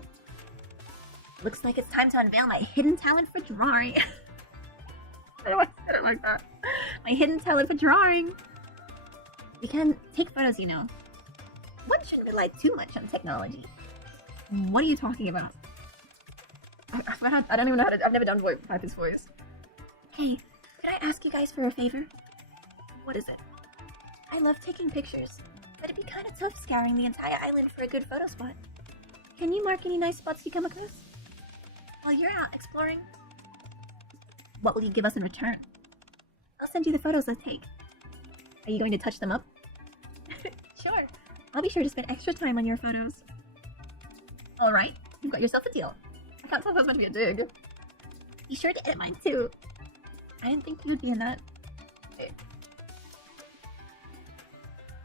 Looks like it's time to unveil my hidden talent for drawing. I don't want to say it like that. My hidden talent for drawing. We can take photos, you know. One shouldn't rely too much on technology. What are you talking about? I don't even know how to. I've never done Piper's voice. Hey, could I ask you guys for a favor? What is it? I love taking pictures, but it'd be kind of tough scouring the entire island for a good photo spot. Can you mark any nice spots you come across? While you're out exploring, what will you give us in return? I'll send you the photos I take. Are you going to touch them up? Sure. I'll be sure to spend extra time on your photos. Alright, you've got yourself a deal. I can't tell if that's meant to be a dig. Be sure to edit mine too. I didn't think you'd be in that. Okay.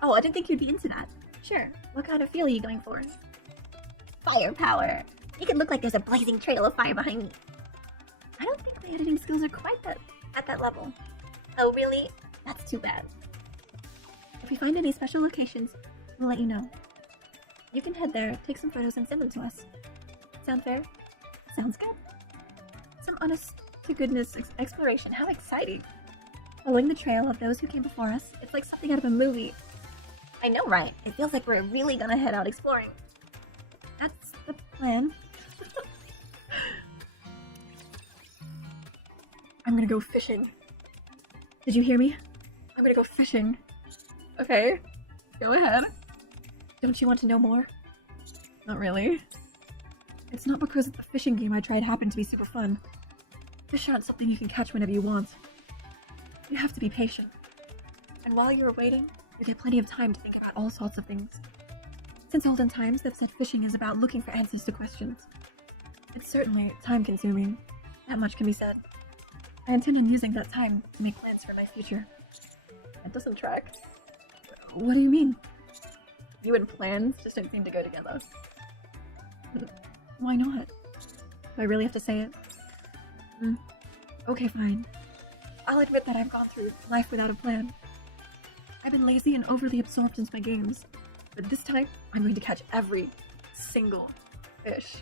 Oh, I didn't think you'd be into that. Sure. What kind of feel are you going for? Firepower. Make it look like there's a blazing trail of fire behind me. I don't think my editing skills are quite at that level. Oh, really? That's too bad. If we find any special locations, we'll let you know. You can head there, take some photos, and send them to us. Sound fair? Sounds good. Some honest-to-goodness exploration. How exciting. Following the trail of those who came before us, it's like something out of a movie. I know, right? It feels like we're really gonna head out exploring. That's the plan. I'm gonna go fishing. Did you hear me? I'm gonna go fishing. Okay, go ahead. Don't you want to know more? Not really. It's not because the fishing game I tried happened to be super fun. Fish aren't something you can catch whenever you want. You have to be patient. And while you're waiting, you get plenty of time to think about all sorts of things. Since olden times, they've said fishing is about looking for answers to questions. It's certainly time-consuming. That much can be said. I intend on using that time to make plans for my future. That doesn't track. What do you mean? You and plans just don't seem to go together. Why not? Do I really have to say it? Okay, fine. I'll admit that I've gone through life without a plan. I've been lazy and overly absorbed into my games, but this time I'm going to catch every single fish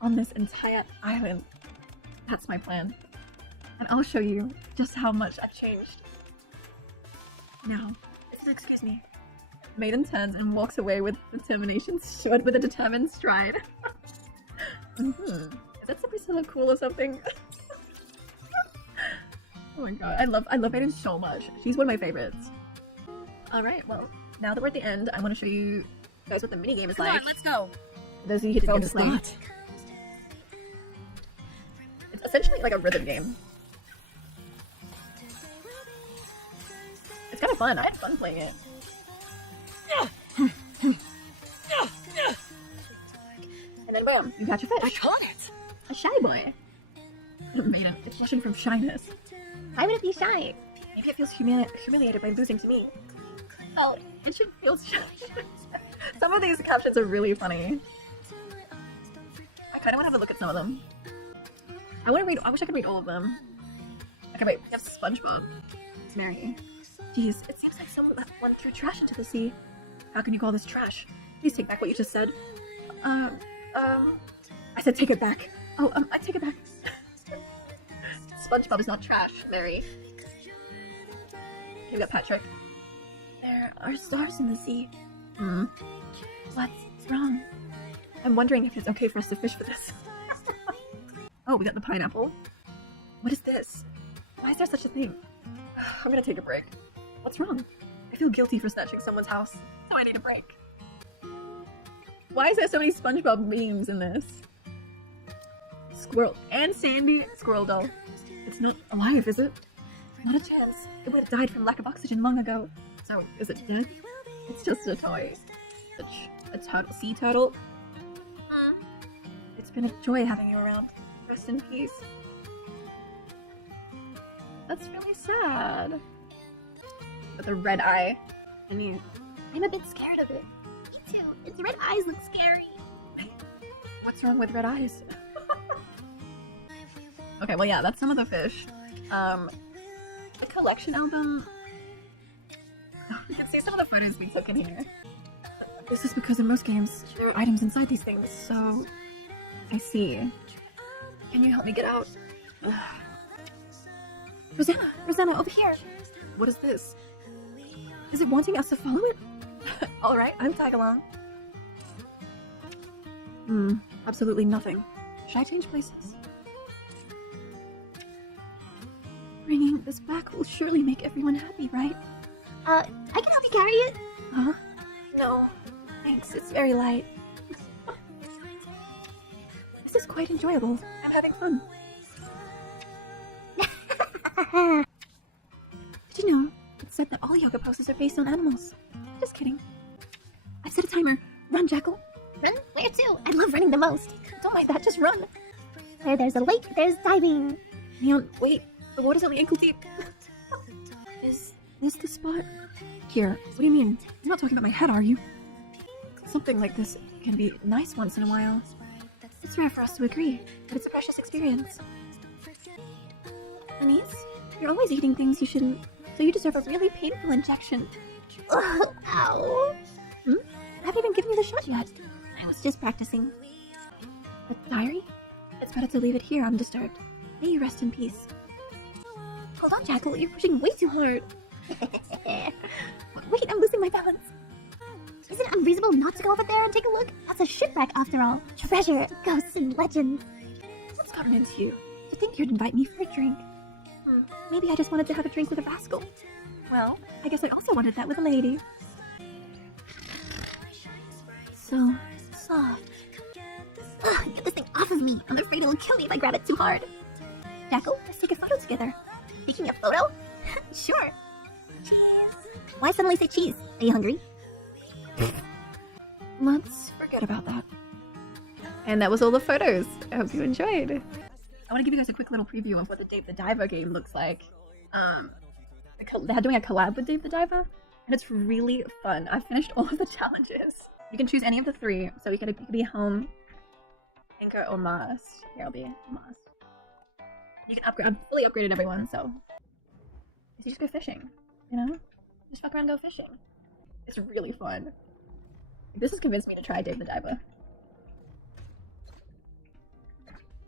on this entire island. That's my plan. And I'll show you just how much I've changed. Now, excuse me. Maiden turns and walks away with determination, short with a determined stride. Is that supposed to look cool or something? Oh my god, I love Maiden so much. She's one of my favorites. Alright, well, now that we're at the end, I want to show you guys what the minigame is like. Come on, let's go. For those of you who didn't get to play. It's essentially like a rhythm game. It's kind of fun. I had fun playing it. And then bam, you catch a fish. I caught it! A shy boy. Maiden, it's blushing from shyness. Why would it be shy? Maybe it feels humiliated by losing to me. Oh, it should feel shy. Some of these captions are really funny. I kind of want to have a look at some of them. I wish I could read all of them. Okay, wait, we have SpongeBob. It's Mary. Jeez, it seems like someone threw trash into the sea. How can you call this trash? Please take back what you just said. I said take it back. Oh, I take it back. SpongeBob is not trash, Mary. You got Patrick. There are stars in the sea. What's wrong? I'm wondering if it's okay for us to fish for this. Oh, we got the pineapple. What is this? Why is there such a thing? I'm gonna take a break. What's wrong? I feel guilty for snatching someone's house, so I need a break. Why is there so many SpongeBob memes in this? Squirrel and Sandy Squirrel Doll. It's not alive, is it? Not a chance. It would have died from lack of oxygen long ago. So, is it dead? It's just a toy. A turtle, sea turtle. It's been a joy having you around. Rest in peace. That's really sad. With a red eye. And I'm a bit scared of it. Me too. Its red eyes look scary. What's wrong with red eyes? Okay, well yeah, that's some of the fish. The collection album. You can see some of the photos we took in here. This is because in most games, there are items inside these things, so... I see. Can you help me get out? Rosanna, over here! What is this? Is it wanting us to follow it? Alright, I'm tag along. Absolutely nothing. Should I change places? Bringing this back will surely make everyone happy, right? I can help you carry it. Huh? No. Thanks, it's very light. This is quite enjoyable. I'm having fun. Did you know? It's said that all yoga poses are based on animals. Just kidding. I've set a timer. Run, Jackal. Run? Where to? I love running the most. Don't mind that, just run. Where there's a lake, there's diving. Neon, wait. The water's only ankle deep. Is this the spot? Here, what do you mean? You're not talking about my head, are you? Something like this can be nice once in a while. It's rare for us to agree, but it's a precious experience. Anise, you're always eating things you shouldn't, so you deserve a really painful injection. Ow. I haven't even given you the shot yet. I was just practicing. The diary? It's better to leave it here undisturbed. May you rest in peace. Hold on, Jackal, you're pushing way too hard. Wait, I'm losing my balance. Is it unreasonable not to go over there and take a look? That's a shipwreck after all. Treasure, ghosts, and legends. What's gotten into you? To think you'd invite me for a drink. Maybe I just wanted to have a drink with a rascal. Well, I guess I also wanted that with a lady. So soft. Ugh, get this thing off of me. I'm afraid it'll kill me if I grab it too hard. Jackal, let's take a photo together. Taking a photo? Sure. Why suddenly say cheese? Are you hungry? Let's forget about that. And that was all the photos. I hope you enjoyed. I want to give you guys a quick little preview of what the Dave the Diver game looks like. They're doing a collab with Dave the Diver, and it's really fun. I finished all of the challenges. You can choose any of the three, so you could be home, anchor, or mast. Here, I'll be mast. You can upgrade. I've fully upgraded everyone, so you just go fishing, you know? Just fuck around and go fishing. It's really fun. This has convinced me to try റᴜᴱ.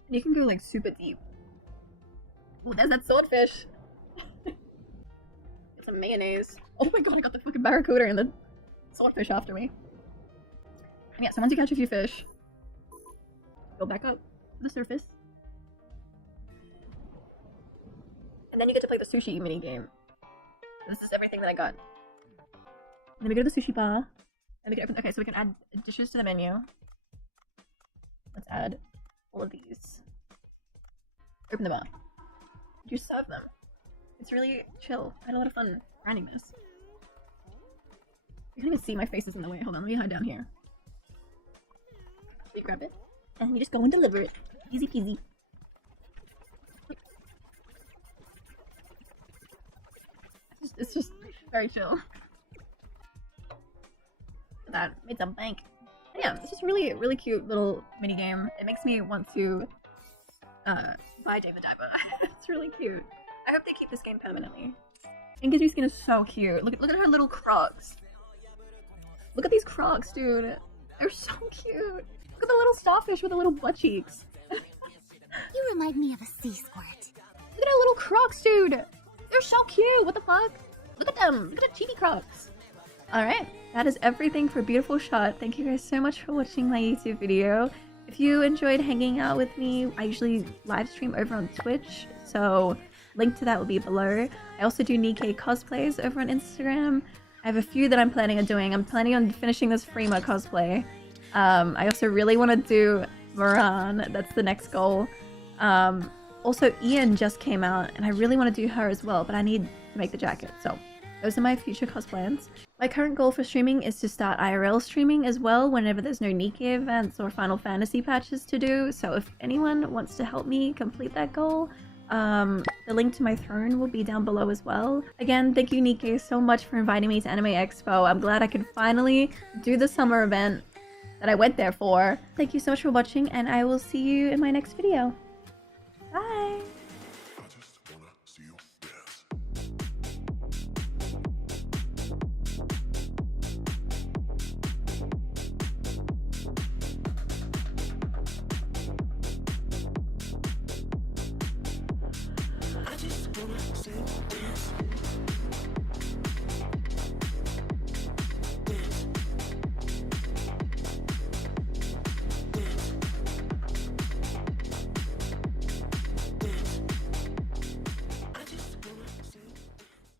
And you can go like super deep. Oh, there's that swordfish! Get some mayonnaise. Oh my god, I got the fucking barracuda and the swordfish after me. And yeah, so once you catch a few fish, go back up to the surface. And then you get to play the sushi mini game. This is everything that I got. And then we go to the sushi bar. And we can open. Okay, so we can add dishes to the menu. Let's add all of these. Open the bar. You serve them. It's really chill. I had a lot of fun grinding this. You can't even see my face is in the way. Hold on, let me hide down here. So you grab it, and you just go and deliver it. Easy peasy. It's just very chill. That made some bank. But yeah, it's just a really, really cute little mini game. It makes me want to buy റᴜᴜ. It's really cute. I hope they keep this game permanently. ∞ skin is so cute. Look at her little Crocs. Look at these Crocs, dude. They're so cute. Look at the little starfish with the little butt cheeks. You remind me of a sea squirt. Look at her little Crocs, dude. They're so cute. What the fuck? Look at them. Look at the chibi Crocs. Alright, that is everything for Beautiful Shot. Thank you guys so much for watching my YouTube video. If you enjoyed hanging out with me, I usually live stream over on Twitch, so link to that will be below. I also do ＮIKKE cosplays over on Instagram. I have a few that I'm planning on doing. I'm planning on finishing this Frima cosplay. I also really want to do Moran. That's the next goal. Also, Ian just came out, and I really want to do her as well, but I need to make the jacket, so those are my future cos plans. My current goal for streaming is to start IRL streaming as well whenever there's no ＮIKKE events or Final Fantasy patches to do, so if anyone wants to help me complete that goal, the link to my throne will be down below as well. Again, thank you NIKKE so much for inviting me to Anime Expo. I'm glad I could finally do the summer event that I went there for. Thank you so much for watching, and I will see you in my next video. Bye! I just wanna say this.